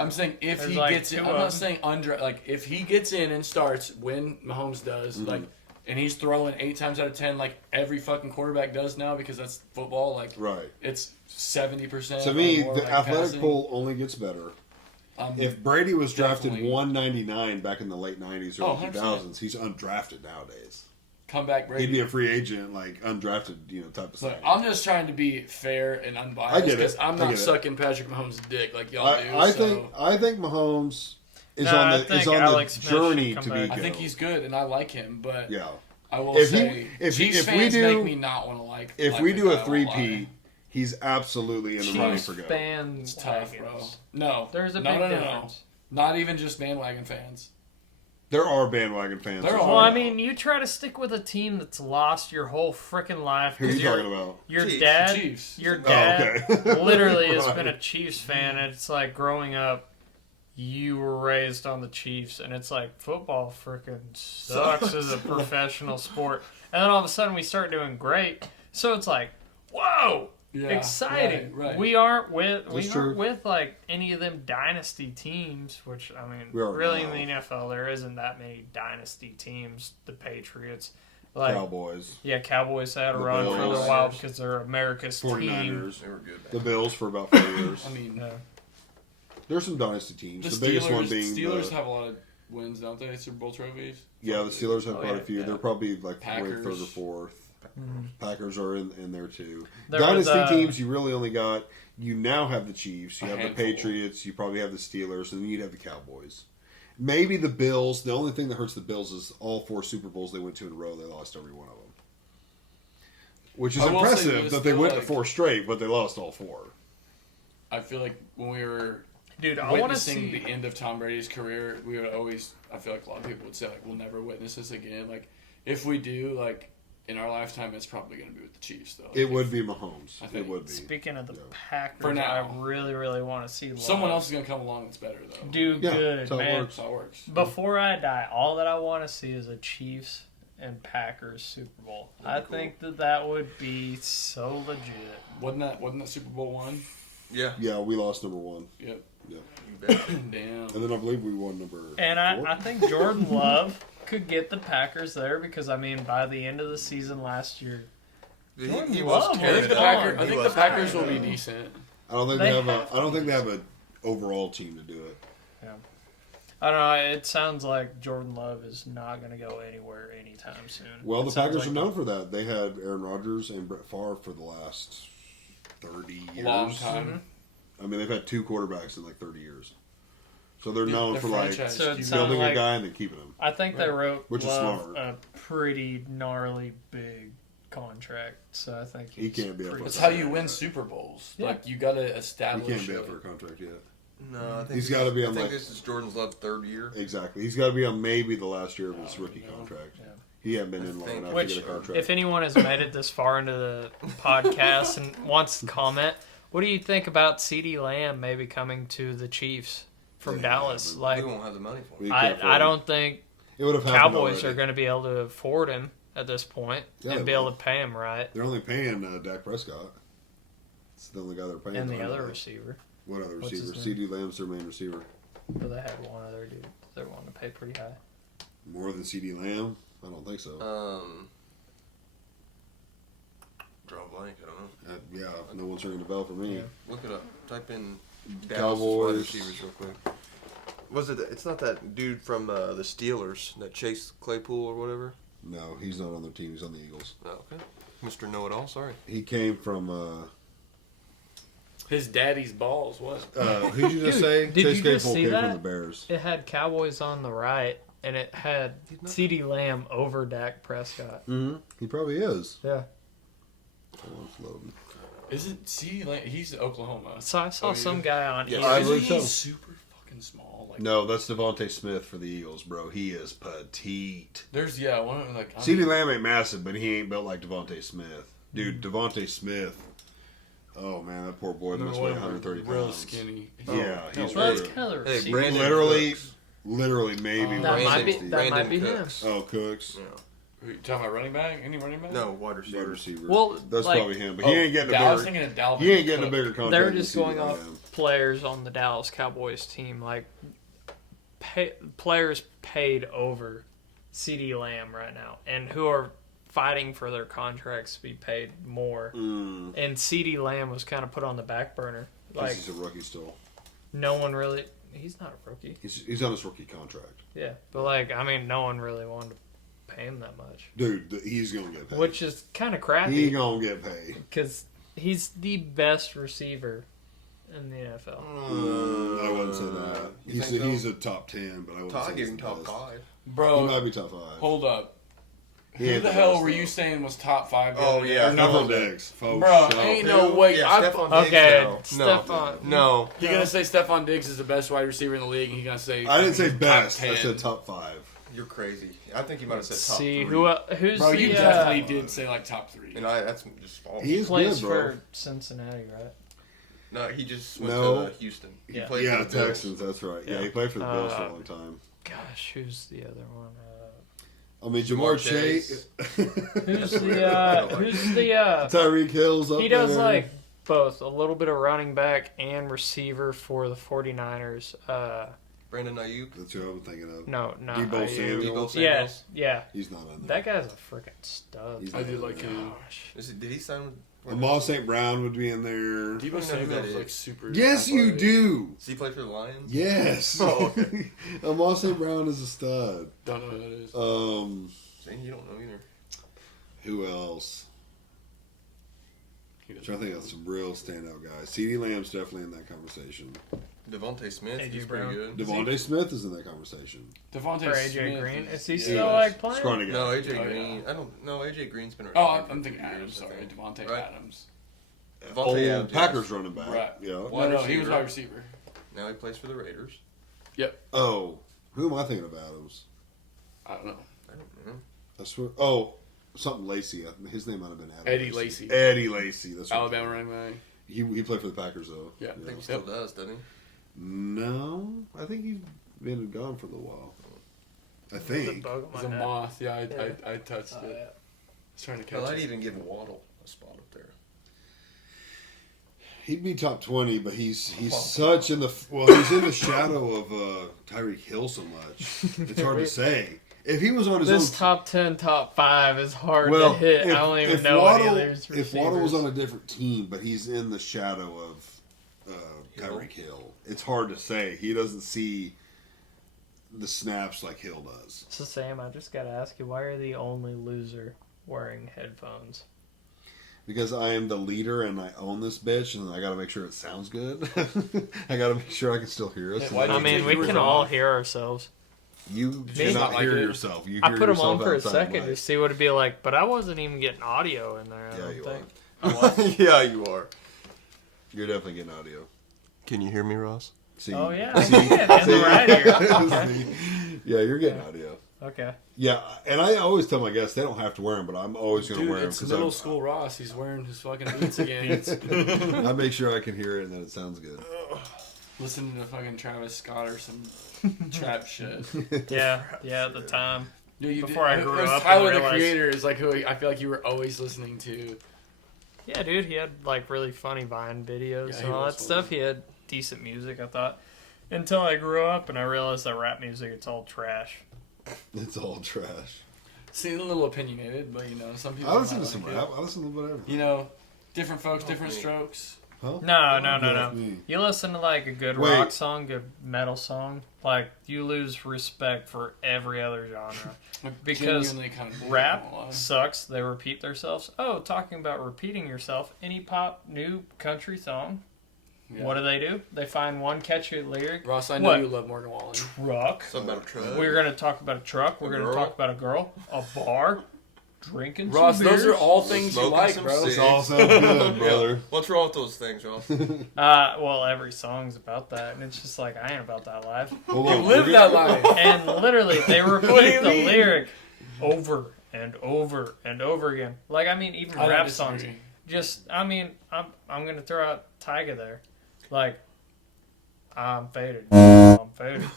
I'm saying if There's he like gets in, two I'm of not them. saying like if he gets in and starts when Mahomes does, Mm-hmm. like, and he's throwing 8 times out of 10, like every fucking quarterback does now because that's football. Like, Right. it's 70%. To me, or more, the like, athletic passing. pool only gets better. If Brady was drafted Definitely. 199 back in the late 90s or Oh, 2000s, he's undrafted nowadays. comeback Brady. He'd be a free agent, like undrafted, type of Look, thing. I'm just trying to be fair and I unbiased get it. because I'm I not get it. sucking Patrick Mahomes' dick like y'all do. I so think Mahomes is No, I on the think is on Alex the Smith journey should to come be back. I think good. he's good and I like him, but Yeah. I will If he- say if Chiefs we fans do- make me not want to like. If like we the do a guy, I won't lie. 3P, he's absolutely in the running Chiefs for go. fans, It's tough, bro. No, There's a no, big no, no, difference. no. Not even just bandwagon fans. There are bandwagon fans. There as are. Well, well. I mean, you try to stick with a team that's lost your whole freaking life. Who are you 'cause talking about? Your Chiefs. dad, Chiefs. your Oh, dad, okay. literally has Right. been a Chiefs fan. And it's like growing up, you were raised on the Chiefs, and it's like football freaking sucks as a professional sport. And then all of a sudden, we start doing great. So it's like, whoa, Yeah, exciting. right. We aren't with That's true. like any of them dynasty teams. Which I mean, We are really now. in the NFL, there isn't that many dynasty teams. The Patriots. Like, Cowboys, yeah, Cowboys had a The run for a Bills. little while because they're America's team. 49ers, They were good. the Bills for about 4 years. I mean, Yeah. There's some dynasty teams. the The biggest one Steelers. being Steelers the, have a lot of wins, don't they? Super Bowl trophies. yeah, the Steelers have Oh, quite yeah, a few. yeah. They're probably like Packers. ranked third or fourth. Packers are in there too. There Dynasty was, teams, you really only got. You now have the Chiefs. You A have handful. the Patriots. You probably have the Steelers, and then you'd have the Cowboys. Maybe the Bills. The only thing that hurts the Bills is all 4 Super Bowls they went to in a row. They lost every one of them, which is I will say impressive this, that they though, went to like- 4 straight, but they lost all 4. I feel like when we were Dude, I want to witnessing see. the end of Tom Brady's career, we would always. I feel like a lot of people would say like, "We'll never witness this again." Like, if we do, like in our lifetime, it's probably going to be with the Chiefs, though. Like, It would be Mahomes. I It think- would be. Speaking of the Yeah. Packers, For now. I really, really want to see Someone Love else is going to come along that's better, though. do Yeah, good, that's how it man. works. That's how it works. Before I die, all that I want to see is a Chiefs and Packers Super Bowl. I That'd be think that would be so legit. Wasn't that Super Bowl one? Yeah. Yeah, we lost number 1, Yep. You bet. Damn. and then I believe we won number. And 4. I think Jordan Love could get the Packers there because, I mean, by the end of the season last year, He Jordan was Love I carrying think the it Carry on. Packers. I He think the was Packers will carrying be it on. decent. I don't think They they have a. have I don't think they have an overall team to do it. I don't know. It sounds like Jordan Love is not going to go anywhere anytime soon. Well, It the sounds Packers like are known for that. They had Aaron Rodgers and Brett Favre for the last 30 years. Long time. I mean, they've had 2 quarterbacks in like 30 years. So they're Yeah, known their for like franchise So it QB. sounds building like- a guy and then keeping him. I think they wrote Which is Love smart. a pretty gnarly big contract. So I think He he's can't be up pretty for That's that. how you win Super Bowls. Yeah. Like you got to He establish. can't be up it. for a contract yet. No, I think He's this gotta is- be I on, think like- this is Jordan's Love's 3rd year. Exactly. He's got to be on maybe the last year of his Oh, rookie no. contract. Yeah. He hadn't been I in long think- enough Which, to get a contract. if anyone has made it this far into the podcast and wants to comment, what do you think about CeeDee Lamb maybe coming to the Chiefs from Yeah, Dallas? but We Like, won't have the money for We him. can't afford I him. don't think It would have happened Cowboys already. are going to be able to afford him at this point Yeah, and they be able will. to pay him right. They're only paying Dak Prescott. It's the only guy they're paying. And the right other now. receiver. What other What's his receiver? name? CD Lamb's their main receiver. But they had one other dude they're wanting to pay pretty high. More than CD Lamb? I don't think so. Draw a blank. I don't know. Yeah, no one's ringing the bell for me. Yeah. Look it up. Type in Dallas Cowboys. wide receivers real quick. Was it? It's not that dude from the Steelers that Chase Claypool or whatever. No, he's not on their team. He's on the Eagles. Oh, okay. Mr. Know It All. Sorry. He came from His daddy's balls. What? Who'd you just Dude, say? did Chase you just Claypool see came from that? the Bears. It had Cowboys on the right, and it had CeeDee Lamb over Dak Prescott. Mm-hmm. He probably is. Yeah. Hold on, it's loading. Isn't CeeDee Lamb? He's Oklahoma. So I saw Oh, some yeah. guy on Yeah, ESPN. I Isn't believe he so. super fucking small? Like, No, that's Devontae Smith for the Eagles, bro. He is petite. there's one of them, like CeeDee Lamb ain't massive, but he ain't built like Devontae Smith. Dude, Devontae Smith. Oh man, that poor boy must weigh 130 pounds. real skinny. Yeah, he's Well, that's real. kind of Hey, receiver. Brandon Literally, Cooks. literally maybe That might be 160. that might be him. Cooks. Oh, Cooks. Yeah. Who, you talking about running back? Any running back? No, wide receiver. Wide receiver. Well, that's like- probably him, but he ain't getting a I was bigger. thinking of Dalvin. He ain't getting a Cook. bigger contract. They're than just CeeDee going off Lamb. players on the Dallas Cowboys team, like players paid over CeeDee Lamb right now, and who are fighting for their contracts to be paid more. Mm, And CeeDee Lamb was kind of put on the back burner. 'cause Like he's a rookie still. no one really. He's not a rookie. He's on his rookie contract. Yeah, but like I mean, no one really wanted to pay him that much, Dude, he's gonna get paid. which is kind of he crappy gonna get paid. because he's the best receiver in the NFL. I wouldn't say that. You He's, think so? he's a top 10, but I wouldn't Top, say give he's him the top best. 5. He Bro, might be top 5. hold up. He Who ain't the hell best, were though. you saying was top 5? the Oh, other day? yeah. Or no, Stephon Diggs. For Bro, sure. ain't no way. Yeah, I- Stephon Diggs. Okay, No. Stephon. No. You're gonna say Stephon Diggs is the best wide receiver in the league, and you're gonna say I didn't say top best. I 10. said top 5. You're crazy. I think you might have said top See 3. who's Bro, the you definitely did say like top 3. And that's just false. He is plays good, bro. for Cincinnati, right? No, he just went No. to Houston. He Yeah. played Yeah, for the Bills. Texans. That's right. Yeah, Yeah. he played for the Bills for a Uh, long time. Gosh, who's the other one? I mean, Jamar Jamar Chase. Who's the Tyreek Hill's up he does there. like both a little bit of running back and receiver for the 49ers. Brandon Ayuk. That's who I'm thinking of. No, not Debo Ayuk. Samuel. Debo Samuel. Yes, yeah. He's not on there. That guy's a freaking stud. He's I not did on like there. him. Did he sign with? Amon St. Brown would be in there. Debo who that Samuel's is. like super. Yes, you athletic. do. Does he play for the Lions? Yes. Oh, Amon St. Brown is a stud. Don't know who that is. See, you don't know either. Who else? He I'm doesn't. trying to think of some real standout guys. CeeDee Lamb's definitely in that conversation. Devontae Smith. AJ He's Brown. pretty good. Devontae Smith is in that conversation. Devontae For AJ Smith Green, is he yeah. still like playing? Scrawny guy. No, AJ Oh, yeah. Green. I don't know. AJ Green's been. Oh, around for I'm a thinking few Adams. years, I Sorry, think. Devontae Right? Adams. Devontae Old Adams, Packers yes. running back. Right. Yeah. Wide No, he was receiver. wide receiver. Now he plays for the Raiders. Oh, who am I thinking of? Adams. I don't know. I don't know. I swear. Oh, something Lacey. His name might have been Adam Eddie Lacy. Eddie Lacy. That's right. Alabama running back. He played for the Packers though. Yeah. I think he still does, doesn't he? No, I think he's been gone for a little while. I The think. bug on It's my a neck. moth. Yeah, Yeah. I touched Oh, it. yeah. I was trying to catch Well, I'd it. even give Waddle a spot up there. He'd be top 20, but he's Oh. such in the he's in the shadow of Tyreek Hill so much. It's hard to say. If he was on his This own top 10, top 5 is hard well, to hit. if, I don't even if know Waddle, any of these if Waddle was receivers. on a different team, but he's in the shadow of Tyreek Hill, it's hard to say. He doesn't see the snaps like Hill does. So Sam, I just gotta ask you, why are the only loser wearing headphones? Because I am the leader and I own this bitch, and I got to make sure it sounds good. I got to make sure I can still hear us. Hey, why do I you mean, take we yours can off? all hear ourselves. You Me? cannot Not like hear it. yourself. You I hear put them yourself on for a outside second the to mic. see what it'd be like, but I wasn't even getting audio in there. I Yeah, don't you think. are. Yeah, you are. You're definitely getting audio. Can you hear me, Ross? See, Oh yeah, I see, can. In the right ear. see? Yeah, you're getting audio. Okay. Yeah, and I always tell my guests they don't have to wear them, but I'm always going to Dude, wear them it's middle because school Ross. He's wearing his fucking boots again. I make sure I can hear it and that it sounds good. Listening to fucking Travis Scott or some trap shit. Yeah, at the time. Dude, Before I grew it was up and Tyler the realized- Creator is like who I feel like you were always listening to. Yeah, dude, he had like really funny Vine videos Yeah, he and all was that stuff. funny. He had decent music, I thought. Until I grew up and I realized that rap music, it's all trash. It's all trash. Seemed a little opinionated, but you know, some people. I listen might to some like it. rap. I listen to whatever. You know, different folks, different me. strokes. Huh? No. That's me. You listen to like a good Wait. rock song, good metal song, like you lose respect for every other genre. Like, Because genuinely kind of Rap sucks. They repeat themselves. Oh, talking about repeating yourself. Any pop new country song Yeah. What do? They find one catchy lyric. Ross, I know What? you love Morgan Wallen. Truck. Something about a truck. We're gonna talk about a truck. We're gonna girl? talk about a girl, a bar, drinking. Ross, some those are beers. all things you Smoking like, some bro. cigs. This all sounds good, brother. What's wrong with those things, Ross? Well, every song's about that, and it's just like I ain't about that life. Hold You on, live we're that gonna- life. And literally, they What do repeat you the mean? lyric over and over and over again. Like I mean, even I don't rap disagree. songs. Just I mean, I'm gonna throw out Tyga there, like I'm faded, I'm faded,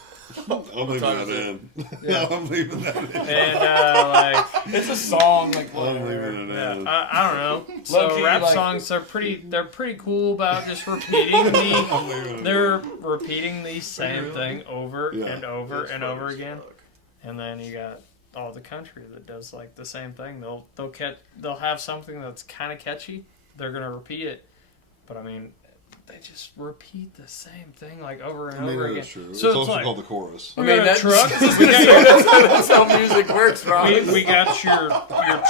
I'm leaving time that is in. Yeah. I'm leaving that in. and like It's a song, like I'm whatever. leaving it yeah, in. I don't know. So Low-key, rap like- songs are they're pretty cool about just repeating the I'm leaving it in. they're repeating the same thing over Yeah. and over That's and funny over as again. fuck. And then you got all the country that does like the same thing. They'll have something that's kind of catchy. They're gonna repeat it, but I mean, they just repeat the same thing like over and I mean, over again. that's true. So it's it's also like called the chorus. we got a that's- truck. we got that's how music works, Ross. we got your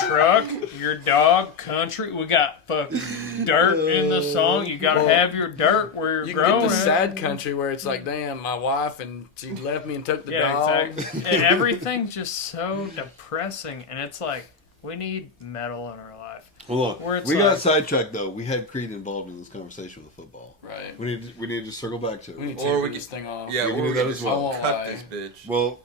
truck, your dog, country. We got fucking dirt in the song. You gotta have your dirt where you're You can growing. get the sad country where it's like, damn, my wife and she left me and took the Yeah, dog. exactly. And everything's just so depressing, and it's like we need metal in our life. Hold Where on. it's We got like- sidetracked though. We had Creed involved in this conversation with football. Right. We need to circle back to We it. need to Or take we this thing off. Yeah, We can or do we that can as just well. I won't cut lie. this bitch. Well,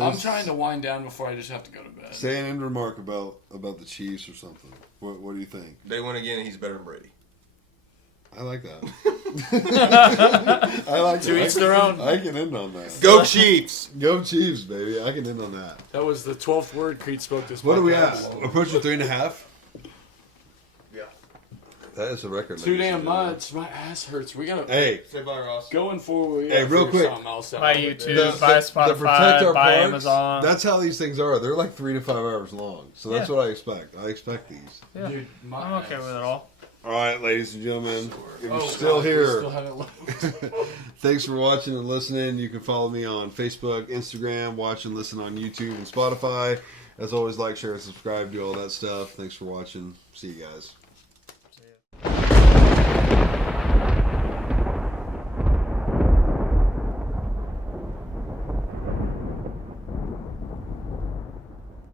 I'm trying to wind down before I just have to go to bed. say an end remark about the Chiefs or something. What do you think? They win again, and he's better than Brady. I like that. I like To that. each their own. I can end on that. Go Chiefs! Go Chiefs, baby. I can end on that. That was the 12th word Creed spoke this What are we at? podcast. Approaching 3.5? Yeah. That is a record. Too ladies damn and gentlemen. much. My ass hurts. We gotta Hey, Say bye, Ross. going forward. We Hey, gotta real figure quick. something else out By with YouTube, this. by Spotify, by parks, Amazon. that's how these things are. They're like 3 to 5 hours long. So that's Yeah. what I expect. I expect these. Yeah. Dude, my I'm okay ass. with it all. All right, ladies and gentlemen, if you're Oh, still God, we here, still haven't looked. thanks for watching and listening. You can follow me on Facebook, Instagram, watch and listen on YouTube and Spotify. As always, like, share, and subscribe, do all that stuff. Thanks for watching. See you guys.